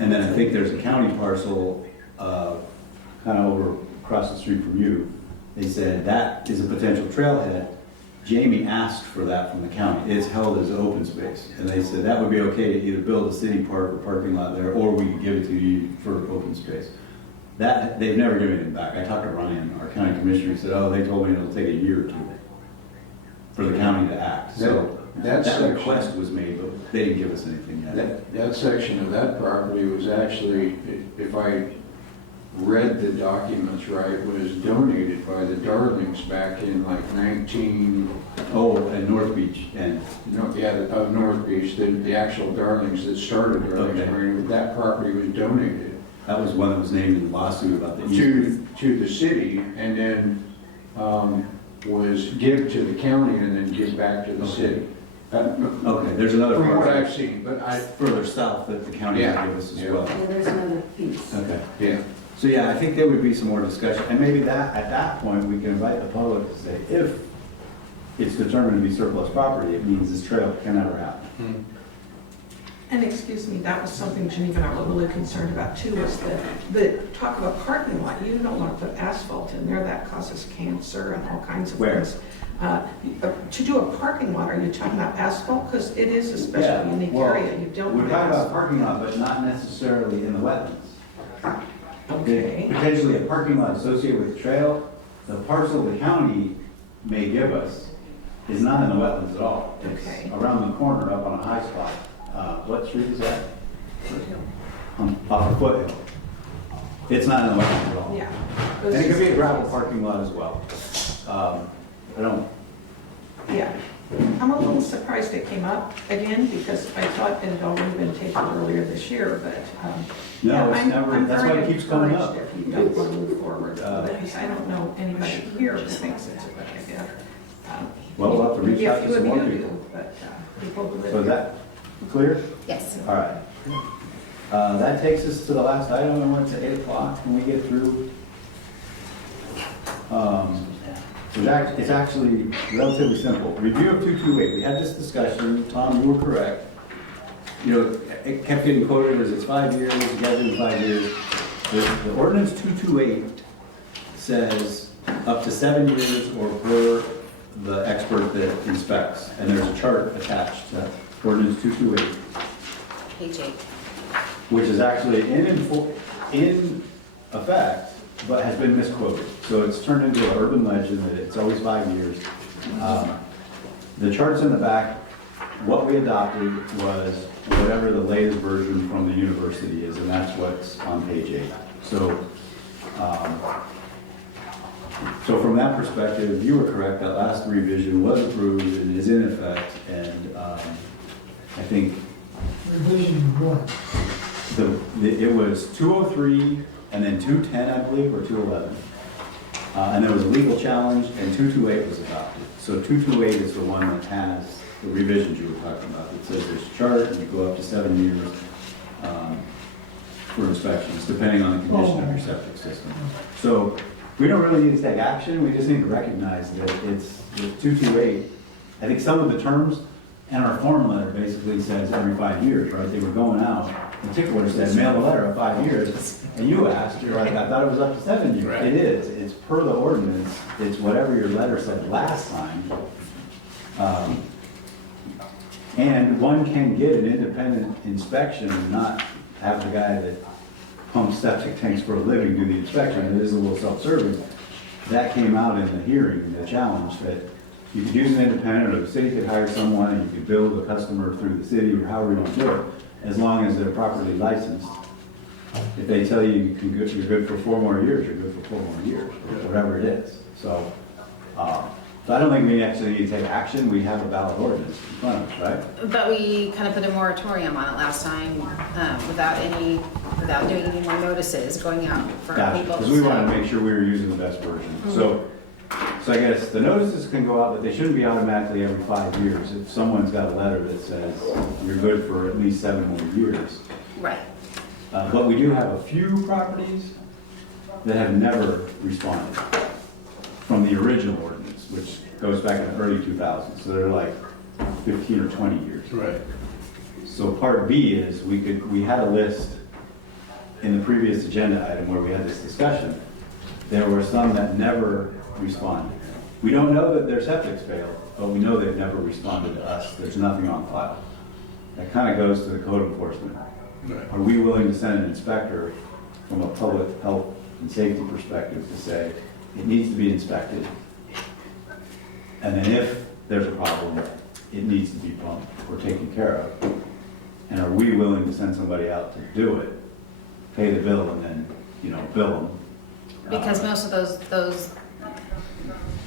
And then I think there's a county parcel, kind of over across the street from you. They said that is a potential trailhead. Jamie asked for that from the county. It's held as open space. And they said that would be okay to either build a city park or parking lot there, or we could give it to you for open space. That, they've never given it back. I talked to Ryan, our county commissioner, he said, oh, they told me it'll take a year or two for the county to act. So That that section- request was made, but they didn't give us anything yet. That section of that property was actually, if I read the documents right, was donated by the Darlings back in like 19, Oh, and North Beach, and, of North Beach, the actual Darlings that started Darlings Okay. Marine, that property was donated that was one that was named in the lawsuit about the easement. to the city, and then was give to the county and then give back to the Okay. city. Okay, there's another From what part I've seen, but further south that the county Yeah. will give us as Yeah. well. Yeah, there's another piece. Okay. yeah. So yeah, I think there would be some more discussion, and maybe that, at that point, we can invite the public to say, if it's determined to be surplus property, it means this trail can never happen. And excuse me, that was something Geneva and I were really concerned about too, was the talk of a parking lot. You don't want to put asphalt in there, that causes cancer and all kinds of Where? things. To do a parking lot, are you talking about asphalt? Because it is a Yeah, special unique well, area, you don't We're want talking about asphalt. parking lot, but not necessarily in the wetlands. Okay. Potentially a parking lot associated with the trail, the parcel the county may give us is not in the wetlands at all. It's Okay. around the corner up on a high spot. What street is that? Off of Foothill. It's not in the wetlands at all. Yeah. And it could be a gravel parking lot as well. I don't, Yeah. I'm a little surprised it came up again because I thought it had already been taken earlier this year, but. No, yeah, it's I'm- never- I'm that's why very it keeps coming up. encouraged If you don't want to move forward, Uh, because I don't know anybody here who thinks it's a good idea. Well, we'll have to reach Maybe out a to few some of more you people. do, but people who live So is here. that clear? Yes. All right. That takes us to the last item, and it's at 8 o'clock. Can we get through? It's actually relatively simple. Review of 228. We had this discussion. Tom, you were correct. You know, it kept getting quoted as it's 5 years, you guys do 5 years. The ordinance 228 says up to 7 years or per the expert that inspects. And there's a chart attached to ordinance 228. Page 8. Which is actually in effect, but has been misquoted. So it's turned into an urban legend that it's always 5 years. The charts in the back, what we adopted was whatever the latest version from the university is, and that's what's on page 8. So, so from that perspective, you were correct, that last revision was approved and is in effect, and I think Revision of what? it was 203 and then 210, I believe, or 211. And there was a legal challenge, and 228 was adopted. So 228 is the one that has the revisions you were talking about. It says there's a chart, and you go up to 7 years for inspections, depending on the condition of your septic system. So we don't really need to take action, we just need to recognize that it's the 228. I think some of the terms and our form letter basically says every 5 years, right? They were going out, the tickler said, mail a letter of 5 years, and you asked, you're like, I thought it was up to 7 years. Right. It is, it's per the ordinance, it's whatever your letter said last time, And one can get an independent inspection and not have the guy that pumps septic tanks for a living do the inspection. It is a little self-serving. That came out in the hearing, the challenge, that you could use an independent, or the city could hire someone, and you could bill the customer through the city, or however you want to do it, as long as they're properly licensed. If they tell you you're good for 4 more years, you're good for 4 more years, or whatever it is. So I don't think we actually need to take action. We have a valid ordinance in front of us, right? But we kind of put a moratorium on it last time, without doing any more notices going out for Gotcha, people. because we want to make sure we were using the best version. So I guess the notices can go out, but they shouldn't be automatically every 5 years. If someone's got a letter that says you're good for at least 7 more years. Right. But we do have a few properties that have never responded from the original ordinance, which goes back in the early 2000s. So they're like 15 or 20 years. Right. So part B is we had a list in the previous agenda item where we had this discussion. There were some that never responded. We don't know that their septic's failed, but we know they've never responded to us. There's nothing on file. That kind of goes to the code enforcement. Right. Are we willing to send an inspector from a public health and safety perspective to say it needs to be inspected? And then if there's a problem, it needs to be pumped or taken care of. And are we willing to send somebody out to do it, pay the bill, and then, bill them? Because most of those,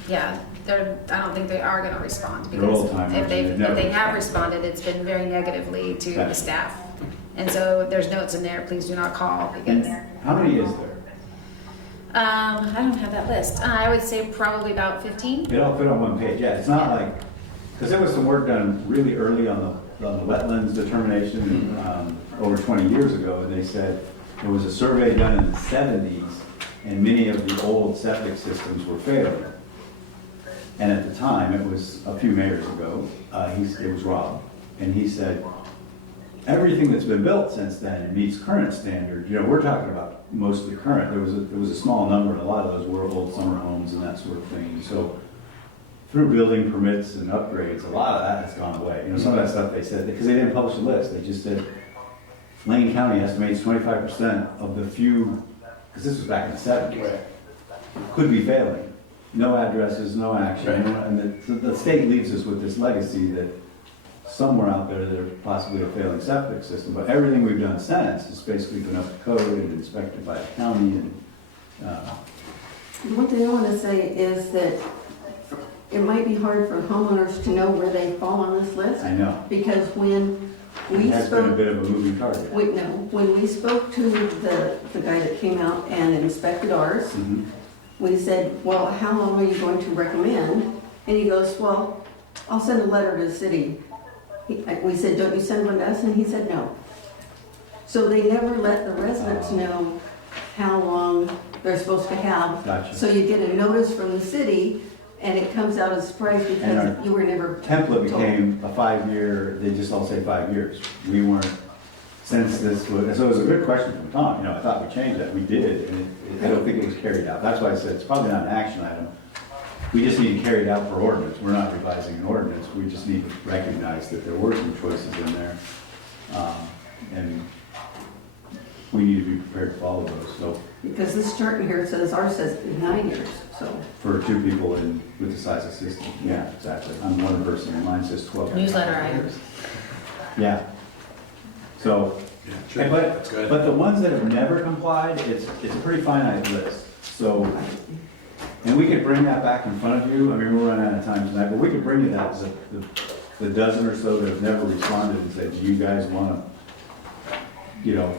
yeah, I don't think they are gonna respond. They're Because old-timers, if they've never they have responded. responded, it's been very negatively to Okay. the staff. And so there's notes in there, please do not call, And because, how many is there? I don't have that list. I would say probably about 15. They don't fit on one page, yeah, it's not like, because there was some work done really early on the wetlands determination, over 20 years ago, and they said there was a survey done in the 70s, and many of the old septic systems were failing. And at the time, it was a few mayors ago, it was Rob, and he said, everything that's been built since then meets current standard. We're talking about mostly current. There was a small number, and a lot of those were old summer homes and that sort of thing. So through building permits and upgrades, a lot of that has gone away. Some of that stuff they said, because they didn't publish a list, they just said, Lane County estimates 25% of the few, because this was back in the 70s, could be failing. No addresses, no action. And the state leaves us with this legacy that somewhere out there there's possibly a failing septic system. But everything we've done since has basically been up to code and inspected by the county. And One thing I want to say is that it might be hard for homeowners to know where they fall on this list. I know. Because when we It has been a spoke, bit of a moving target. when we spoke to the guy that came out and inspected ours, Mhm. we said, well, how long are you going to recommend? And he goes, well, I'll send a letter to the city. We said, don't you send one to us? And he said, no. So they never let the residents know how long they're supposed to have. Gotcha. So you get a notice from the city, and it comes out as a surprise And because you were never Template told. became a 5-year, they just all say 5 years. We weren't, since this was, so it was a good question from Tom, I thought we changed that, we did, and I don't think it was carried out. That's why I said it's probably not an action item. We just need to carry it out for ordinance. We're not revising an ordinance, we just need to recognize that there were some choices in there. And we need to be prepared to follow those, so, Because this chart in here says, ours says 9 years, so. for 2 people with the size of system, yeah, exactly. I'm one person, and mine says 12. Newsletter items. Yeah. So, Yeah, sure. but, That's good. but the ones that have never complied, it's a pretty finite list. So, and we could bring that back in front of you, I mean, we're running out of time tonight, but we could bring you that, the dozen or so that have never responded and said, do you guys want to,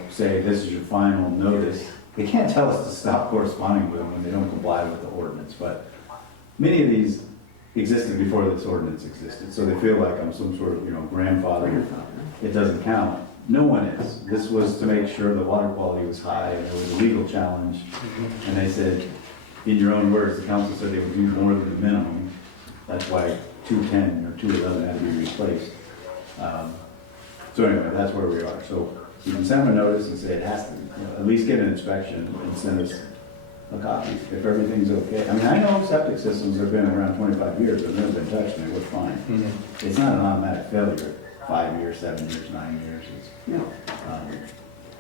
say this is your final notice? They can't tell us to stop corresponding with them when they don't comply with the ordinance, but many of these existed before this ordinance existed, so they feel like I'm some sort of, grandfather. It doesn't count. No one is. This was to make sure the water quality was high, and there was a legal challenge. And they said, in your own words, the council said they would do more than the minimum. That's why 210 or 211 had to be replaced. So anyway, that's where we are. So you can send them a notice and say it has to, at least get an inspection and send us a copy, if everything's okay. I mean, I know septic systems have been around 25 years, but never been touched, and they work fine. It's not an automatic failure, 5 years, 7 years, 9 years. No. Um,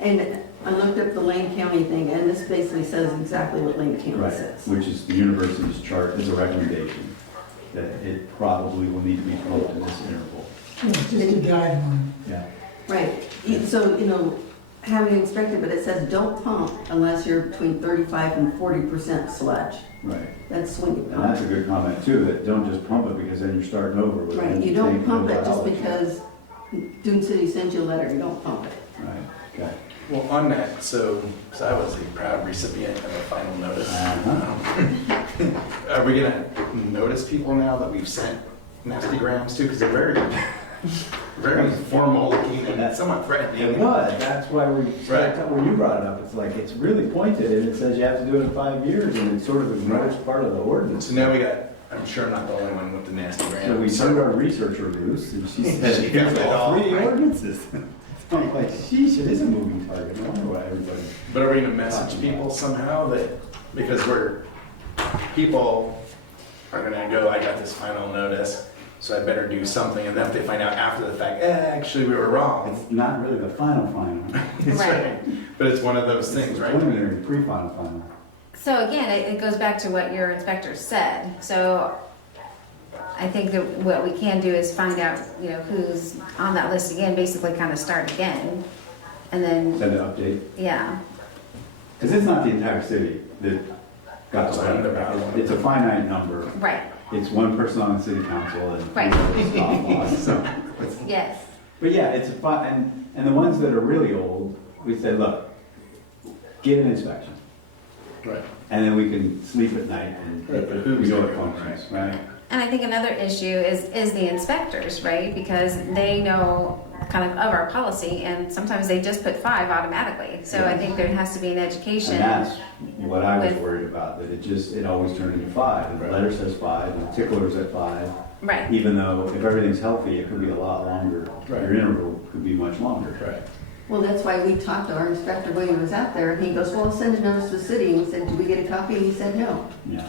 And I looked up the Lane County thing, and this basically says exactly what Lane County Right, says. which is the university's chart, is a recommendation, that it probably will need to be pumped in this interval. Yeah, just a guideline. Yeah. Right, so, having inspected, but it says don't pump unless you're between 35 and 40% sludge. Right, That's when you and pump. that's a good comment too, that don't just pump it because then you're starting over with. Right, you don't anything pump it just biology. because Dune City sends you a letter, you don't pump it. Right, okay. Well, on that, so I was a proud recipient of a final notice. Are we gonna notice people now that we've sent nasty grams to? Because they're very formal looking and somewhat threatening. It was, that's why when you brought it up, it's like, it's really pointed, and it says you have to do it in 5 years, and it sort of ignores part of the ordinance. So now we got, I'm sure I'm not the only one with the nasty grams. So we turned our researcher loose, and she said, She got it all, 3 right? ordinances. I'm like, sheesh, it is a moving target, no wonder why everybody. But are we gonna message people somehow that, because people are gonna go, I got this final notice, so I better do something, and then if they find out after the fact, actually, we were wrong. It's not really the final. It's Right. But it's one of those things, right? Preliminary, pre-final. So again, it goes back to what your inspector said. So I think that what we can do is find out, who's on that list again, basically kind of start again. And then, Send an update, yeah, because it's not the entire city that got the Send it letter. out. It's a finite number. right, It's one person on the city council and. Right. So, it's- yes. But yeah, it's and the ones that are really old, we say, look, get an inspection. Right. And then we can sleep at night and Right, but we who's know it there? functions, right? And I think another issue is the inspectors, right? Because they know kind of our policy, and sometimes they just put 5 automatically. So I think there has to be an education. And that's what I was with- worried about, that it always turned into 5. And the letter says 5, and the tickler's at 5. Right, Even though if everything's healthy, it could be a lot longer. Right. Your interval could be much longer. Right. Well, that's why we talked to our inspector when he was out there, and he goes, well, I'll send a notice to the city, and we said, did we get a copy? And he said, no. Yeah.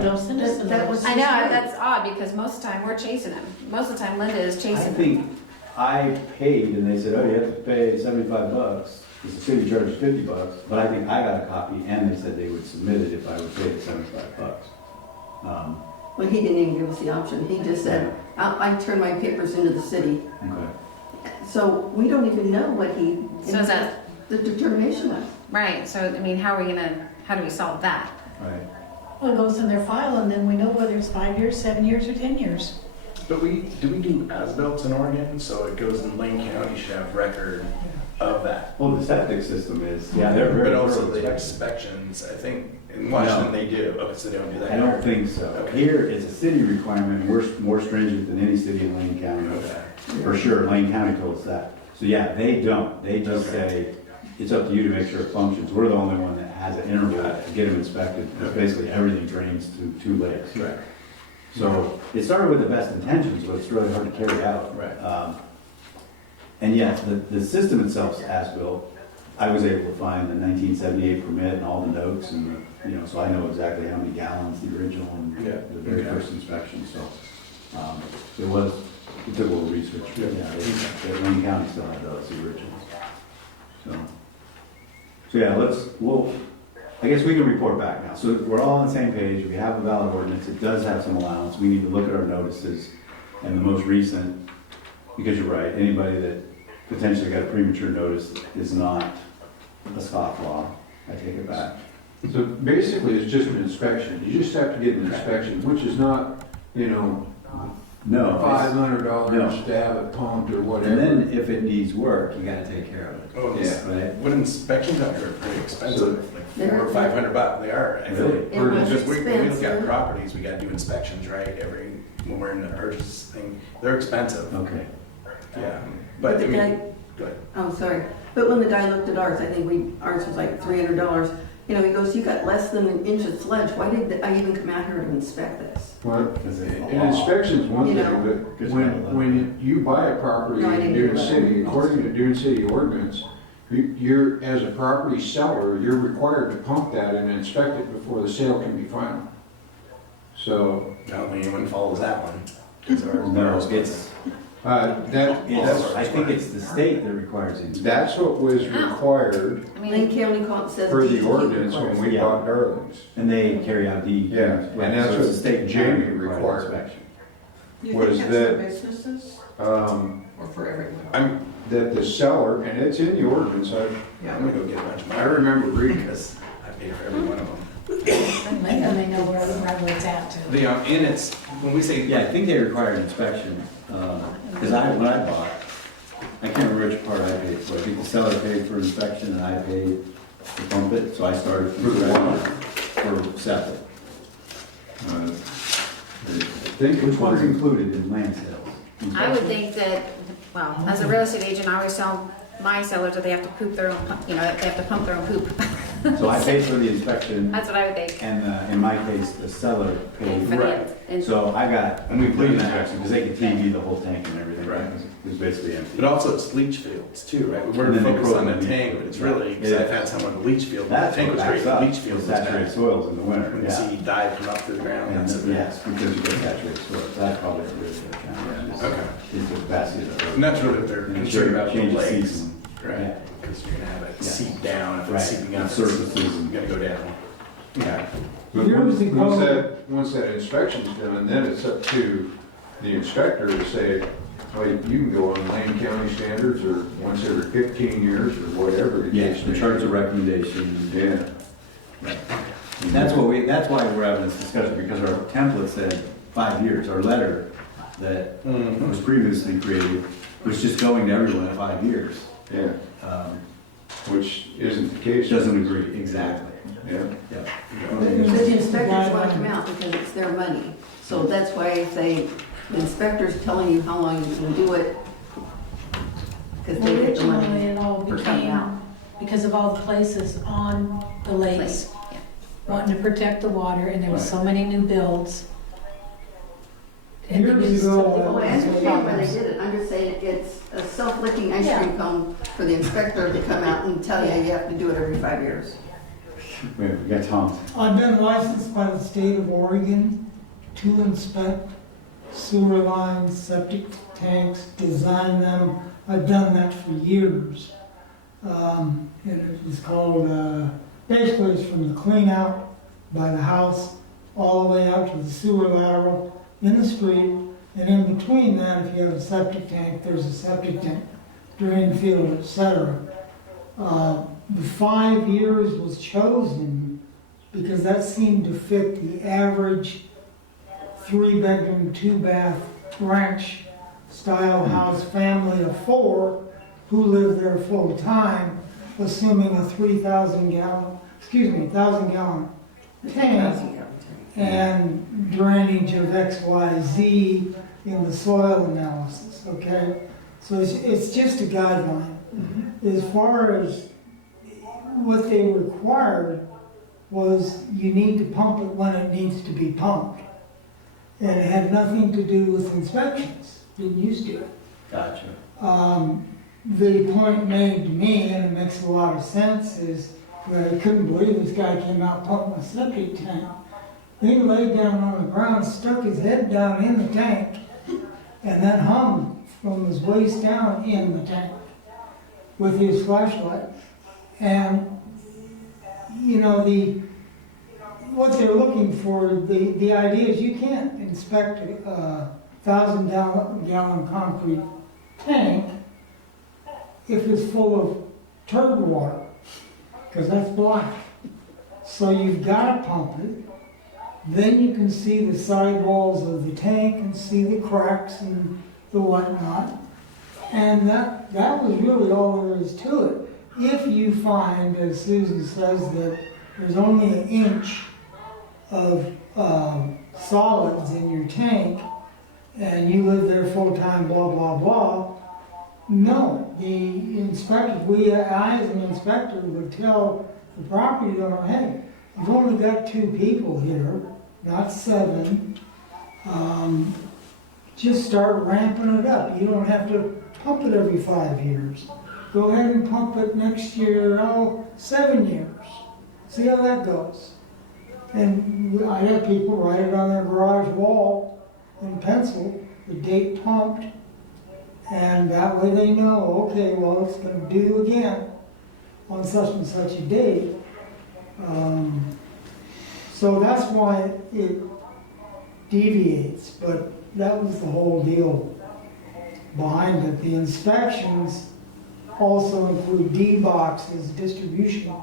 Don't send us the That was- I know, that's odd, because most of the time we're chasing them. Most of the time Linda is I chasing them. think I paid, and they said, oh, you have to pay $75, because the city charges $50, but I think I got a copy, and they said they would submit it if I would pay the $75. Well, he didn't even give us the option. He just said, I turn my papers into the city. Okay. So we don't even know what So is that, the determination was. right, so I mean, how do we solve that? Right. Well, it goes in their file, and then we know whether it's 5 years, 7 years, or 10 years. But do we do as-built in Oregon? So it goes in Lane County, should have record of that. Well, the septic system is, yeah, they're very. But also thorough the inspections. inspections, I think, in Washington they do. Okay, so they don't do that. I don't think so. Okay. Here, it's a city requirement, we're more stringent than any city in Lane County. Okay. For sure, Lane County told us that. So yeah, they don't, they just say, it's up to you to make sure it functions. We're the only one that has an interval to get them inspected, because basically everything drains through 2 lakes. Right. So it started with the best intentions, but it's really hard to carry out. Right. And yes, the system itself is as-built. I was able to find the 1978 permit and all the notes, and so I know exactly how many gallons the original and Yeah. the very Okay. first inspection. So it took a little research. Yeah. Yeah, Lane County still had those, the originals. So yeah, I guess we can report back now. So we're all on the same page. We have a valid ordinance. It does have some allowance. We need to look at our notices and the most recent, because you're right, anybody that potentially got a premature notice is not a scofflaw. I take it back. So basically, it's just an inspection. You just have to get an inspection, which is not, No. $500 to have it pumped or And whatever. then if it needs work, you gotta take care of it. Oh, Yeah. Right? What inspections out here are pretty expensive, like $400 or $500. They are. I feel Really? like. It was Just when we look at expensive. properties, we gotta do inspections, right? When we're in the purchase thing, they're expensive. Okay. Yeah. But I The mean, guy- go ahead. Oh, sorry. But when the guy looked at ours, I think ours was like $300. He goes, you got less than an inch of sludge. Why did I even come out here to inspect this? Well, Because it's a an law. inspection's one You thing, know. but when you buy a property No, I in didn't do Dune that. City, according to Dune City ordinance, You're, as a property seller, you're required to pump that and inspect it before the sale can be final. So, I don't think anyone follows that one. 'Cause our- No, it's, I think it's the state that requires the inspection. that's what was required I mean, Lane County code says. per the DEQ ordinance when requires we Yeah. bought Darlings. And they carry out the. Yeah, and that's So it's what the state Jamie required required. inspection. You Was think that's for that- businesses Or or for everyone? that the seller, and it's in the ordinance, I'm gonna go get a bunch of I mine remember reading it. because I pay for every one of them. And they know where the road's at too. And it's, when we say, Yeah, I think they require an inspection, because when I bought, I can't remember which part I paid for. I think the seller paid for inspection and I paid to pump it, so I started from scratch for septic. I think Which it's one's included in land sales? I would think that, well, as a real estate agent, I always tell my sellers that they have to poop their own, they have to pump their own poop. So I paid for the inspection, That's what I would think. and in my case, the seller paid. For the- Right. and- So I got a complete inspection, because they could TV the whole tank and everything. Right. It was basically empty. but also it's leach fields too, right? We're And then they focused on the program tank, leach but it's field. really, because Yeah. I've had some on the leach field, the That's tank what was great, backs the up, leach field was saturated bad. soils in the winter, When you yeah. see dye come up through the ground, And, that's, yes, because you get saturated soils, that's probably what it is. Okay. It's the capacity of the. and that's really what they're And concerned about change the the lakes, season. right? Because you're gonna have it Yeah. seep down, if Right. it's seeping up, It it's surfaces and- gonna go down. Yeah. But Years ago- once that inspection's done, then it's up to the inspector to say, well, you can go on Lane County standards or once every 15 years or whatever the Yes, case the may charts be. of recommendation. Yeah. That's why we're having this discussion, because our template said 5 years. Our letter that was previously created was just going to everyone at 5 years. Yeah, Um, which isn't the case. Doesn't agree, exactly. Yeah. Yeah. Because the inspectors want to come out because it's their money. So that's why if the inspector's telling you how long you can do it, because they get the Originally, money it all for coming out. became, because of all the places on the lakes Place, yeah. wanting to protect the water, and there was so many new builds. And they Years just- ago, Oh, I understand why they did it. I'm just saying it's a self-licking ice cream cone for the inspector to come out and tell you you have to do it every 5 years. Wait, we got Tom. I've been licensed by the state of Oregon to inspect sewer lines, septic tanks, design them. I've done that for years. And it was called, basically it's from the clean out by the house all the way out to the sewer lateral in the street. And in between that, if you have a septic tank, there's a septic tank, drain field, etc. The 5 years was chosen because that seemed to fit the average 3-bedroom, 2-bath ranch style house family of 4 who live there full time, assuming a 1,000 gallon tank and drainage of X, Y, Z in the soil analysis, okay? So it's just a guideline. As far as what they required was you need to pump it when it needs to be pumped. And it had nothing to do with inspections, didn't used to. Gotcha. The point made to me, and it makes a lot of sense, is that I couldn't believe this guy came out pumping a septic tank. He laid down on the ground, stuck his head down in the tank, and then hung from his waist down in the tank with his flashlight. And, you know, what they're looking for, the idea is you can't inspect a 1,000-gallon concrete tank if it's full of turd water, because that's black. So you've got to pump it. Then you can see the sidewalls of the tank and see the cracks and the whatnot. And that was really all there is to it. If you find, as Susan says, that there's only an inch of solids in your tank and you live there full time, blah, blah, blah, no, the inspector, I as an inspector would tell the property owner, hey, you've only got 2 people here, not 7. Just start ramping it up. You don't have to pump it every 5 years. go ahead and pump it next year, 7 years. See how that goes. And I had people write it on their garage wall in pencil, the date pumped, and that way they know, okay, well, it's gonna do again on such and such a date. So that's why it deviates, but that was the whole deal behind it. The inspections also include D boxes, distribution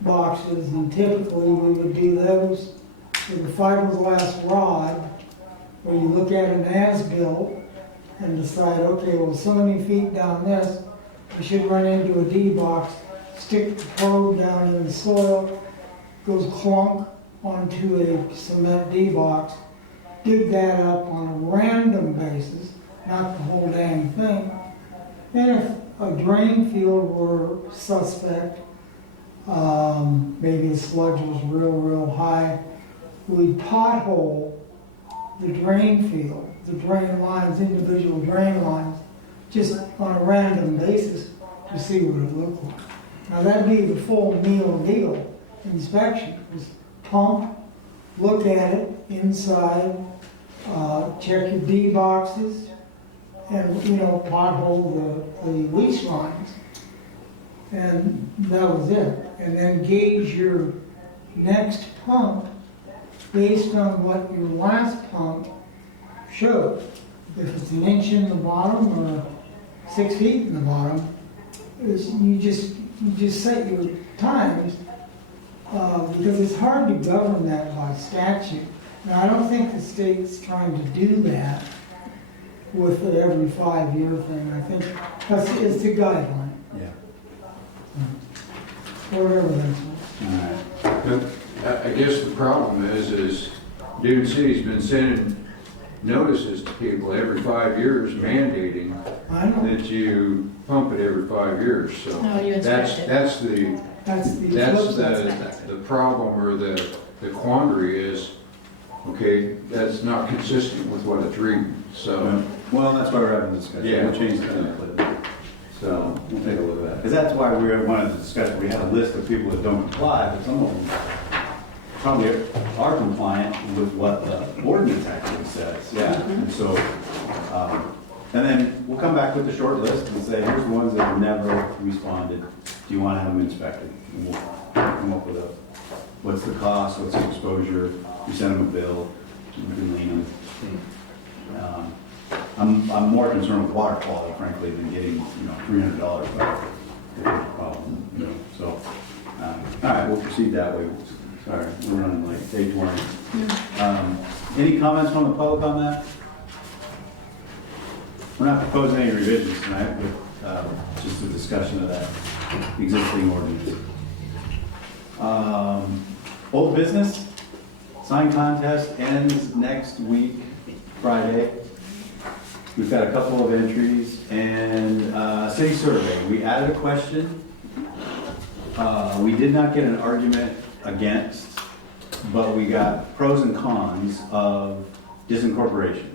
boxes, and typically we would do those with a fiberglass rod where you look at an as-built and decide, okay, well, so many feet down this, we should run into a D box, stick the probe down in the soil, goes clunk onto a cement D box, dig that up on a random basis, not the whole dang thing. And if a drain field were suspect, maybe the sludge was real high, we'd pothole the drain field, the drain lines, individual drain lines, just on a random basis to see what it looked like. Now that'd be the full meal deal inspection. Just pump, look at it inside, check your D boxes, and pothole the leach lines. And that was it. And then gauge your next pump based on what your last pump showed. If it's 1 inch in the bottom or 6 feet in the bottom, you just set your times because it's hard to govern that by statute. Now, I don't think the state's trying to do that with the every 5-year thing. I think it's a guideline. Yeah. Whatever that's. All right. But I guess the problem is Dune City's been sending notices to people every 5 years mandating I know. that you pump it every 5 years, so. No, you inspect it. That's the That's the problem or the quandary is, okay, that's not consistent with what it's reading, so. Well, that's why we're having this discussion. Yeah. We'll change the template. So we'll take a look at that. Because that's why we wanted to discuss, we had a list of people that don't comply, but some of them probably are compliant with what the ordinance actually says. Yeah. And so, and then we'll come back with the short list and say, here's the ones that have never responded. Do you want to have them inspected? And we'll come up with what's the cost, what's the exposure, we send them a bill, we can lean them. I'm more concerned with water quality, frankly, than getting, $300 back. So, all right, we'll proceed that way. Sorry, we're running late, 8:20. Any comments from the public on that? We're not proposing any revisions tonight, but just a discussion of that existing ordinance. Old business, sign contest ends next week, Friday. We've got a couple of entries and city survey. We added a question. We did not get an argument against, but we got pros and cons of disincorporation.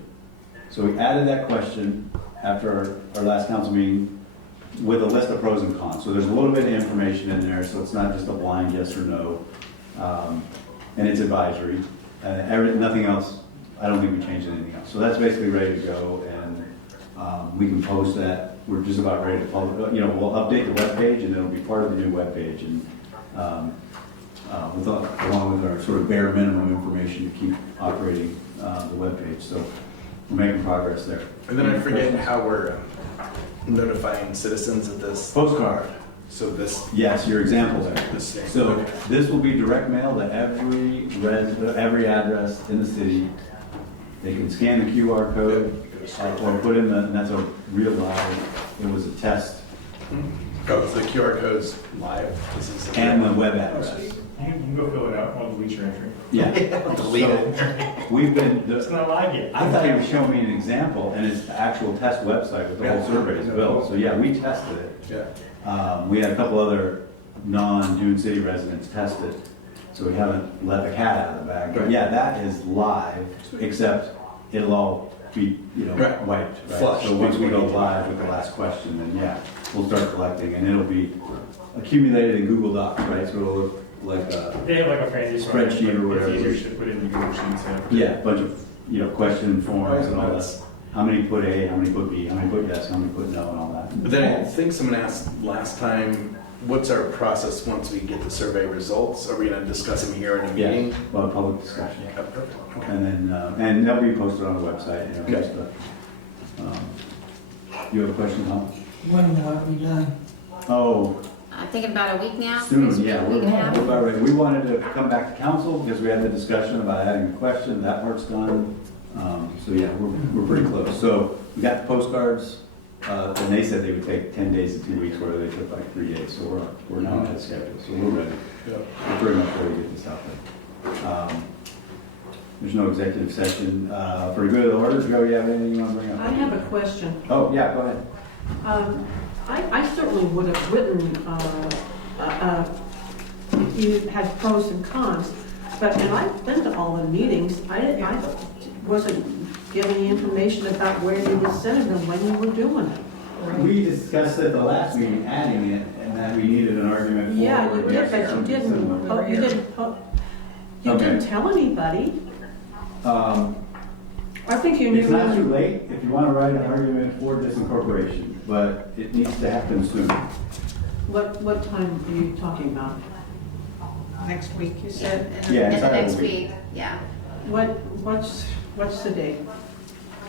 So we added that question after our last council meeting with a list of pros and cons. So there's a little bit of information in there, so it's not just a blind yes or no. And it's advisory. Nothing else, I don't think we changed anything else. So that's basically ready to go, and we can post that. We're just about ready to publish. We'll update the webpage, and it'll be part of the new webpage, and along with our sort of bare minimum information to keep operating the webpage. So we're making progress there. And then I forget how we're notifying citizens of this. Postcard. So this. Yes, your example there. The same. So this will be direct mail to every address in the city. They can scan the QR code or put in and that's a real live, it was a test. Oh, so the QR code's live. This is And the web address. You can go fill it out on delete your entry. Yeah. Delete it. So we've been, It's not live yet. I thought he was showing me an example and it's the actual test website with the whole survey is built. So yeah, we tested it. Yeah. We had a couple other non-Dune City residents test it, so we haven't let the cat out of the bag. But yeah, that is live, except it'll all be, Right. wiped, right? Flushed So once we go before you- live with the last question, then yeah, we'll start collecting, and it'll be accumulated in Google Docs, right? So it'll look like a, They have like a fancy Spreadsheet or whatever. It's easier to put in Google Sheets and. yeah, bunch of, question forms and all that. How many put A, how many put B, how many put yes, how many put no, and all that. But then I think someone asked last time, what's our process once we get the survey results? Are we gonna discuss them here in a Yeah, meeting? well, public discussion. Yeah, perfect. Okay. And then, and they'll be posted on the website, Yeah. just you have a question, Tom? When will it be done? Oh, I'm thinking about a week now. soon, yeah, Week and a half. we're about ready. We wanted to come back to council because we had the discussion about adding a question, that part's done. So yeah, we're pretty close. So we got the postcards, and they said they would take 10 days to 2 weeks, where they took like 3 days. So we're now ahead of schedule, so we're ready. We're pretty much ready to get this out there. There's no executive session. For good of the order, Joe, you have anything you want to bring up? I have a question. Oh, yeah, go ahead. I certainly would have written, if you had pros and cons, and I've been to all the meetings, I wasn't getting information about where you were sending them, when you were doing it. We discussed at the last meeting adding it, and that we needed an argument for. Yeah, you or did, but against you it. you didn't tell anybody. I think you knew. It's not too late if you want to write an argument for disincorporation, but it needs to happen soon. What time are you talking about? Next week, you said? Yeah, In the inside of a next week. week, yeah. What's the date?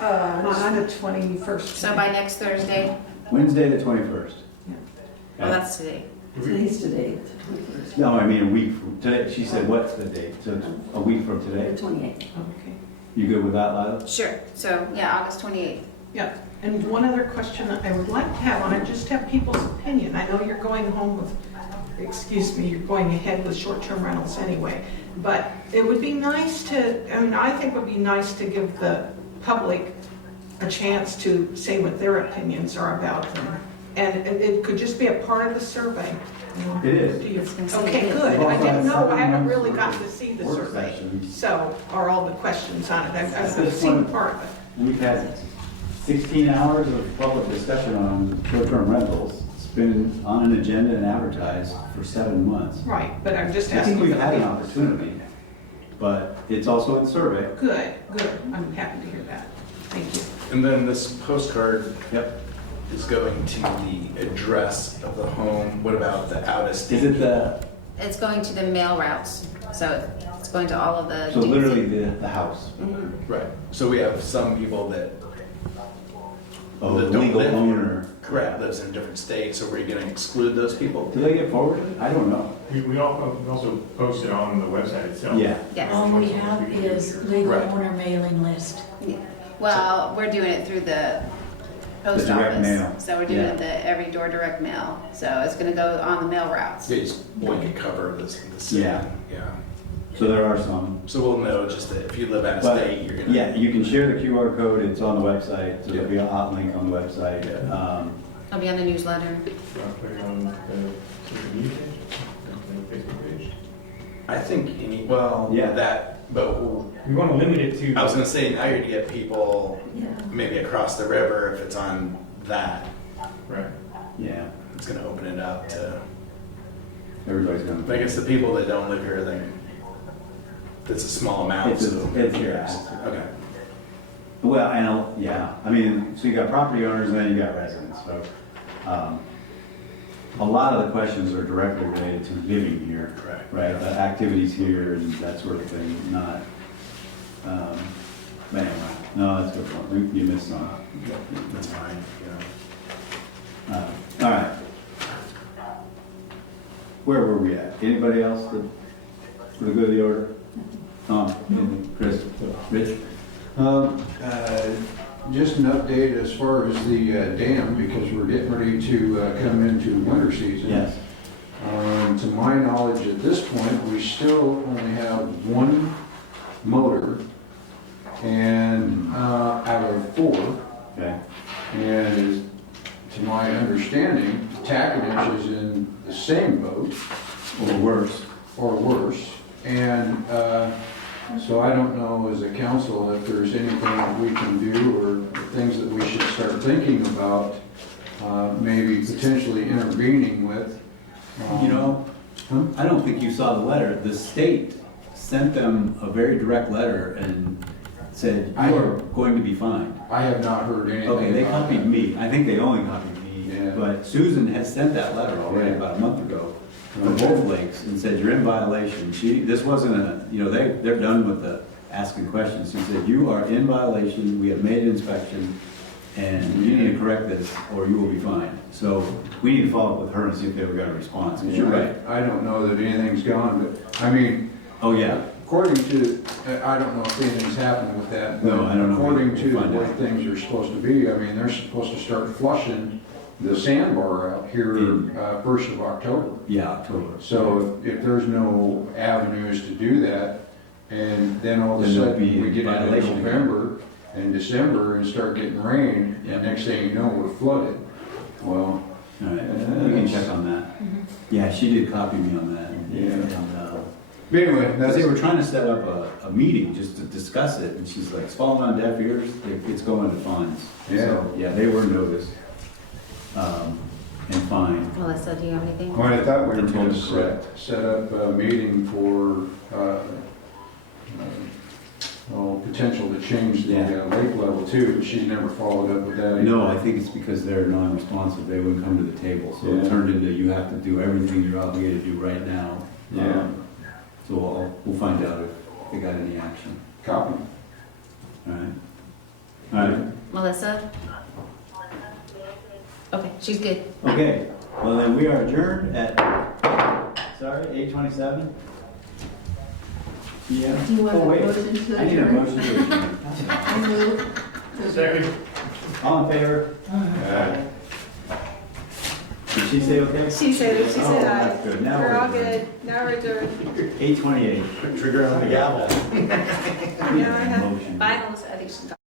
On the 21st. So by next Thursday, Wednesday, the 21st. well, that's today. Today's today, the 21st, No, I mean a week from today. She said, what's the date? So it's a week from today. the 28th. Okay. You good with that, Lila? Sure. So, yeah, August 28th. Yeah, and one other question that I would like to have on it, just have people's opinion. I know you're going home with, you're going ahead with short-term rentals anyway, but it would be nice to, I think it would be nice to give the public a chance to say what their opinions are about them. And it could just be a part of the survey. It is. Do you- It's gonna say Okay, it is. good. We've I also didn't had know, I haven't 7 really months gotten to see the work survey. sessions. So, are all the questions on it? I've This seen one- part of it. We've had 16 hours of public discussion on short-term rentals. It's been on an agenda and advertised for 7 months. Right, but I'm just I asking. think we've for had an the- opportunity, but it's also in survey. Good, good. I'm happy to hear that. Thank you. And then this postcard Yep. is going to the address of the home. What about the out of state? Is it the, It's going to the mail routes. So it's going to all of the. so literally the house? Right. So we have some people that Oh, the that don't legal live here. owner. Correct, lives in a different state, so we're gonna exclude those people? Do they get forwarded? I don't know. We also post it on the website itself. Yeah. Yes. All we have is legal Right. owner mailing list. Well, we're doing it through the post The direct office. mail. So we're doing Yeah. the every door direct mail. So it's gonna go on the mail routes. They just blanket cover the city. Yeah. Yeah. So there are some. So we'll know just that if you live out of But, state, you're gonna. yeah, you can share the QR code. It's on the website. So there'll be Yeah. a hot link on the website. Yeah. It'll be on the newsletter. Put it on the social media page, the Facebook page. I think Yeah. but We want to limit it to. I was gonna say now you're gonna get people Yeah. maybe across the river if it's on that. Right. Yeah. It's gonna open it up to, Everybody's going I guess the people that don't live here, it's a small amount. It's so- yeah. Okay. Well, and, yeah, I mean, so you got property owners and then you got residents, so, a lot of the questions are directly related to living here. Correct. Right, the activities here and that sort of thing, not, but anyway, no, that's a good point, you missed on. That's fine, yeah. All right. Where were we at? Anybody else for the good of the order? Tom, anything? Chris, Rich? Just an update as far as the dam, because we're getting ready to come into winter season. Yes. To my knowledge, at this point, we still only have one motor and out of 4. Okay. And to my understanding, Taconich is in the same boat Or worse. or worse. And so I don't know, is as a council, if there's anything that we can do or things that we should start thinking about, maybe potentially intervening with. You know, I don't think you saw the letter. The state sent them a very direct letter and said, you are going to be fined. I have not heard anything. Okay, they about copied that. me. I think they only copied me. Yeah. But Susan has sent that letter already about a month ago from both lakes and said, you're in violation. This wasn't a, you know, they're done with the asking questions. She said, you are in violation. We have made an inspection and you need to correct this or you will be fined. So we need to follow up with her and see if they ever got a response. 'Cause you're right. I don't know that anything's gone, but, I mean, Oh, yeah. according to, I don't know if anything's happened with that. No, I don't know. According to We'll find the way out. things are supposed to be, I mean, they're supposed to start flushing the sandbar out here, In- 1st of October. Yeah, October. So if there's no avenues to do that, and then all of a Then there'll sudden be we get into violation again. November and December and start getting rain, and next thing you know, we're flooded. Well, All right, we can check on that. Yeah, she did copy me on that. Yeah. And, but anyway, because that's, they were trying to set up a meeting just to discuss it, and she's like, it's falling on deaf ears, it's going to fines. Yeah. So, yeah, they were noticed, and fined. Melissa, do you have anything? well, I thought we were They told gonna us correct. set up a meeting for, potential to change the Yeah. lake level too, but she's never followed up with that. either. No, I think it's because they're non-responsive, they wouldn't come to the table, so it Yeah. turned into you have to do everything you're obligated to do right now. Yeah. So we'll find out if they got any action. Copy. All right? All right. Melissa? Okay, she's good. Okay, well then we are adjourned at, sorry, 8:27? Yeah. Do you want Oh, a wait. motion to I need a adjourn? motion to adjourn. I move. Second. All in favor? Did she say okay? She said it, she Oh, said that's good. Now We're all adjourned. good. Now we're adjourned. 8:28. Trigger on the gavel. Now I have Motion. Bye, Melissa. I think she's gone.